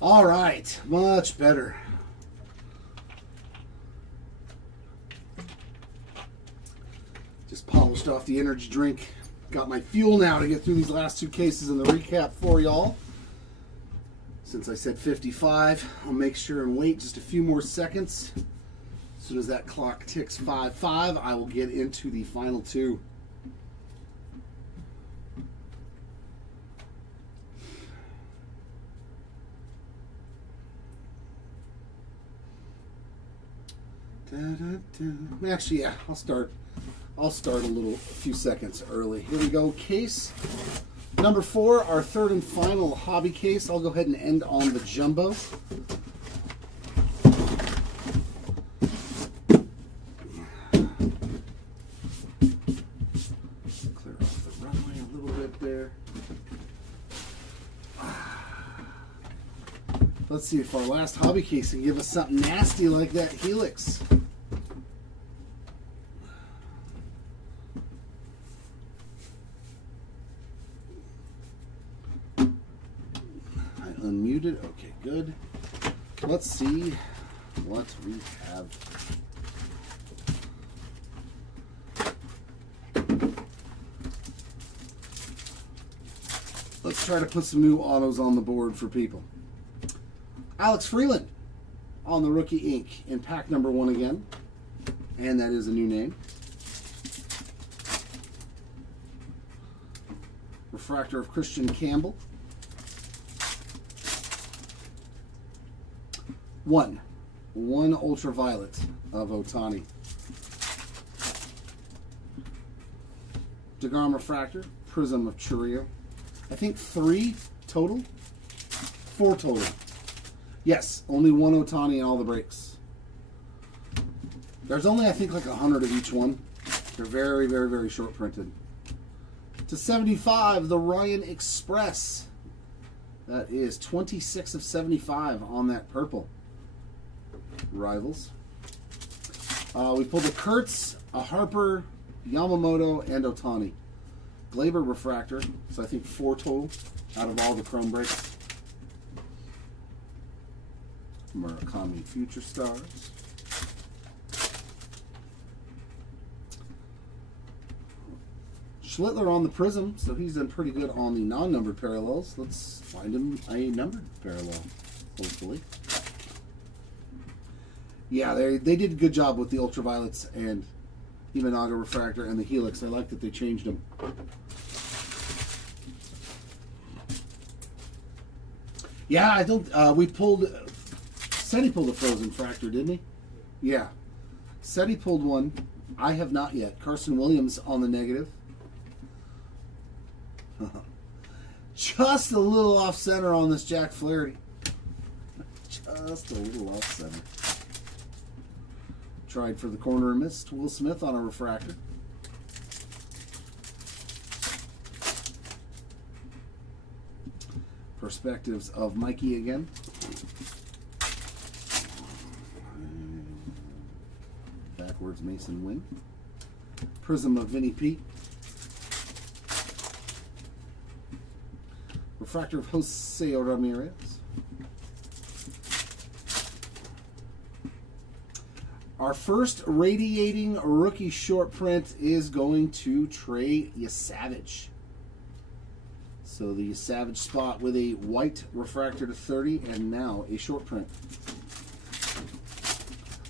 All right, much better. Just polished off the energy drink. Got my fuel now to get through these last two cases in the recap for y'all. Since I said 55, I'll make sure and wait just a few more seconds. As soon as that clock ticks 5-5, I will get into the final two. Actually, yeah, I'll start a few seconds early. Here we go. Case number 4, our third and final hobby case. I'll go ahead and end on the jumbo. Clear off the runway a little bit there. Let's see if our last hobby case can give us something nasty like that Helix. Unmuted. Okay, good. Let's see what we have. Let's try to put some new autos on the board for people. Alex Freeland on the Rookie Ink in pack number 1 again. And that is a new name. Refractor of Christian Campbell. One ultraviolet of Otani. DeGrom refractor, Prism of Chourio. I think 3 total? 4 total. Yes, only 1 Otani in all the breaks. There's only, I think, like 100 of each one. They're very, very, very short printed. To 75, the Ryan Express. That is 26 of 75 on that purple. Rivals. We pulled a Kurtz, a Harper, Yamamoto, and Otani. Glaber refractor, so I think 4 total out of all the chrome breaks. Murakami Future Stars. Schlittler on the Prism, so he's done pretty good on the non-numbered parallels. Let's find him a numbered parallel, hopefully. Yeah, they did a good job with the ultraviolets and Imanaga refractor and the Helix. I like that they changed them. Yeah, I don't. Said he pulled a frozen fractor, didn't he? Yeah. Said he pulled one. I have not yet. Carson Williams on the negative. Just a little off center on this Jack Flaherty. Just a little off center. Tried for the corner and missed. Will Smith on a refractor. Perspectives of Mikey again. Backwards Mason Wing. Prism of Vinny P. Refractor of Jose Ramirez. Our first radiating rookie short print is going to Trey Yesavage. So the Yesavage spot with a white refractor to 30 and now a short print.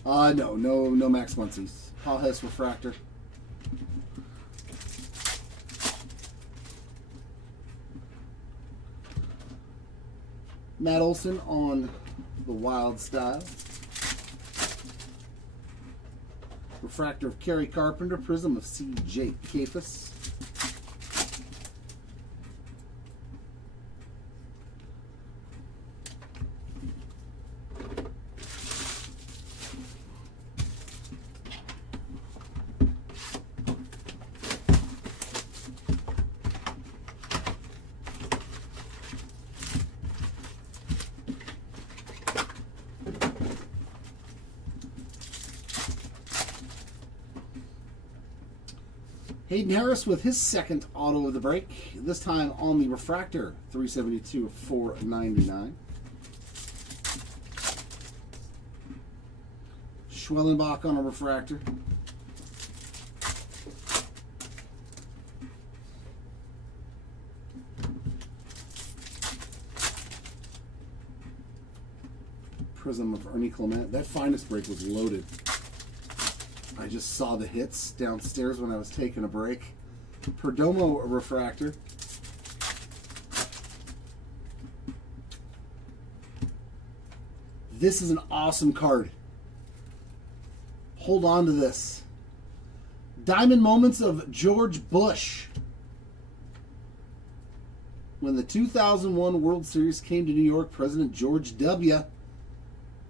No Max Muncy's. Paul Hess refractor. Matt Olson on the Wild Style. Refractor of Kerry Carpenter. Prism of C.J. Kafis. Hayden Harris with his second auto of the break, this time on the refractor, 372 of 499. Schwellenbach on a refractor. Prism of Ernie Clement. That finest break was loaded. I just saw the hits downstairs when I was taking a break. Perdomo refractor. This is an awesome card. Hold on to this. Diamond Moments of George Bush. When the 2001 World Series came to New York, President George W.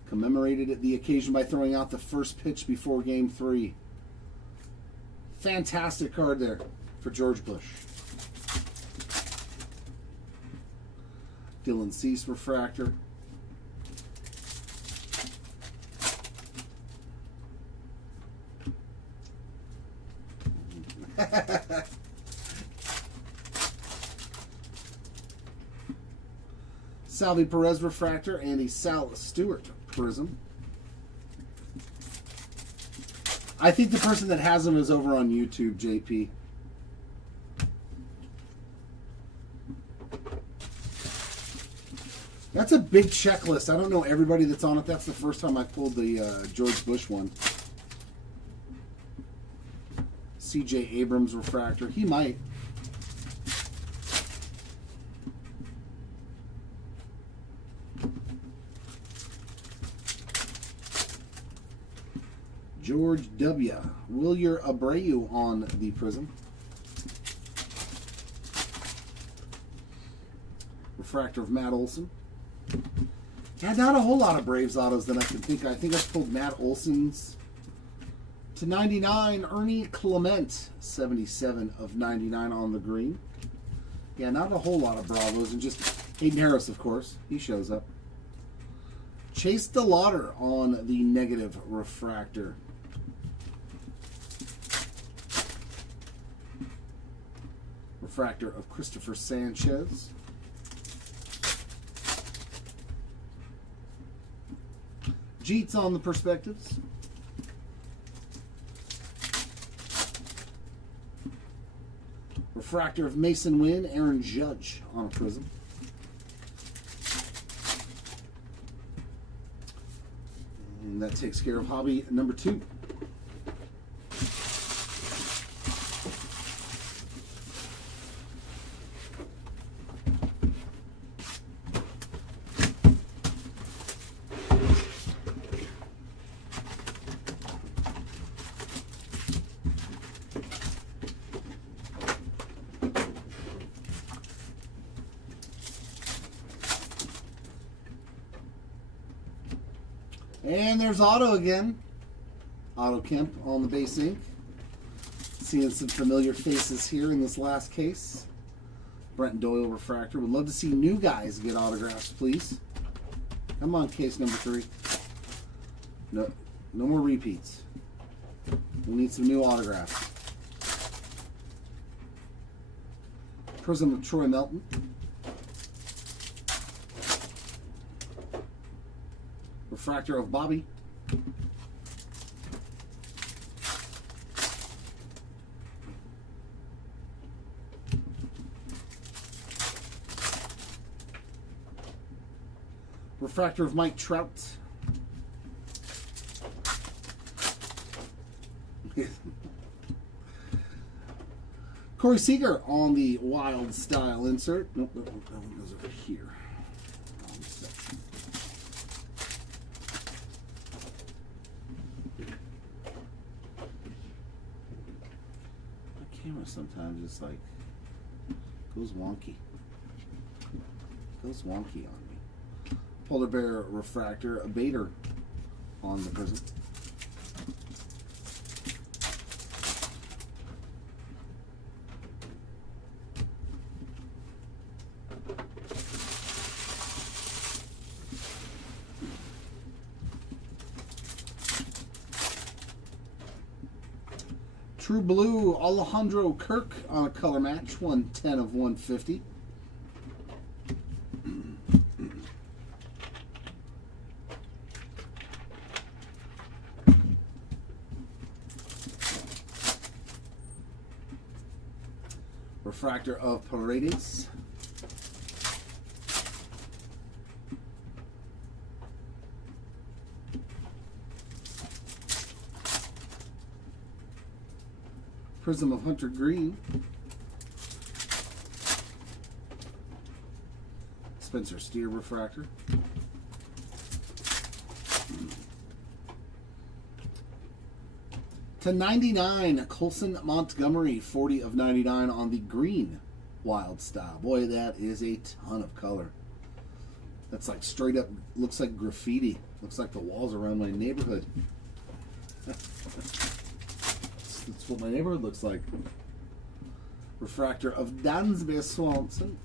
commemorated the occasion by throwing out the first pitch before Game 3. Fantastic card there for George Bush. Dylan Cease refractor. Salvi Perez refractor and a Sal Stewart prism. I think the person that has them is over on YouTube, JP. That's a big checklist. I don't know everybody that's on it. That's the first time I pulled the George Bush one. CJ Abrams refractor. He might. George W. Wilyer Abreu on the prism. Refractor of Matt Olson. Yeah, not a whole lot of Braves autos that I can think of. I think I pulled Matt Olson's to 99. Ernie Clement, 77 of 99 on the green. Yeah, not a whole lot of Bravos, and just Hayden Harris, of course. He shows up. Chase DeLauder on the negative refractor. Refractor of Christopher Sanchez. Jeets on the perspectives. Refractor of Mason Wynn, Aaron Judge on a prism. And that takes care of hobby number 2. And there's Otto again. Otto Kemp on the base ink. Seeing some familiar faces here in this last case. Brent Doyle refractor. Would love to see new guys get autographs, please. Come on, case number 3. No more repeats. We need some new autographs. Prism of Troy Melton. Refractor of Bobby. Refractor of Mike Trout. Corey Seager on the Wild Style insert. Nope, that one goes over here. Camera sometimes just like goes wonky. Goes wonky on me. Polar Bear refractor, a Bader on the prism. True Blue, Alejandro Kirk on a color match, 110 of 150. refractor of Paredes. Prism of Hunter Green. Spencer Steer refractor. To 99, Colson Montgomery, 40 of 99 on the green Wild Style. Boy, that is a ton of color. That's like straight up, looks like graffiti. Looks like the walls around my neighborhood. That's what my neighborhood looks like. Refractor of Dansby Swanson.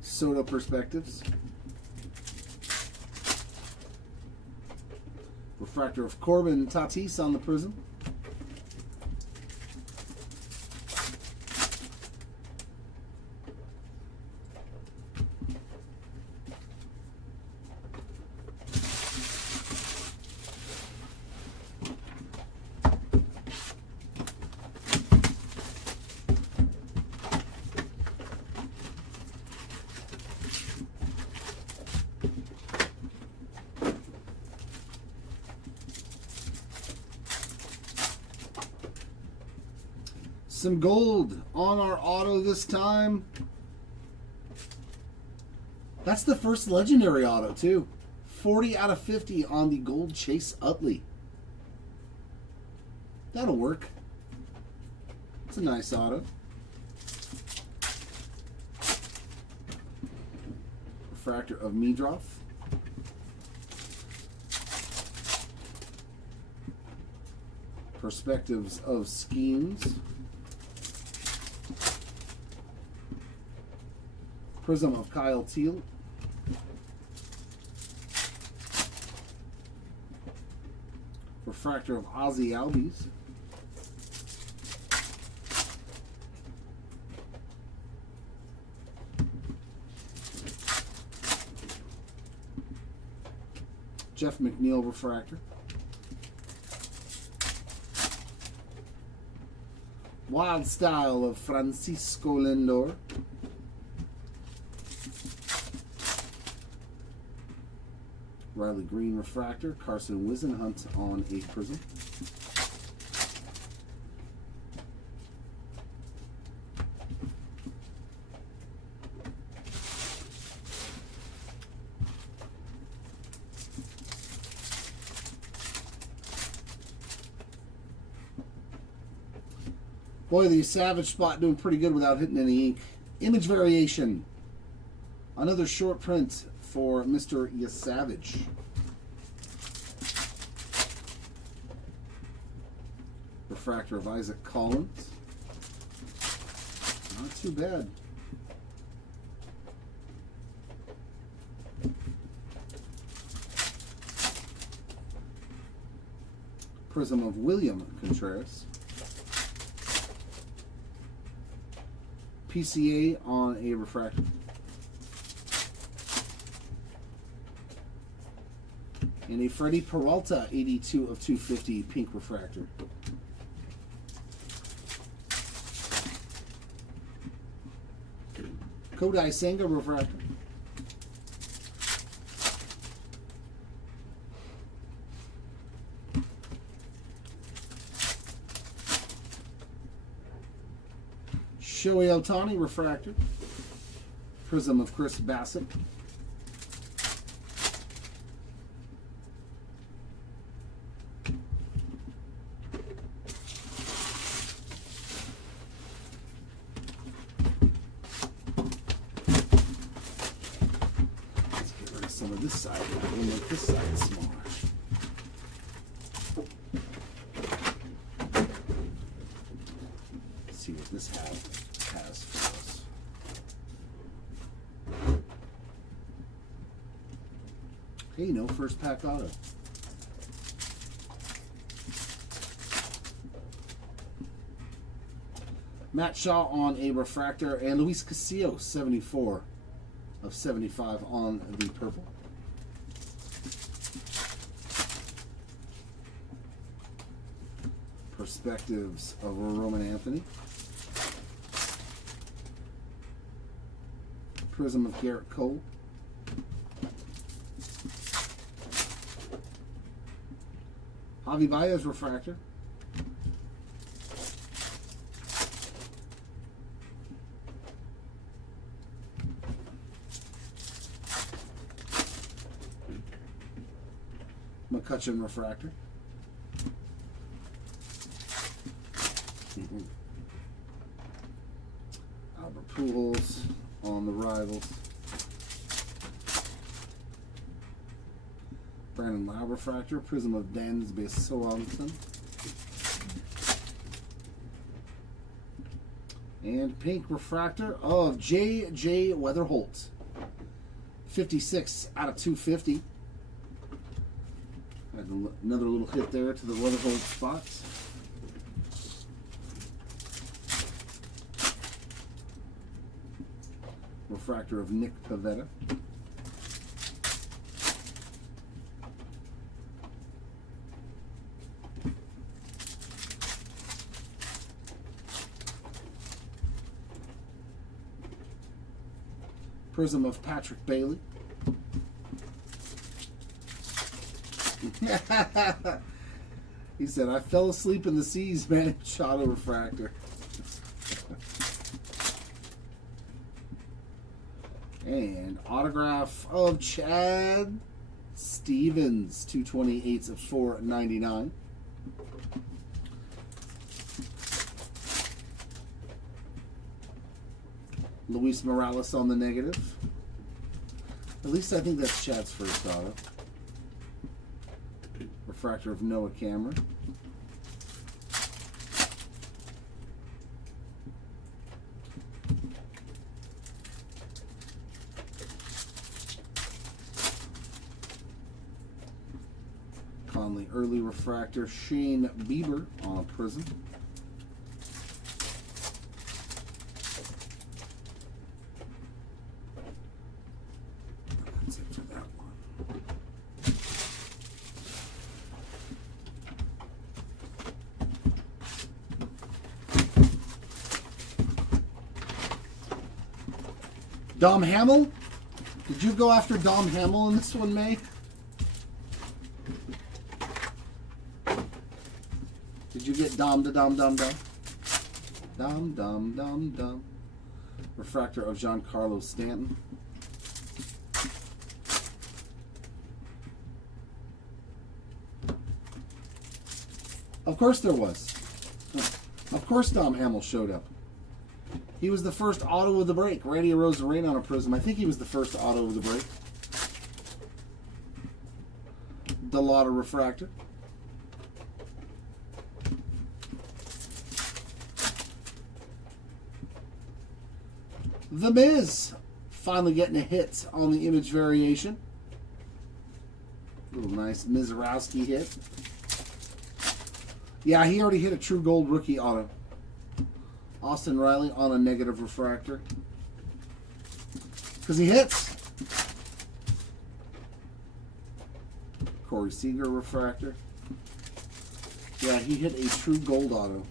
Soto Perspectives. Refractor of Corbin Tatis on the prism. Some gold on our auto this time. That's the first legendary auto, too. 40 out of 50 on the gold Chase Utley. That'll work. It's a nice auto. Refractor of Meadroff. Perspectives of Schemes. Prism of Kyle Teal. Refractor of Ozzy Albies. Jeff McNeil refractor. Wild Style of Francisco Lindor. Riley Green refractor, Carson Wisenhunt on a prism. Boy, the Savage spot doing pretty good without hitting any ink. Image variation. Another short print for Mr. Savage. Refractor of Isaac Collins. Not too bad. Prism of William Contreras. PCA on a refractor. And a Freddie Peralta 82 of 250 pink refractor. Kodai Senga refractor. Shohei Ohtani refractor. Prism of Chris Bassett. Let's get rid of some of this side. We'll make this side smaller. Let's see what this has for us. Hey, no first pack auto. Matt Shaw on a refractor, and Luis Castillo 74 of 75 on the purple. Perspectives of Roman Anthony. Prism of Garrett Cole. Javi Baez refractor. McCutcheon refractor. Albert Pujols on the Rivals. Brandon Lau refractor. Prism of Dansby Swanson. And pink refractor of J.J. Weatherholt. 56 out of 250. Had another little hit there to the Weatherholt spots. Refractor of Nick Pivetta. Prism of Patrick Bailey. He said, I fell asleep in the seas, man. Shadow refractor. And autograph of Chad Stevens, 228s of 499. Luis Morales on the negative. At least I think that's Chad's first auto. Refractor of Noah Cameron. Conley early refractor. Shane Bieber on a prism. That's it for that one. Dom Hamill? Did you go after Dom Hamill in this one, May? Did you get Dom? Dom. Refractor of Giancarlo Stanton. Of course there was. Of course Dom Hamill showed up. He was the first auto of the break. Randy Arozarena on a prism. I think he was the first auto of the break. Delata refractor. The Miz finally getting a hit on the image variation. Little nice Mizorowski hit. Yeah, he already hit a true gold rookie auto. Austin Riley on a negative refractor. Because he hits. Corey Seager refractor. Yeah, he hit a true gold auto.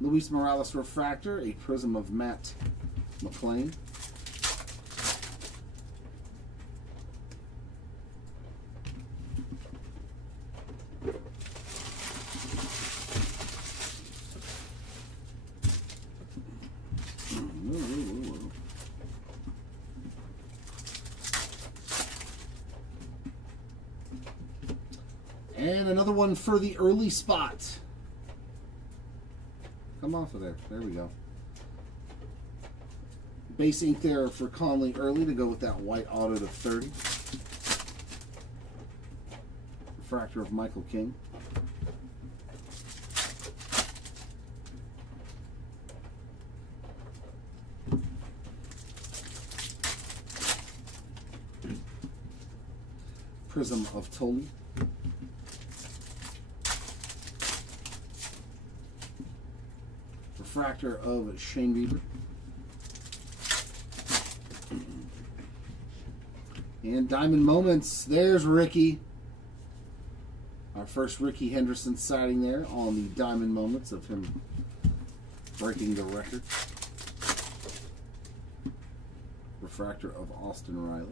Luis Morales refractor, a prism of Matt McClain. And another one for the early spot. Come off of there. There we go. Base ink there for Conley early to go with that white auto to 30. Refractor of Michael King. Prism of Tully. Refractor of Shane Bieber. And Diamond Moments. There's Ricky. Our first Ricky Henderson sighting there on the Diamond Moments of him breaking the record. Refractor of Austin Riley.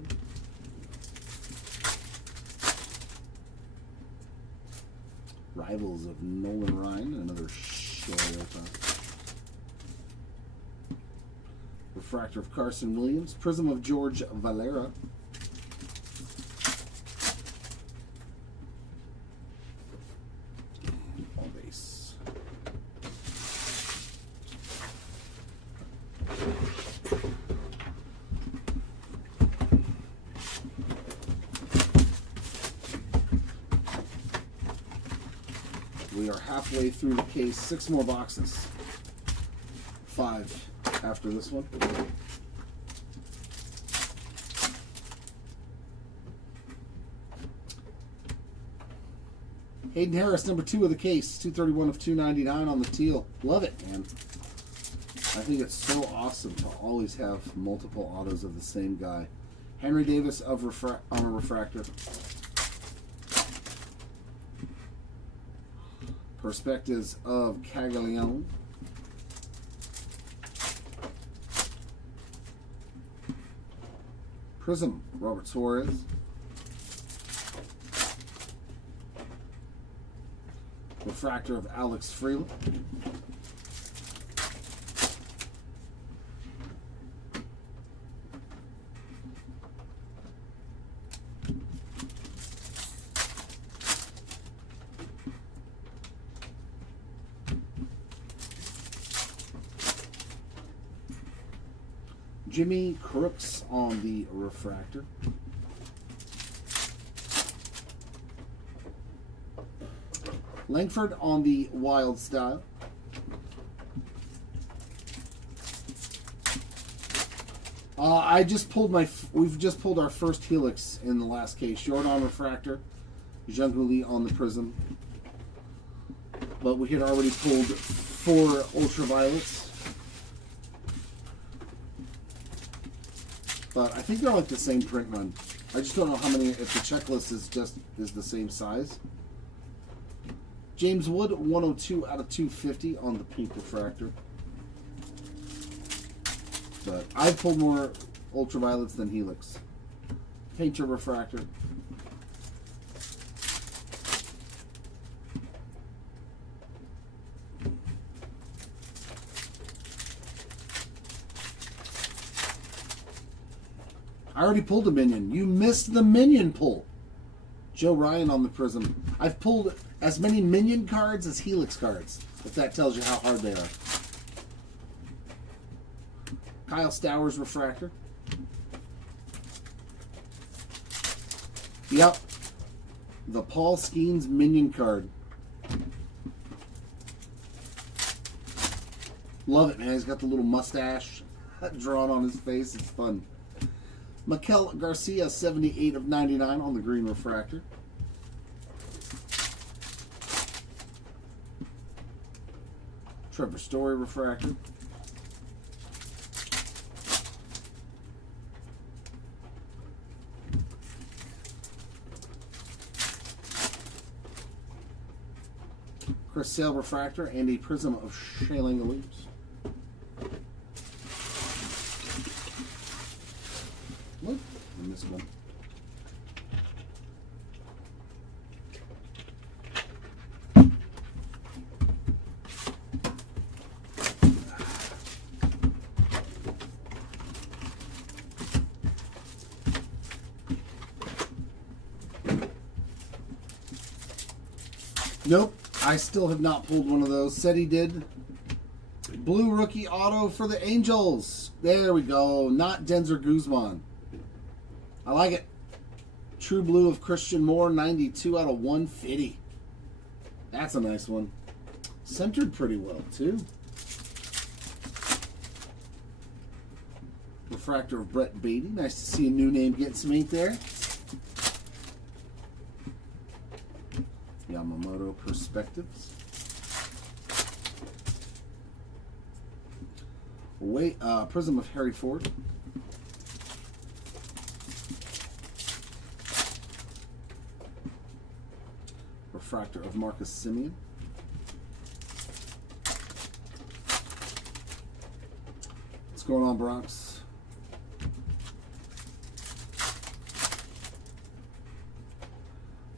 Rivals of Nolan Ryan, another Shoyota. Refractor of Carson Williams. Prism of George Valera. And all base. We are halfway through the case. 6 more boxes. 5 after this one. Hayden Harris, number 2 of the case. 231 of 299 on the teal. Love it, man. I think it's so awesome to always have multiple autos of the same guy. Henry Davis of on a refractor. Perspectives of Caglione. Prism, Robert Suarez. Refractor of Alex Freeland. Jimmy Crooks on the refractor. Langford on the Wild Style. We've just pulled our first Helix in the last case. Jordan refractor. Zhanguli on the Prism. But we had already pulled 4 ultraviolets. But I think they're like the same print run. I just don't know how many, if the checklist is the same size. James Wood, 102 out of 250 on the pink refractor. But I've pulled more ultraviolets than Helix. Painter refractor. I already pulled a minion. You missed the minion pull. Joe Ryan on the Prism. I've pulled as many minion cards as Helix cards, if that tells you how hard they are. Kyle Stowers refractor. Yep. The Paul Skeens minion card. Love it, man. He's got the little mustache drawn on his face. It's fun. Mikel Garcia, 78 of 99 on the green refractor. Trevor Story refractor. Chris Sale refractor and a Prism of Shea Langeliers. Look, I missed one. Nope, I still have not pulled one of those. Said he did. Blue rookie auto for the Angels. There we go. Not Denzer Guzman. I like it. True blue of Christian Moore, 92 out of 150. That's a nice one. Centered pretty well, too. Refractor of Brett Beatty. Nice to see a new name getting some ink there. Yamamoto Perspectives. Prism of Harry Ford. refractor of Marcus Simeon. What's going on, Bronx?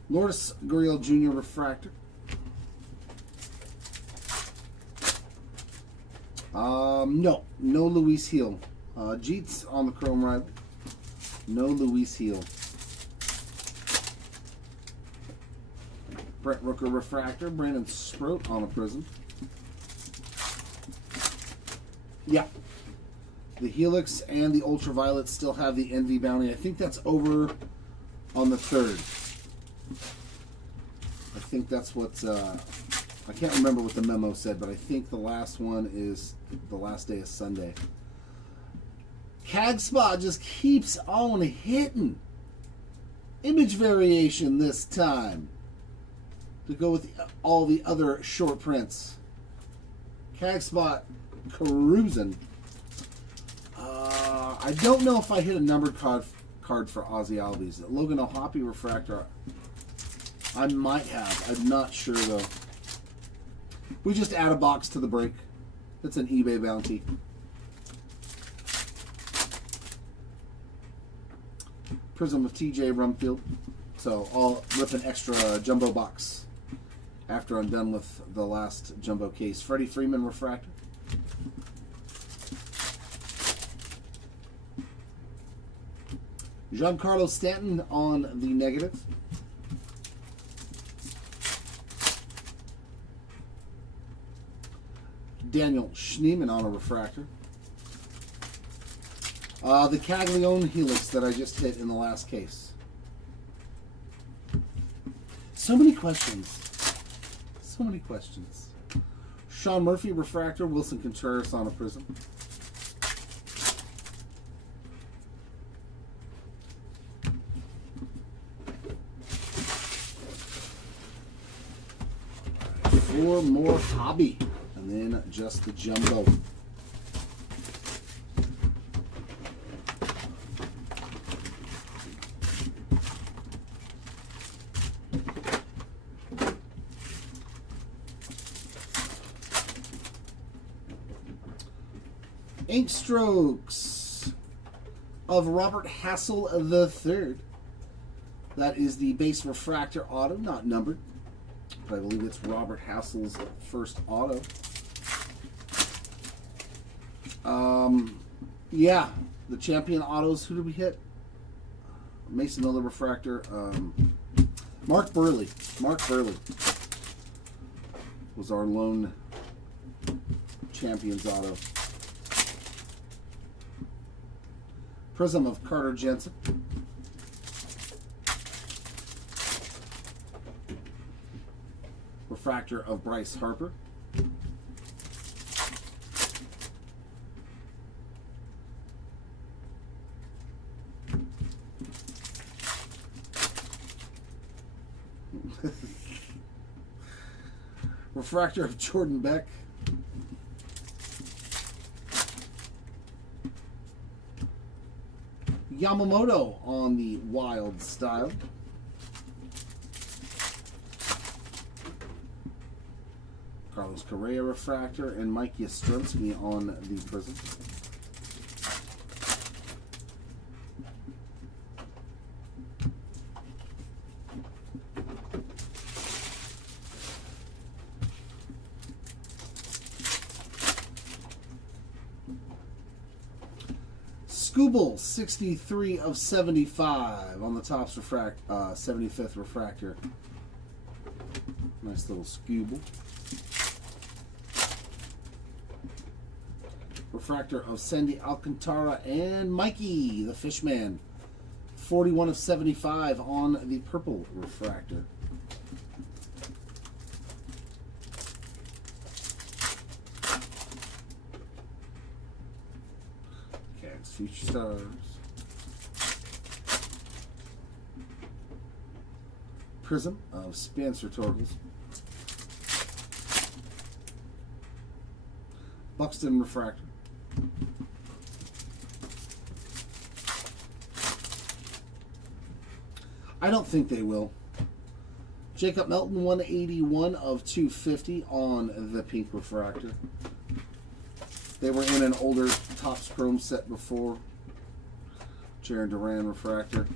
Lourdes Gurriel Jr. refractor. No Luis Heel. Jeets on the Chrome Rival. No Luis Heel. Brent Rooker refractor. Brandon Sproat on a Prism. Yeah. The Helix and the Ultraviolet still have the Envy bounty. I think that's over on the 3rd. I think that's what... I can't remember what the memo said, but I think the last one is the last day of Sunday. CAG Spot just keeps on hitting. Image variation this time to go with all the other short prints. CAG Spot cruising. I don't know if I hit a numbered card for Ozzy Albies. Logan O'Hoppe refractor. I might have. I'm not sure though. We just add a box to the break. That's an eBay bounty. Prism of TJ Rumfield. So I'll rip an extra jumbo box after I'm done with the last jumbo case. Freddie Freeman refractor. Giancarlo Stanton on the negative. Daniel Schneemann on a refractor. The Caglione Helix that I just hit in the last case. So many questions. So many questions. Sean Murphy refractor. Wilson Contreras on a Prism. Four more hobby. And then just the jumbo. Ink strokes of Robert Hassel III. That is the base refractor auto, not numbered. But I believe it's Robert Hassel's first auto. Yeah, the champion autos. Who did we hit? Mason Miller refractor. Mark Burley. Mark Burley was our lone champions auto. Prism of Carter Jensen. Refractor of Bryce Harper. Refractor of Jordan Beck. Yamamoto on the Wild Style. Carlos Correa refractor and Mike Yastrzemski on the Prism. Scooble, 63 of 75 on the Topps 75th refractor. Nice little Scooble. Refractor of Sandy Alcantara and Mikey, the Fishman. 41 of 75 on the purple refractor. Cats Future Stars. Prism of Spencer Torgels. Buxton refractor. I don't think they will. Jacob Melton, 181 of 250 on the pink refractor. They were in an older Topps Chrome set before. Jaron Duran refractor.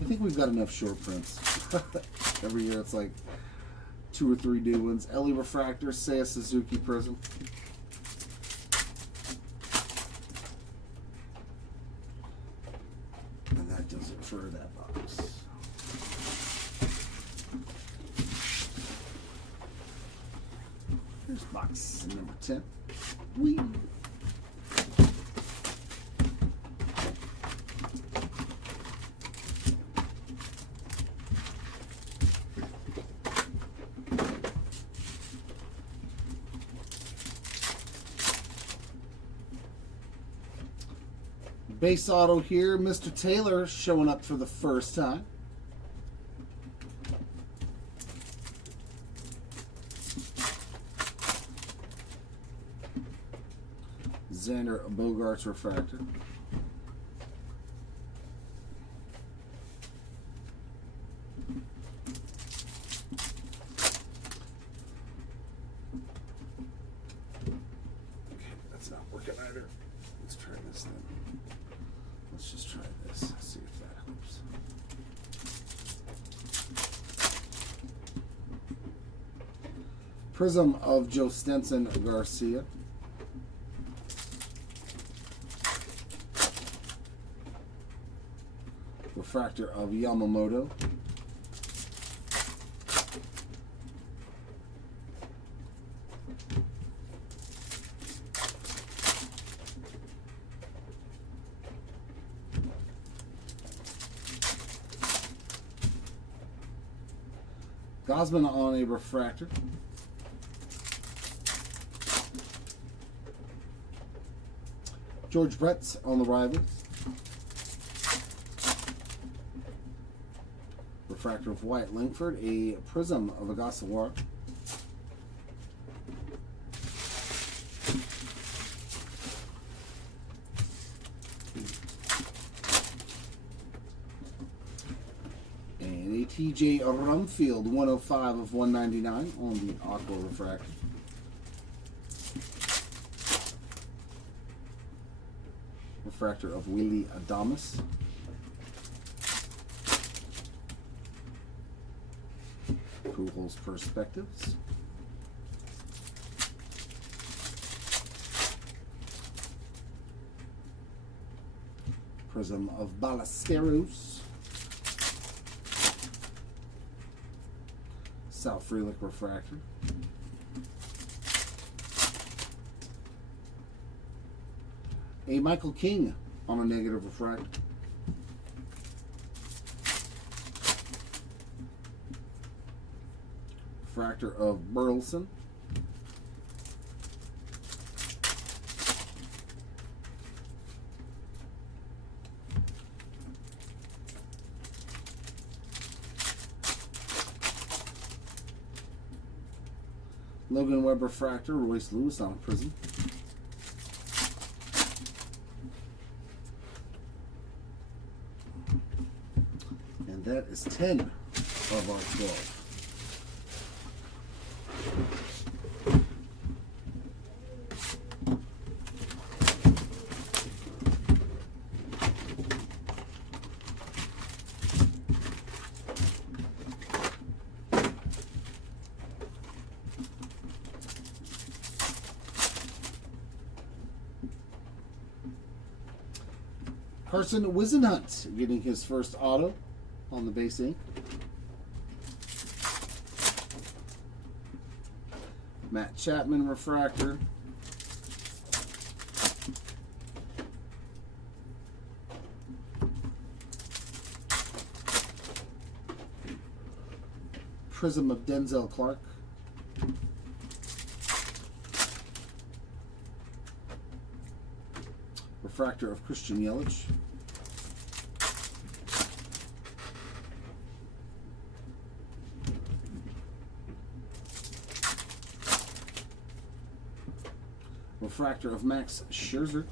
I think we've got enough short prints. Every year it's like 2 or 3 new ones. Ellie refractor, Seiya Suzuki prism. And that does it for that box. Here's box number 10. Whee! Base auto here, Mr. Taylor showing up for the first time. Xander Bogaerts refractor. Okay, that's not working either. Let's try this then. Let's just try this. See if that helps. Prism of Joe Stenson Garcia. Refractor of Yamamoto. Gosman on a refractor. George Brett's on the Rivals. Refractor of Wyatt Langford. A prism of Agasawara. And a TJ Rumfield, 105 of 199 on the Aqua refractor. Refractor of Willie Adames. Pujols Perspectives. Prism of Ballesteros. Sal Frelick refractor. A Michael King on a negative refractor. Refractor of Burleson. Logan Webb refractor, Royce Lewis on a prism. And that is 10 of our 12. Carson Wisenhunt getting his first auto on the base ink. Matt Chapman refractor. Prism of Denzel Clark. Refractor of Christian Yelich. Refractor of Max Scherzer.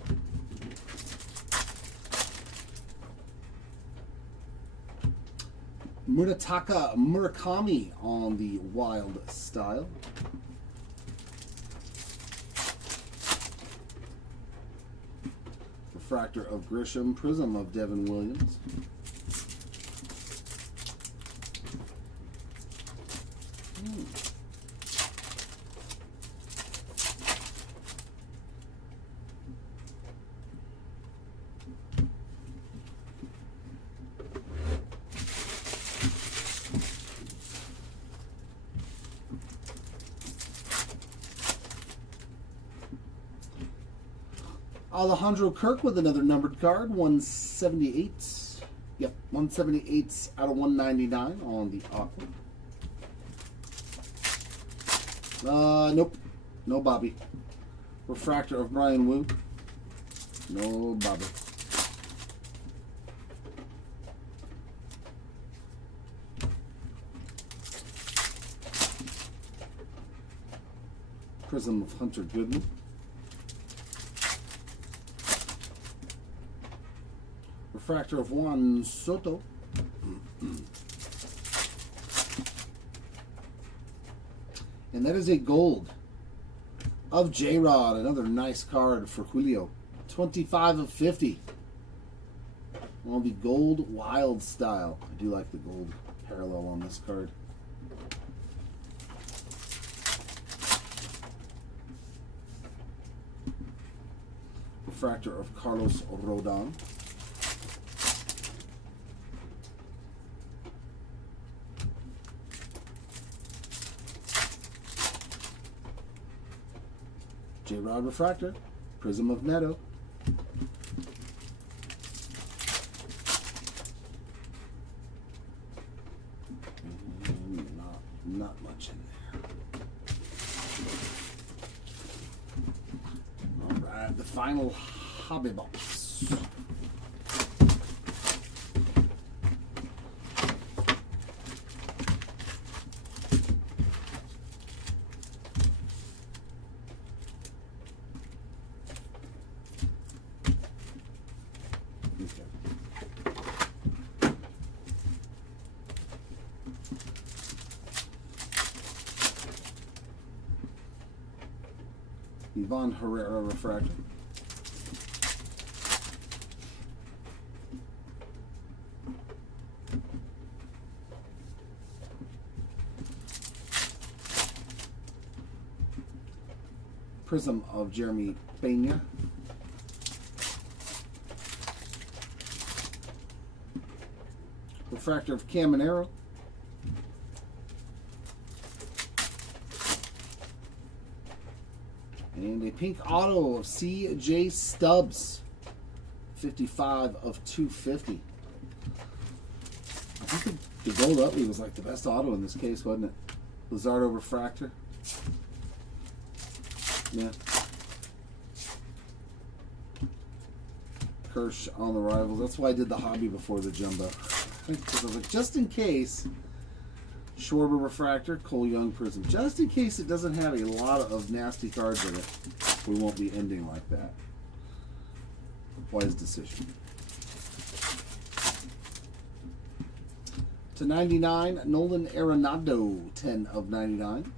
Munetaka Murakami on the Wild Style. Refractor of Grisham, Prism of Devin Williams. Alejandro Kirk with another numbered card, 178. Yep, 178 out of 199 on the Aqua. Nope. No Bobby. Refractor of Brian Wu. No Bobby. Prism of Hunter Goodman. Refractor of Juan Soto. And that is a gold of J-Rod. Another nice card for Julio. 25 of 50. On the gold wild style. I do like the gold parallel on this card. Refractor of Carlos Rodon. J-Rod Refractor, Prism of Neto. Not much in there. All right, the final hobby box. Ivan Herrera Refractor. Prism of Jeremy Pena. Refractor of Caminero. And a pink auto of C.J. Stubbs. 55 of 250. I think the gold Utley was like the best auto in this case, wasn't it? Lizardo Refractor. Yeah. Kirsch on the Rivals. That's why I did the hobby before the jumbo. Because I was like, just in case. Schwarber Refractor, Cole Young Prism. Just in case it doesn't have a lot of nasty cards in it, we won't be ending like that. Wise decision. To 99, Nolan Arenado, 10 of 99.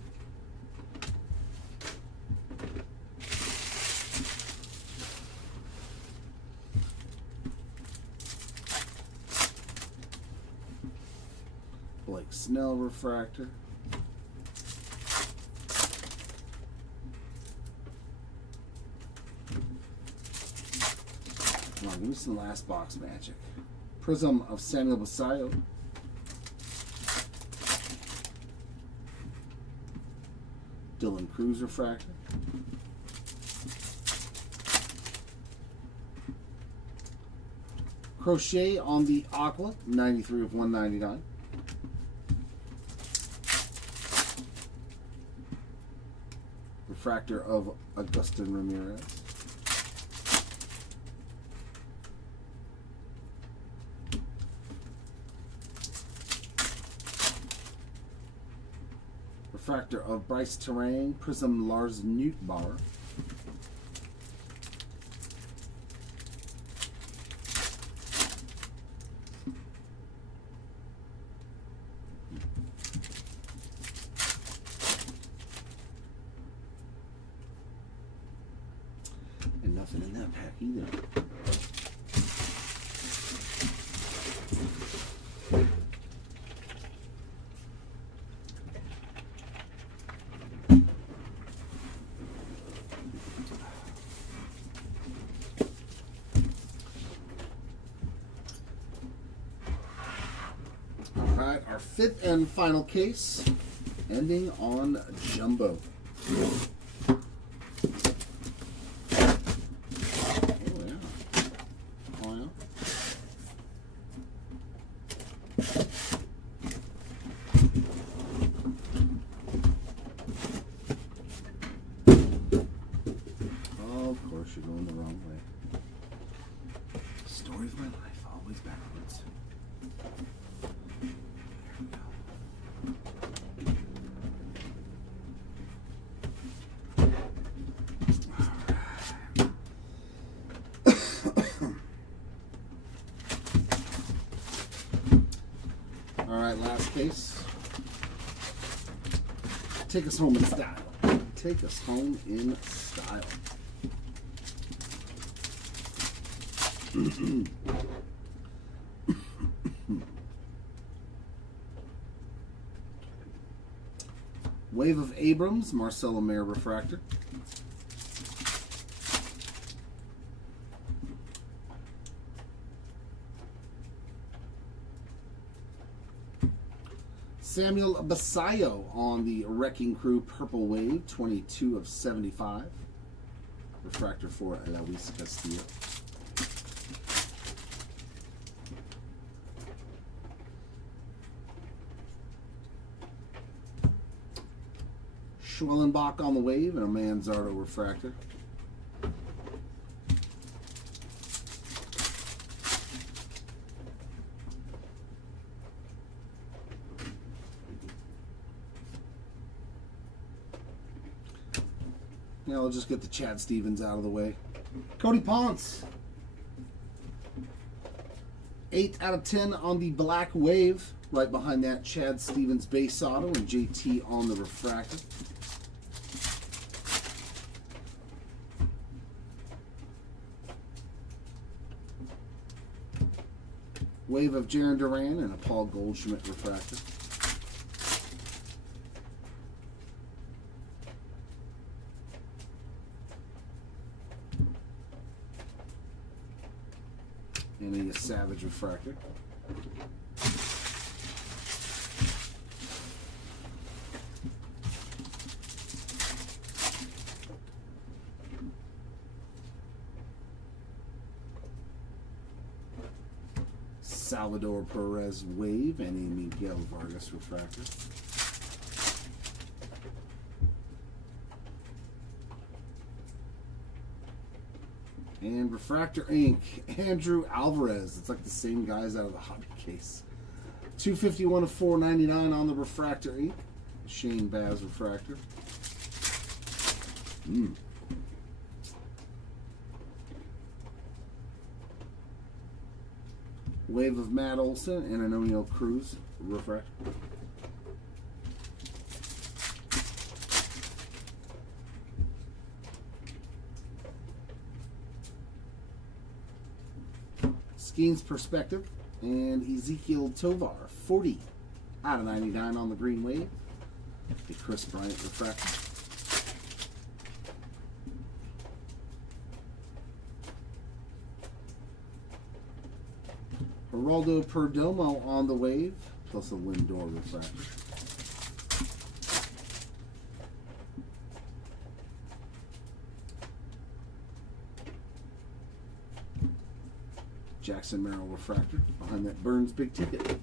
Blake Snell Refractor. Come on, give me some last box magic. Prism of Samuel Basayo. Dylan Cruz Refractor. Crochet on the Aqua, 93 of 199. Refractor of Augustin Ramirez. Refractor of Bryce Terang, Prism Lars Newtbar. nothing in that pack either. Alright, our fifth and final case, ending on Jumbo. Oh yeah. Oh yeah. Oh, of course you're going the wrong way. Story of my life, always backwards. All right, last case. Take us home in style. Take us home in style. Wave of Abrams, Marcelo Mayer refractor. Samuel Basayo on the Wrecking Crew Purple Wave, 22 of 75. Refractor for Luis Castillo. Schwellenbach on the Wave and a Manzardo refractor. Now I'll just get the Chad Stevens out of the way. Cody Ponce. 8 out of 10 on the Black Wave. Right behind that, Chad Stevens base auto and JT on the refractor. Wave of Jaron Duran and a Paul Goldschmidt refractor. And a Savage refractor. Salvador Perez Wave and a Miguel Vargas refractor. And Refractor Ink, Andrew Alvarez. It's like the same guys out of the hobby case. 251 of 499 on the Refractor Ink. Shane Baz refractor. Wave of Matt Olson and an O'Neill Cruz refractor. Skeens Perspective and Ezekiel Tovar, 40 out of 99 on the Green Wave. A Chris Bryant refractor. Geraldo Perdomo on the Wave, plus a Lindor refractor. Jackson Merrill refractor behind that Burns big ticket.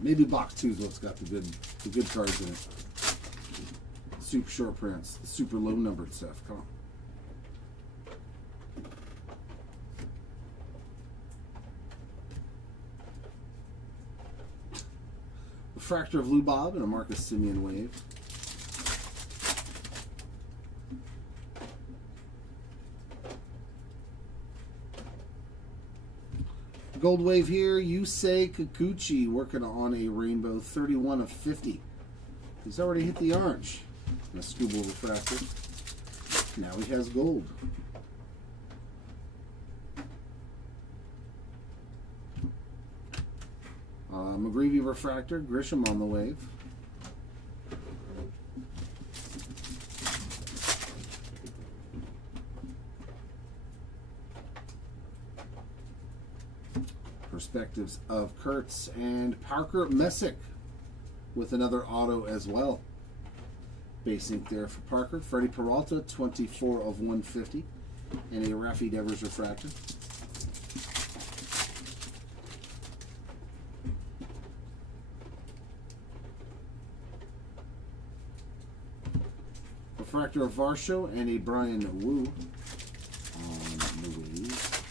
Maybe box 2's what's got the good cards in it. Super short prints, the super low numbered stuff. Come on. refractor of Lou Bob and a Marcus Simeon wave. Gold wave here, Yusei Kikuchi working on a rainbow 31 of 50. He's already hit the orange. And a Scooble refractor. Now he has gold. McGreevy refractor, Grisham on the wave. Perspectives of Kurtz and Parker Messick with another auto as well. Base ink there for Parker. Freddie Peralta, 24 of 150. And a Rafi Devers refractor. Refractor of Varsho and a Brian Wu on the wave.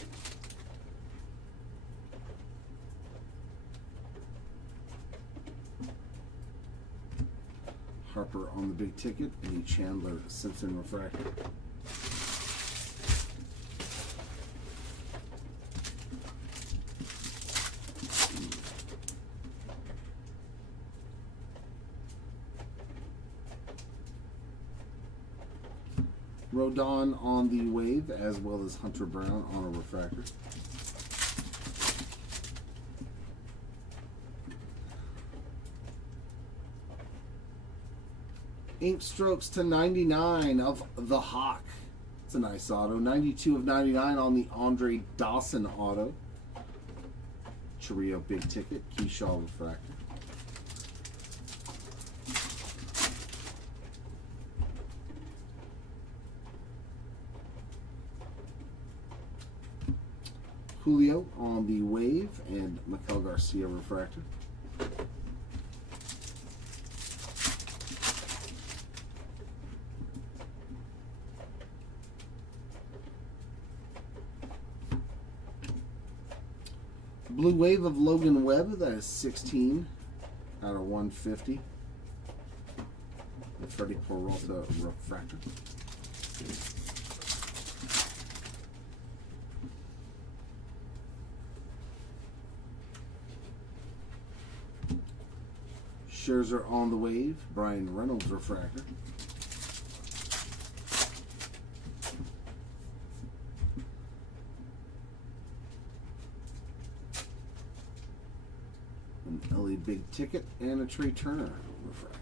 Harper on the big ticket and a Chandler Simpson refractor. Rodon on the wave, as well as Hunter Brown on a refractor. Ink strokes to 99 of the Hawk. It's a nice auto. 92 of 99 on the Andre Dawson auto. Chirrio big ticket, Keyshaw refractor. Julio on the wave and Miguel Garcia refractor. Blue wave of Logan Webb, that is 16 out of 150. The Freddie Peralta refractor. Scherzer on the wave, Brian Reynolds refractor. An Ellie big ticket and a Trey Turner refractor.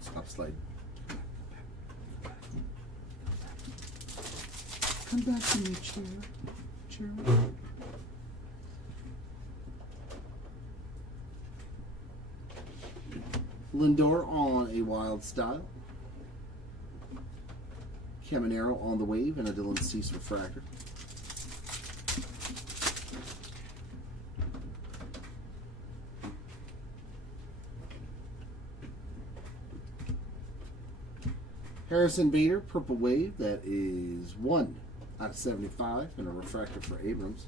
Stop sliding. Come back to me, chair. Lindor on a Wild Style. Caminero on the wave and a Dylan Cease refractor. Harrison Bader, purple wave, that is 1 out of 75, and a refractor for Abrams.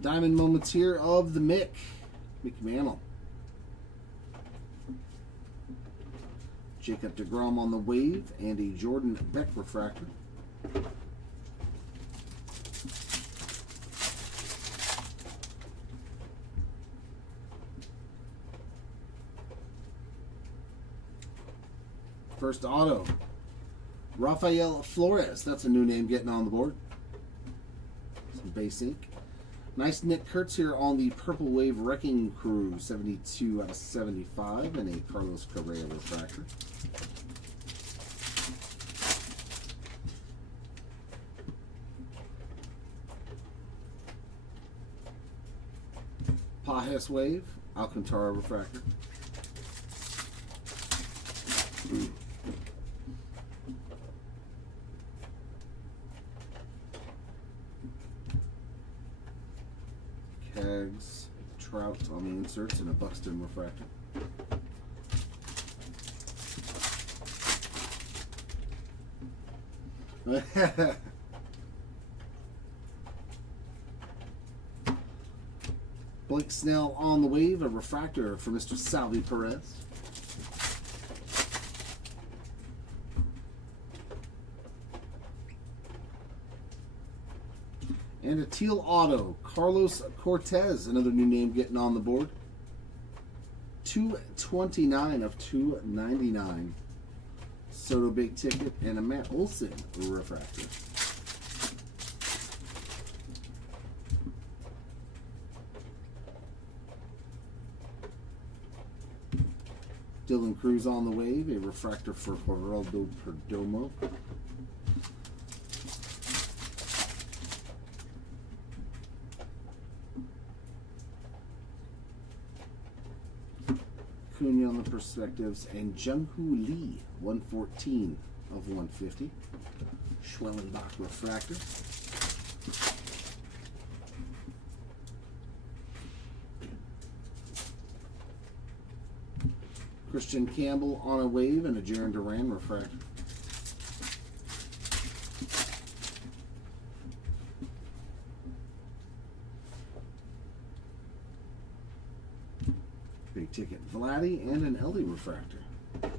Diamond moments here of the Mick Mantle. Jacob deGrom on the wave and a Jordan Beck refractor. First auto, Rafael Flores. That's a new name getting on the board. Some base ink. Nice Nick Kurtz here on the Purple Wave Wrecking Crew. 72 out of 75 and a Carlos Correa refractor. Pajes Wave, Alcantara refractor. Hags, Trout on the inserts, and a Buxton refractor. Blake Snell on the wave, a refractor for Mr. Salvi Perez. And a teal auto, Carlos Cortez, another new name getting on the board. 229 of 299. Soto big ticket and a Matt Olson refractor. Dylan Cruz on the wave, a refractor for Geraldo Perdomo. Cunha on the perspectives, and Jung-Hoo Lee, 114 of 150. Schwellenbach refractor. Christian Campbell on a wave and a Jaron Duran refractor. Big ticket Vladdy and an Ellie refractor. I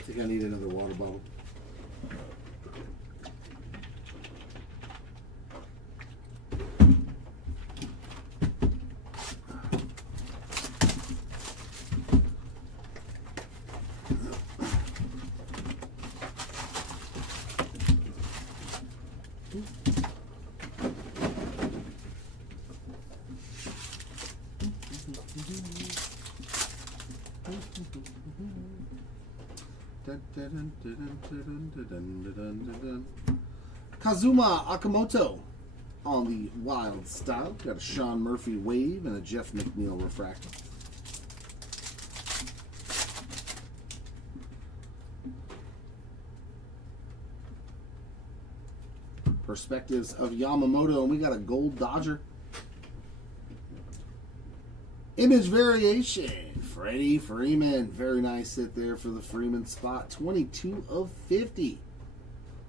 think I need another water bottle. Kazuma Akamoto on the Wild Style. Got a Sean Murphy wave and a Jeff McNeil refractor. Perspectives of Yamamoto, and we got a Gold Dodger. Image variation, Freddie Freeman. Very nice hit there for the Freeman spot. 22 of 50.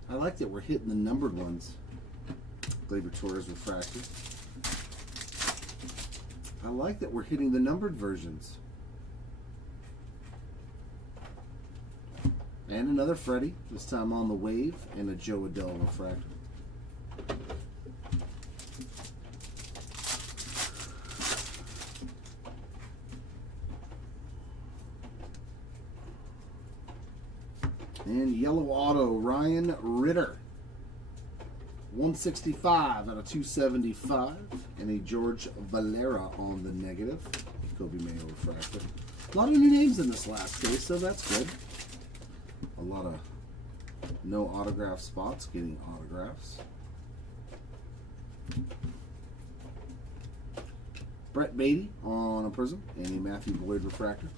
I like that we're hitting the numbered ones. Gleyber Torres refractor. I like that we're hitting the numbered versions. And another Freddie, this time on the wave, and a Joe Adele refractor. And yellow auto, Ryan Ritter. 165 out of 275. And a George Valera on the negative. Kobe Mayo refractor. A lot of new names in this last case, so that's good. A lot of no autograph spots getting autographs. Brett Beatty on a Prism and a Matthew Boyd refractor.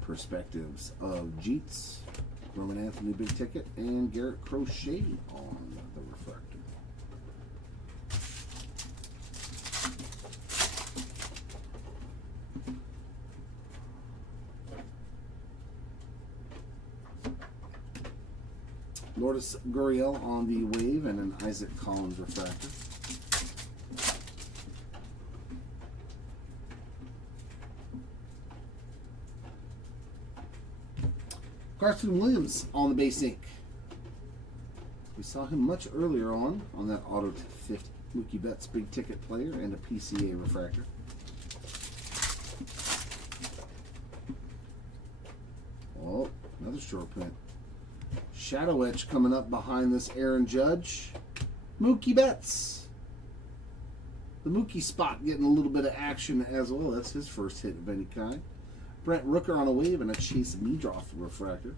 Perspectives of Jeets, Roman Anthony big ticket, and Garrett Crochet on the refractor. Lourdes Gurriel on the wave and an Isaac Collins refractor. Carson Williams on the base ink. We saw him much earlier on that auto 50. Mookie Betts big ticket player and a PCA refractor. Oh, another short print. Shadow etch coming up behind this Aaron Judge. Mookie Betts. The Mookie spot getting a little bit of action as well. That's his first hit of any kind. Brent Rooker on a wave and a Chase Meadroff refractor.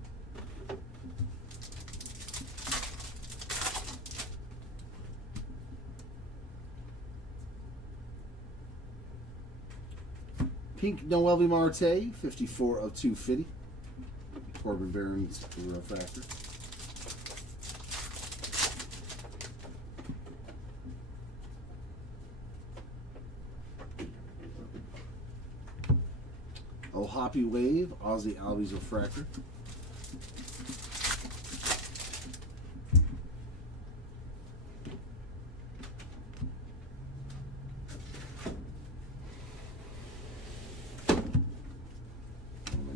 Pink Noelvi Marte, 54 of 250. Corbin Barron's refractor. Oh, Hoppy Wave, Ozzy Albies refractor.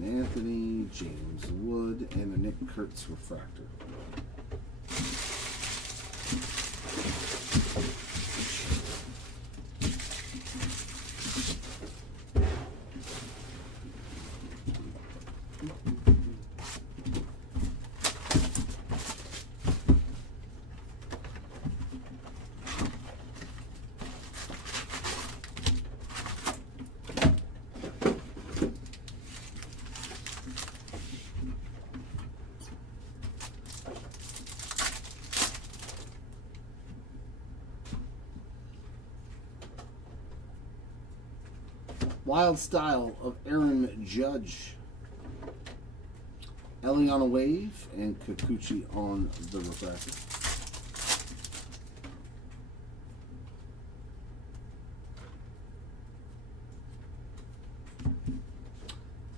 Anthony, James Wood, and a Nick Kurtz refractor. Wild Style of Aaron Judge. Ellie on a Wave and Kikuchi on the refractor.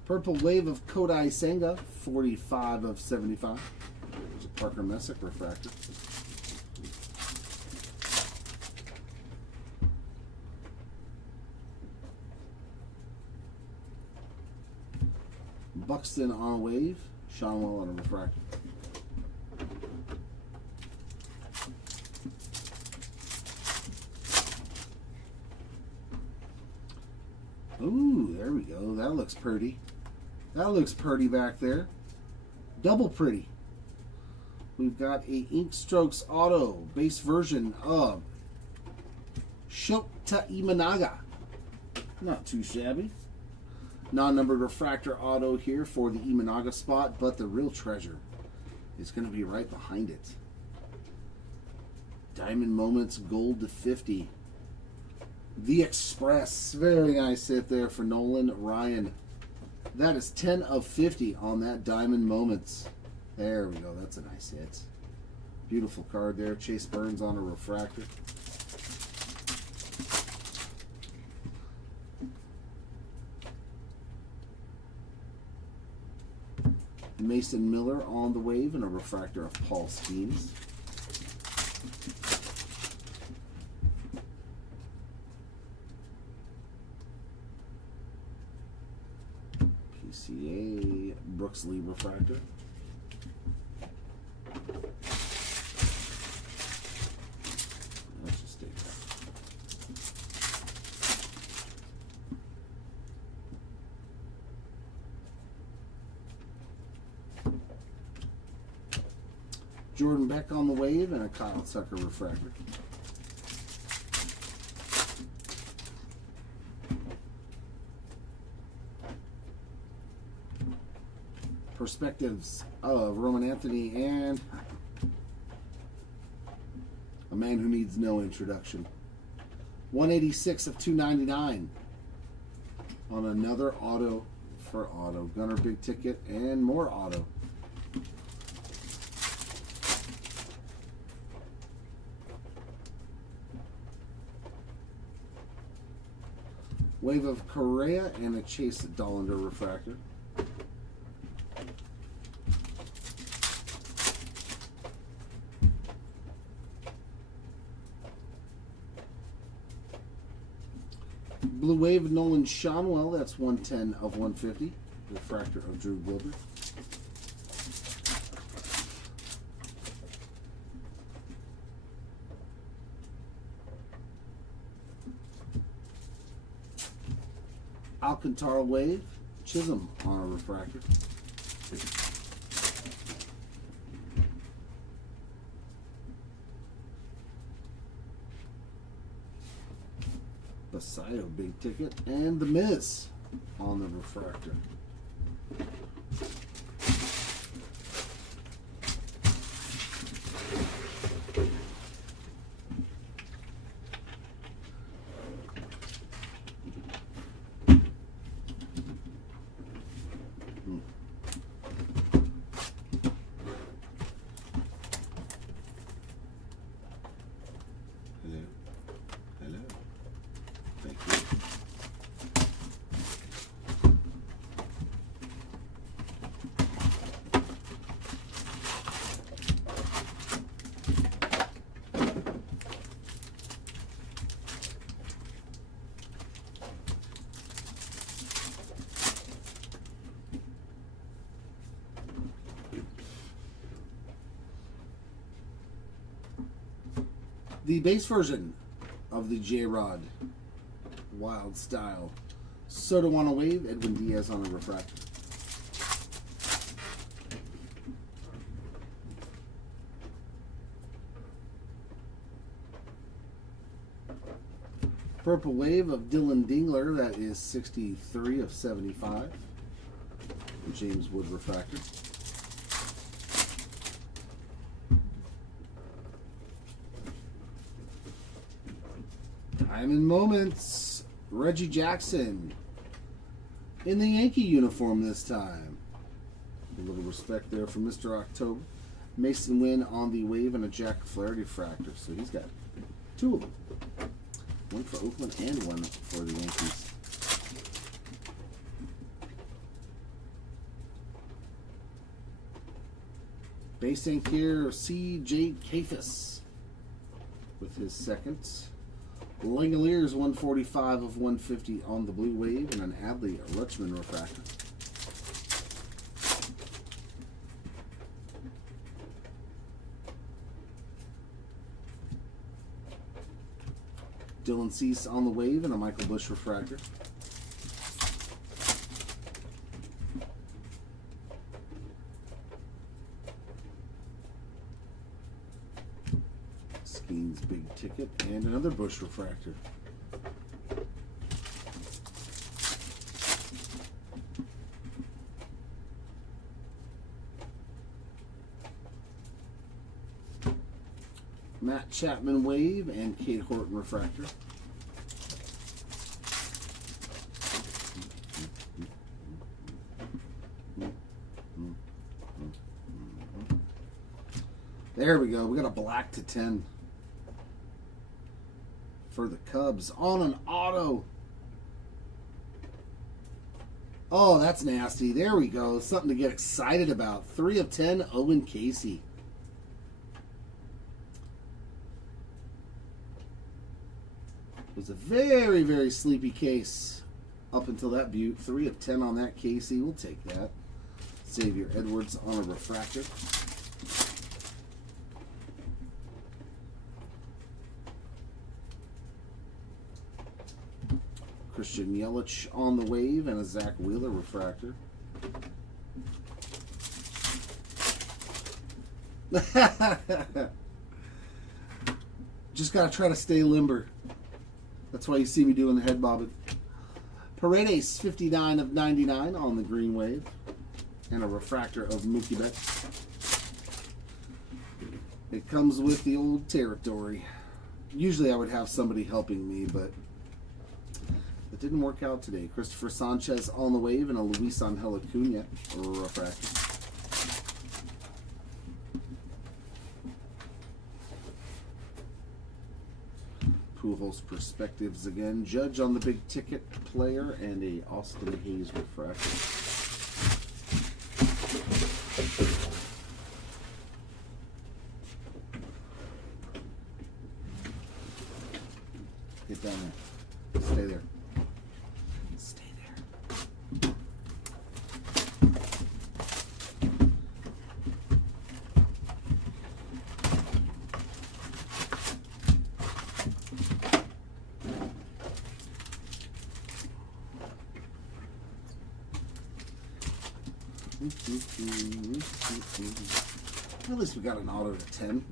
Purple Wave of Kodai Senga, 45 of 75. There's a Parker Messick refractor. Buxton on a Wave, Seanwell on a refractor. Ooh, there we go. That looks pretty. That looks pretty back there. Double pretty. We've got a Ink Strokes Auto base version of Shota Imanaga. Not too shabby. Non-numbered refractor auto here for the Imanaga spot, but the real treasure is going to be right behind it. Diamond Moments Gold to 50. The Express. Very nice hit there for Nolan Ryan. That is 10 of 50 on that Diamond Moments. There we go. That's a nice hit. Beautiful card there. Chase Burns on a refractor. Mason Miller on the Wave and a refractor of Paul Skeens. PCA Brooks Lee refractor. Let's just take that. Jordan Beck on the Wave and a Kyle Tucker refractor. Perspectives of Roman Anthony and a man who needs no introduction. 186 of 299 on another auto for auto. Gunner big ticket and more auto. Wave of Correa and a Chase Dollander refractor. Blue Wave of Nolan Seanwell, that's 110 of 150. Refractor of Drew Gilbert. Alcantara Wave, Chisholm on a refractor. Basayo big ticket and the Miz on the refractor. The base version of the J-Rod. Wild Style. Soto on a wave. Edwin Diaz on a refractor. Purple Wave of Dylan Dingler. That is 63 of 75. James Wood refractor. Diamond Moments. Reggie Jackson. In the Yankee uniform this time. A little respect there for Mr. October. Mason Wynn on the wave and a Jack Flaherty refractor. So he's got two of them. One for Oakland and one for the Yankees. Base ink here, C.J. Kafis with his second. Langoliers 145 of 150 on the blue wave and an Adley Rutschman refractor. Dylan Cease on the wave and a Michael Busch refractor. Skeen's big ticket and another Busch refractor. Matt Chapman wave and Kate Horton refractor. There we go. We got a black to 10 for the Cubs on an auto. Oh, that's nasty. There we go. Something to get excited about. 3 of 10, Owen Casey. It was a very, very sleepy case up until that butte. 3 of 10 on that Casey. We'll take that. Xavier Edwards on a refractor. Christian Yelich on the wave and a Zach Wheeler refractor. Just gotta try to stay limber. That's why you see me doing the head bobbing. Paredes 59 of 99 on the green wave and a refractor of Mookie Betts. It comes with the old territory. Usually I would have somebody helping me, but it didn't work out today. Christopher Sanchez on the wave and a Luis Angel Acuna refractor. Pujols perspectives again. Judge on the big ticket player and a Austin Hayes refractor. Get down there. Stay there. Stay there. At least we got an auto to 10.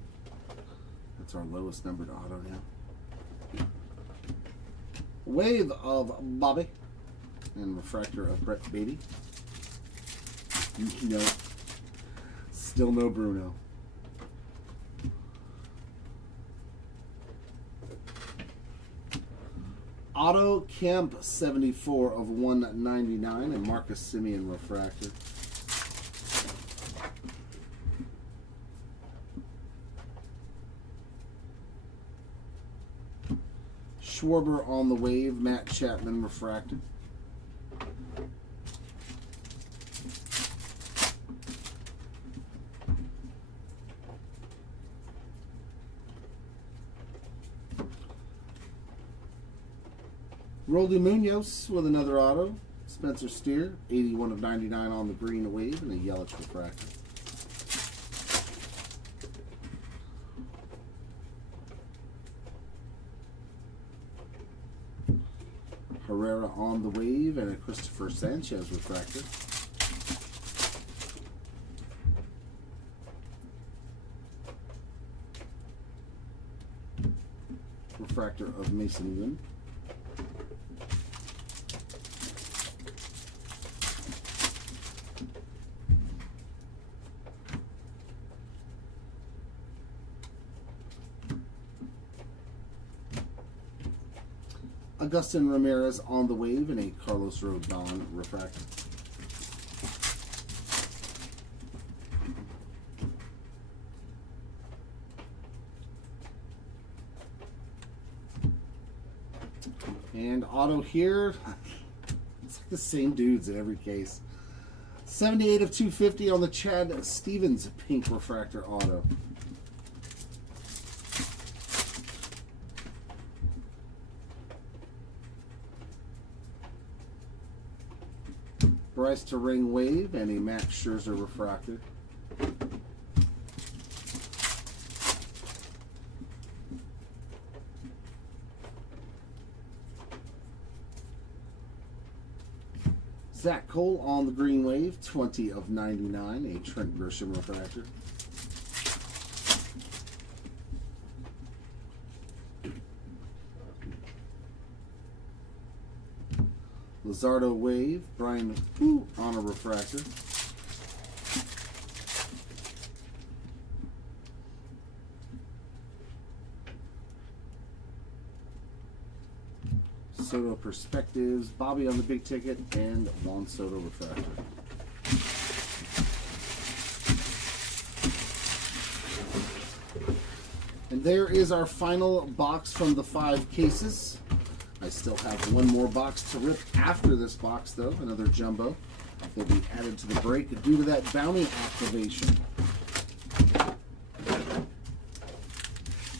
That's our lowest numbered auto now. Wave of Bobby and refractor of Brett Beatty. No, still no Bruno. Auto Kemp 74 of 199 and Marcus Semien refractor. Schwarber on the wave, Matt Chapman refracted. Roldy Munoz with another auto. Spencer Steer, 81 of 99 on the green wave and a Yelich refractor. Herrera on the wave, and a Christopher Sanchez refractor. Refractor of Mason Wynn. Augustin Ramirez on the wave, and a Carlos Rodon refractor. And auto here, it's like the same dudes in every case. 78 of 250 on the Chad Stevens pink refractor auto. Bryce to ring wave, and a Max Scherzer refractor. Zach Cole on the green wave, 20 of 99, a Trent Grisham refractor. Luzardo wave, Brian Wu on a refractor. Soto Perspectives, Bobby on the big ticket, and Juan Soto refractor. And there is our final box from the 5 cases. I still have one more box to rip after this box, though, another jumbo. They'll be added to the break due to that bounty activation.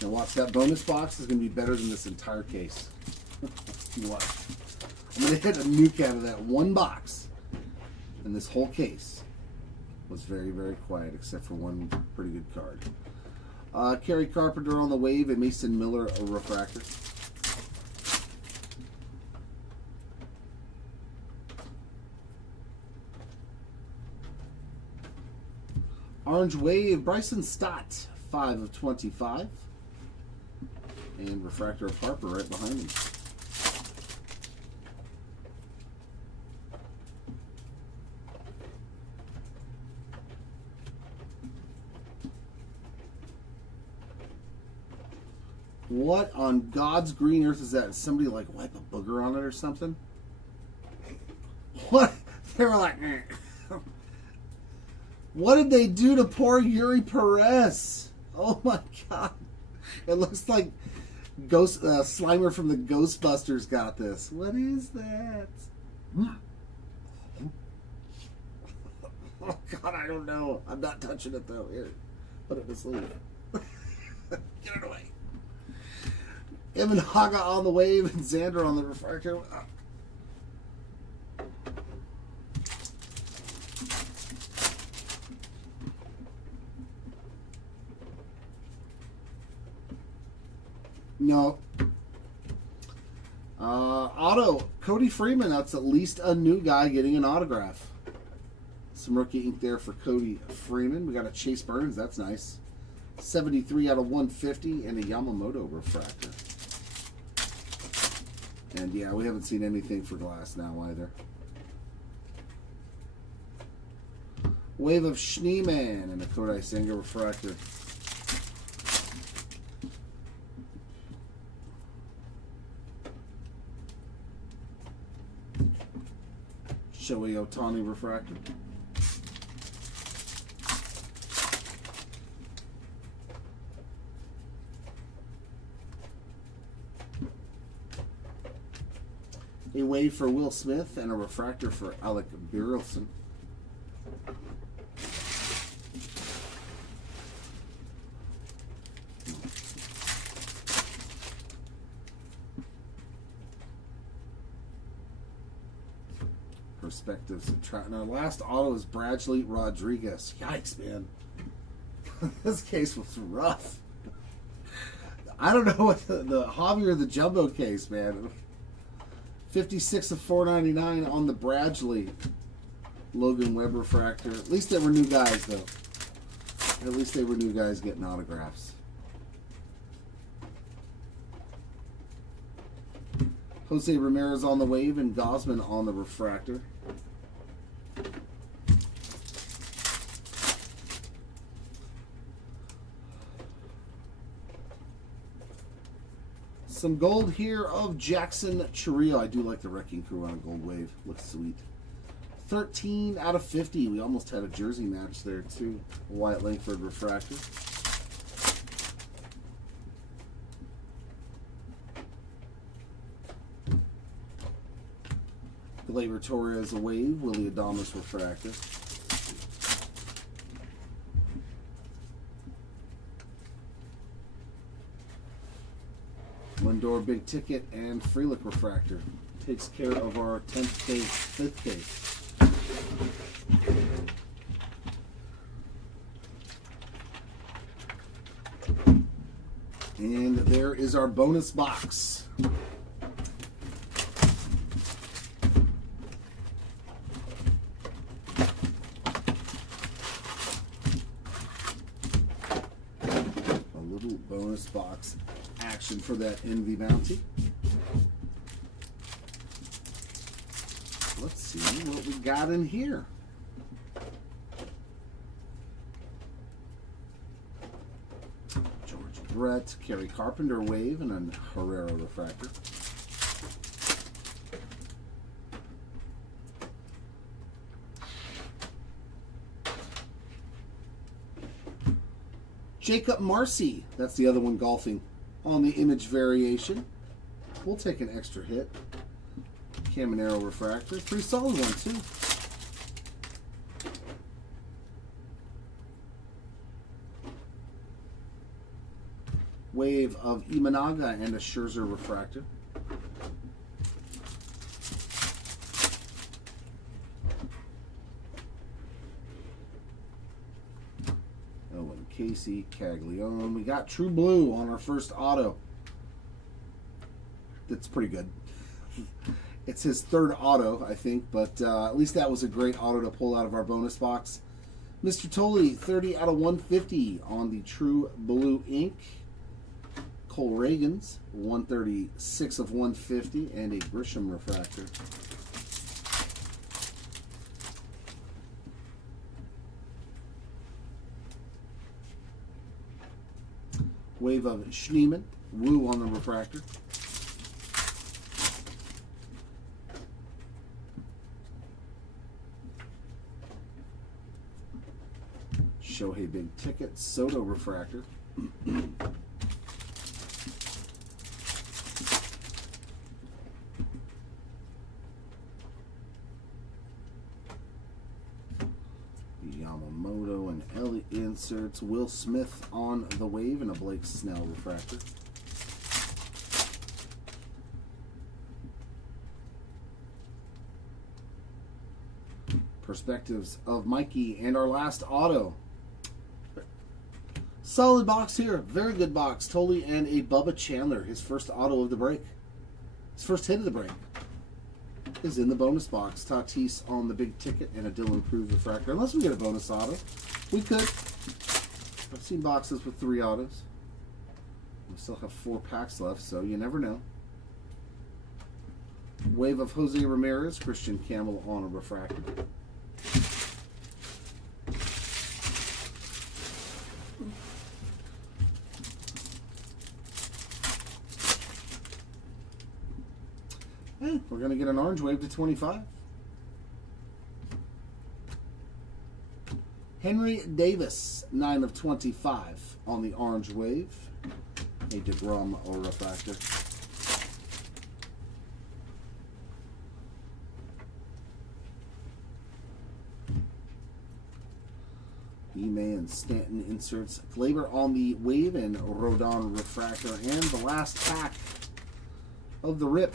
Now watch, that bonus box is going to be better than this entire case. Watch. I'm going to hit a nuke out of that one box. And this whole case was very, very quiet, except for one pretty good card. Kerry Carpenter on the wave, and Mason Miller a refractor. Orange wave, Bryson Stott, 5 of 25. And refractor of Harper right behind him. What on God's green earth is that? Is somebody like wipe a booger on it or something? What? They were like, eh. What did they do to poor Yuri Perez? Oh my God. It looks like Ghost Slimer from the Ghostbusters got this. What is that? Oh God, I don't know. I'm not touching it though. Here, put it in the sleeve. Get it away. Evan Haga on the wave, and Xander on the refractor. No. Auto, Cody Freeman. That's at least a new guy getting an autograph. Some rookie ink there for Cody Freeman. We got a Chase Burns. That's nice. 73 out of 150, and a Yamamoto refractor. And yeah, we haven't seen anything for glass now either. Wave of Schneeman and a Kodai Senga refractor. Shohei Ohtani refractor. A wave for Will Smith and a refractor for Alec Burleson. Perspectives. And our last auto is Bradley Rodriguez. Yikes, man. This case was rough. I don't know what the hobby or the jumbo case, man. 56 of 499 on the Bradley Logan Webb refractor. At least they were new guys, though. At least they were new guys getting autographs. Jose Ramirez on the wave and Gosman on the refractor. Some gold here of Jackson Churrillo. I do like the Wrecking Crew on a gold wave. Looks sweet. 13 out of 50. We almost had a jersey match there too. Wyatt Langford refractor. Gleyber Torres a wave. Willie Adames refractor. Lindor big ticket and Frelick refractor. Takes care of our 10th case, 5th case. And there is our bonus box. A little bonus box action for that Envy Bounty. Let's see what we got in here. George Brett, Kerry Carpenter wave, and a Herrera refractor. Jacob Marcy, that's the other one golfing, on the image variation. We'll take an extra hit. Caminero refractor. Pretty solid one, too. Wave of Imanaga and a Scherzer refractor. Owen Casey, Caglione. We got True Blue on our first auto. That's pretty good. It's his third auto, I think, but at least that was a great auto to pull out of our bonus box. Mr. Tolley, 30 out of 150 on the True Blue ink. Cole Reagans, 136 of 150, and a Grisham refractor. Wave of Schneemann, Woo on the refractor. Shohei big ticket, Soto refractor. Yamamoto and Ellie inserts. Will Smith on the wave and a Blake Snell refractor. Perspectives of Mikey and our last auto. Solid box here. Very good box. Tolley and a Bubba Chandler. His first auto of the break. His first hit of the break is in the bonus box. Tatis on the big ticket and a Dylan Cruz refractor. Unless we get a bonus auto. We could. I've seen boxes with 3 autos. We still have 4 packs left, so you never know. Wave of Jose Ramirez. Christian Campbell on a refractor. We're going to get an orange wave to 25. Henry Davis, 9 of 25 on the orange wave. A DeGrom or refractor. E-May and Stanton inserts. Gleyber on the wave and Rodon refractor. And the last pack of the rip.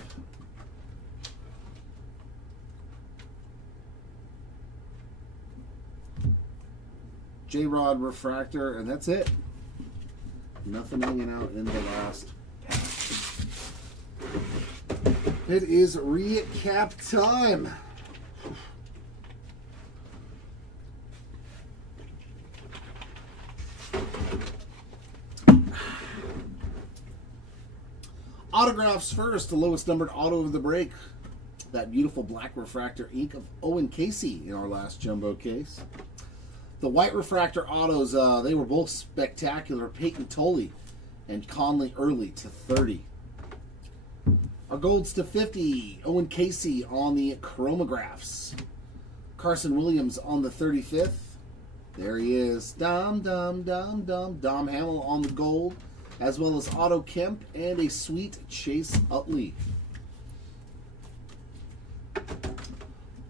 J-Rod refractor, and that's it. Nothing hanging out in the last pack. It is recap time. Autographs first, the lowest numbered auto of the break. That beautiful black refractor ink of Owen Casey in our last jumbo case. The white refractor autos, they were both spectacular. Peyton Tolley and Conley Early to 30. Our golds to 50. Owen Casey on the chromographs. Carson Williams on the 35th. There he is. Dom Hamill on the gold, as well as Otto Kemp and a sweet Chase Utley.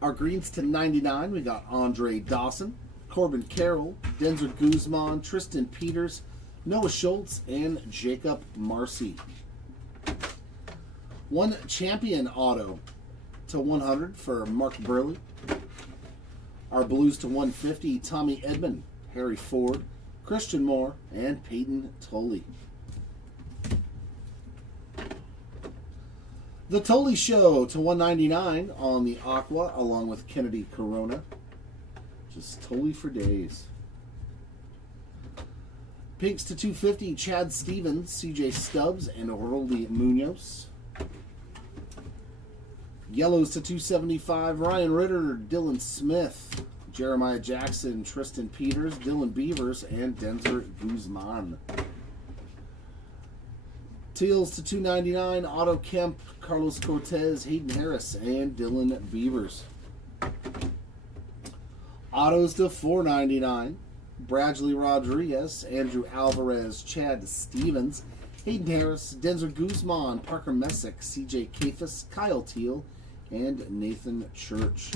Our greens to 99. We got Andre Dawson, Corbin Carroll, Denzer Guzman, Tristan Peters, Noah Schultz, and Jacob Marcy. One champion auto to 100 for Mark Burley. Our blues to 150, Tommy Edman, Harry Ford, Christian Moore, and Peyton Tolley. The Tolley Show to 199 on the Aqua, along with Kennedy Corona. Just Tolley for days. Pinks to 250, Chad Stevens, CJ Stubbs, and Orldy Munoz. Yellows to 275, Ryan Ritter, Dylan Smith, Jeremiah Jackson, Tristan Peters, Dylan Beavers, and Denzer Guzman. Teals to 299, Otto Kemp, Carlos Cortez, Hayden Harris, and Dylan Beavers. Autos to 499, Bradley Rodriguez, Andrew Alvarez, Chad Stevens, Hayden Harris, Denzer Guzman, Parker Messick, CJ Kafis, Kyle Teal, and Nathan Church.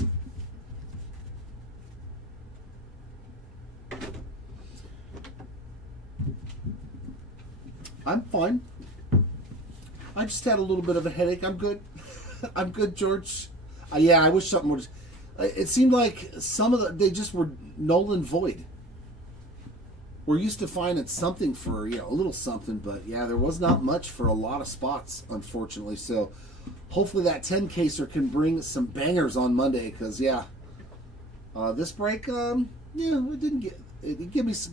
I'm fine. I just had a little bit of a headache. I'm good. I'm good, George. Yeah, I wish something would. It seemed like some of they just were null and void. We're used to finding something for, a little something, but yeah, there was not much for a lot of spots, unfortunately. So hopefully that 10 caser can bring some bangers on Monday, because this break, it didn't give us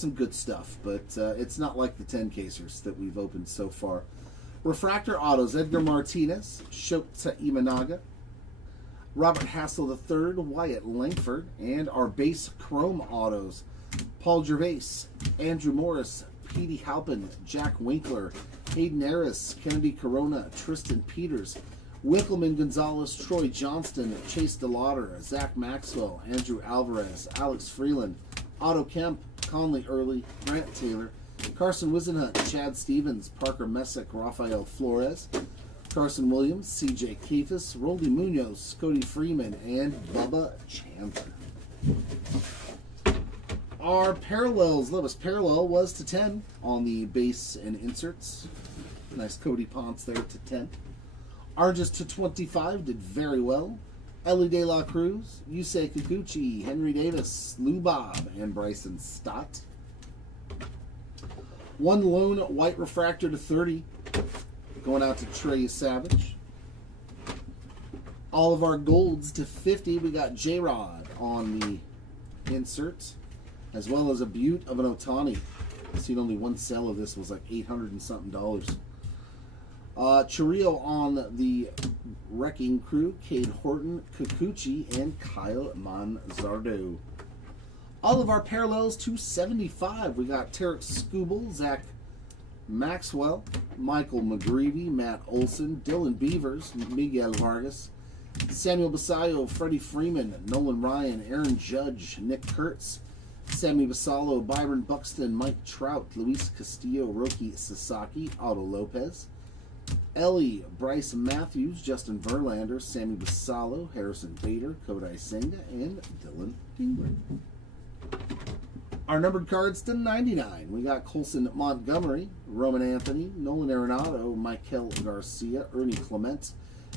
some good stuff, but it's not like the 10 casers that we've opened so far. Refractor autos: Edgar Martinez, Shota Imanaga, Robert Hassel III, Wyatt Langford, and our base chrome autos: Paul Gervais, Andrew Morris, Petey Halpin, Jack Winkler, Hayden Harris, Kennedy Corona, Tristan Peters, Winkleman Gonzalez, Troy Johnston, Chase DeLauder, Zach Maxwell, Andrew Alvarez, Alex Freeland, Otto Kemp, Conley Early, Grant Taylor, Carson Wisenhunt, Chad Stevens, Parker Messick, Rafael Flores, Carson Williams, CJ Kefis, Roldy Munoz, Cody Freeman, and Bubba Chandler. Our parallels, lowest parallel was to 10 on the base and inserts. Nice Cody Ponce there to 10. Oranges to 25 did very well. Ellie De La Cruz, Yusei Kikuchi, Henry Davis, Lou Bob, and Bryson Stott. One lone white refractor to 30, going out to Trey Savage. All of our golds to 50, we got J-Rod on the insert, as well as a beaut of an Otani. I've seen only one sale of this, was like $800 and something. Chirrio on the Wrecking Crew, Cade Horton, Kikuchi, and Kyle Manzardo. All of our parallels to 75. We got Tarek Skubal, Zach Maxwell, Michael McGreevy, Matt Olson, Dylan Beavers, Miguel Vargas, Samuel Basayo, Freddie Freeman, Nolan Ryan, Aaron Judge, Nick Kurtz, Sammy Basallo, Byron Buxton, Mike Trout, Luis Castillo, Roki Sasaki, Otto Lopez, Ellie, Bryce Matthews, Justin Verlander, Sammy Basallo, Harrison Bader, Kodai Senga, and Dylan Dingler. Our numbered cards to 99. We got Colson Montgomery, Roman Anthony, Nolan Arenado, Michael Garcia, Ernie Clement,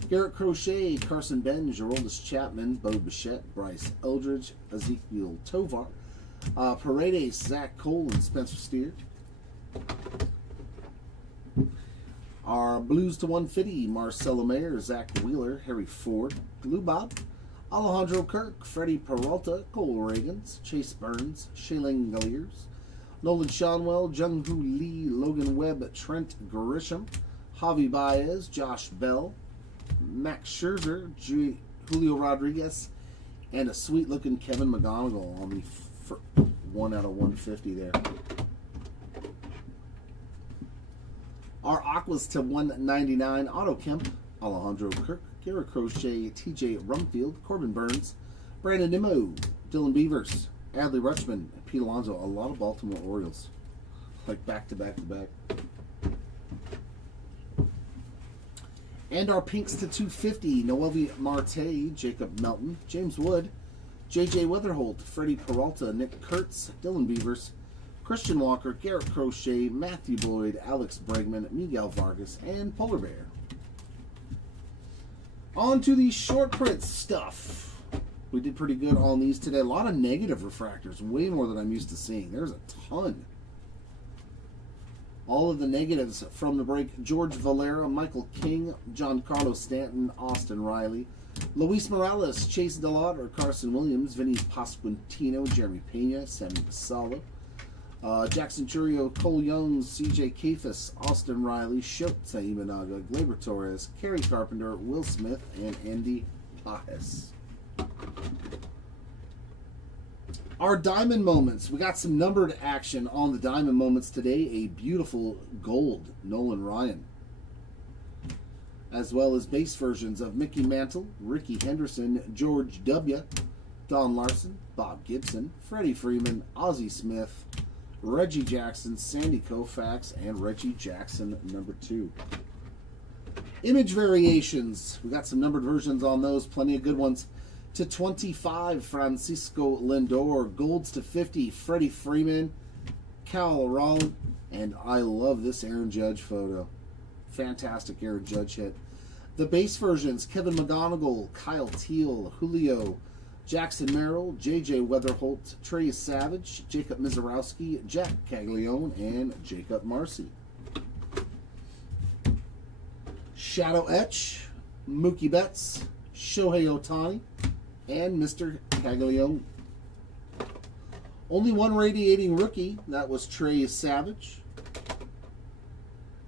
Garrett Crochet, Carson Ben, Geraldus Chapman, Bo Bichette, Bryce Eldridge, Ezekiel Tovar, Paredes, Zach Cole, and Spencer Steer. Our blues to 150, Marcelo Mayer, Zach Wheeler, Harry Ford, Lou Bob, Alejandro Kirk, Freddie Peralta, Cole Reagans, Chase Burns, Shailene Galliers, Nolan Shonwell, Jung-Hoo Lee, Logan Webb, Trent Grisham, Javi Baez, Josh Bell, Max Scherzer, Julio Rodriguez, and a sweet-looking Kevin McGonigal on the 1 out of 150 there. Our Aquas to 199, Otto Kemp, Alejandro Kirk, Garrett Crochet, TJ Rumfield, Corbin Burns, Brandon Nimmo, Dylan Beavers, Adley Rutschman, and Pete Alonso. A lot of Baltimore Orioles, like back to back to back. And our pinks to 250, Noelvi Marte, Jacob Melton, James Wood, JJ Weatherholt, Freddie Peralta, Nick Kurtz, Dylan Beavers, Christian Walker, Garrett Crochet, Matthew Boyd, Alex Bregman, Miguel Vargas, and Polar Bear. On to the short print stuff. We did pretty good on these today. A lot of negative refractors, way more than I'm used to seeing. There's a ton. All of the negatives from the break: George Valera, Michael King, Giancarlo Stanton, Austin Riley, Luis Morales, Chase Delauder, Carson Williams, Vinny Pasquantino, Jeremy Pena, Sammy Basalo, Jackson Churio, Cole Young, CJ Kefis, Austin Riley, Shota Imanaga, Gleyber Torres, Kerry Carpenter, Will Smith, and Andy Pajes. Our Diamond Moments. We got some numbered action on the Diamond Moments today. A beautiful gold Nolan Ryan, as well as base versions of Mickey Mantle, Ricky Henderson, George W., Don Larson, Bob Gibson, Freddie Freeman, Ozzie Smith, Reggie Jackson, Sandy Koufax, and Reggie Jackson #2. Image variations. We got some numbered versions on those. Plenty of good ones. To 25, Francisco Lindor. Golds to 50, Freddie Freeman, Cal Raleigh, and I love this Aaron Judge photo. Fantastic Aaron Judge hit. The base versions: Kevin McGonigal, Kyle Teal, Julio, Jackson Merrill, J.J. Weatherholt, Trey Savage, Jacob Mizorowski, Jack Caglione, and Jacob Marcy. Shadow Etch, Mookie Betts, Shohei Ohtani, and Mr. Caglione. Only one radiating rookie. That was Trey Savage.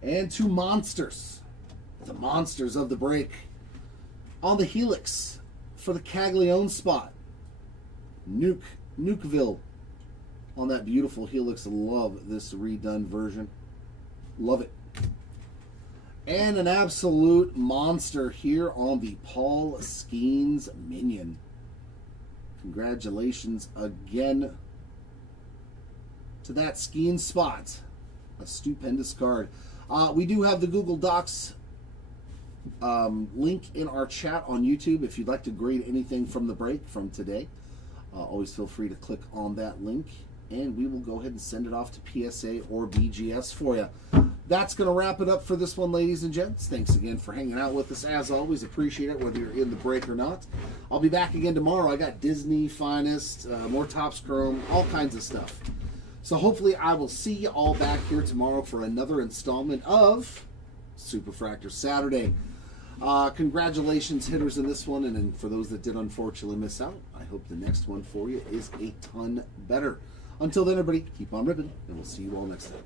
And two monsters. The monsters of the break. On the helix for the Caglione spot, Nukeville on that beautiful helix. Love this redone version. Love it. And an absolute monster here on the Paul Skeens Minion. Congratulations again to that Skeens spot. A stupendous card. We do have the Google Docs link in our chat on YouTube if you'd like to grade anything from the break from today. Always feel free to click on that link, and we will go ahead and send it off to PSA or BGS for you. That's going to wrap it up for this one, ladies and gents. Thanks again for hanging out with us. As always, appreciate it, whether you're in the break or not. I'll be back again tomorrow. I got Disney Finest, more Topps Chrome, all kinds of stuff. So hopefully I will see you all back here tomorrow for another installment of Superfractor Saturday. Congratulations, hitters, in this one. And for those that did unfortunately miss out, I hope the next one for you is a ton better. Until then, everybody, keep on ripping, and we'll see you all next time.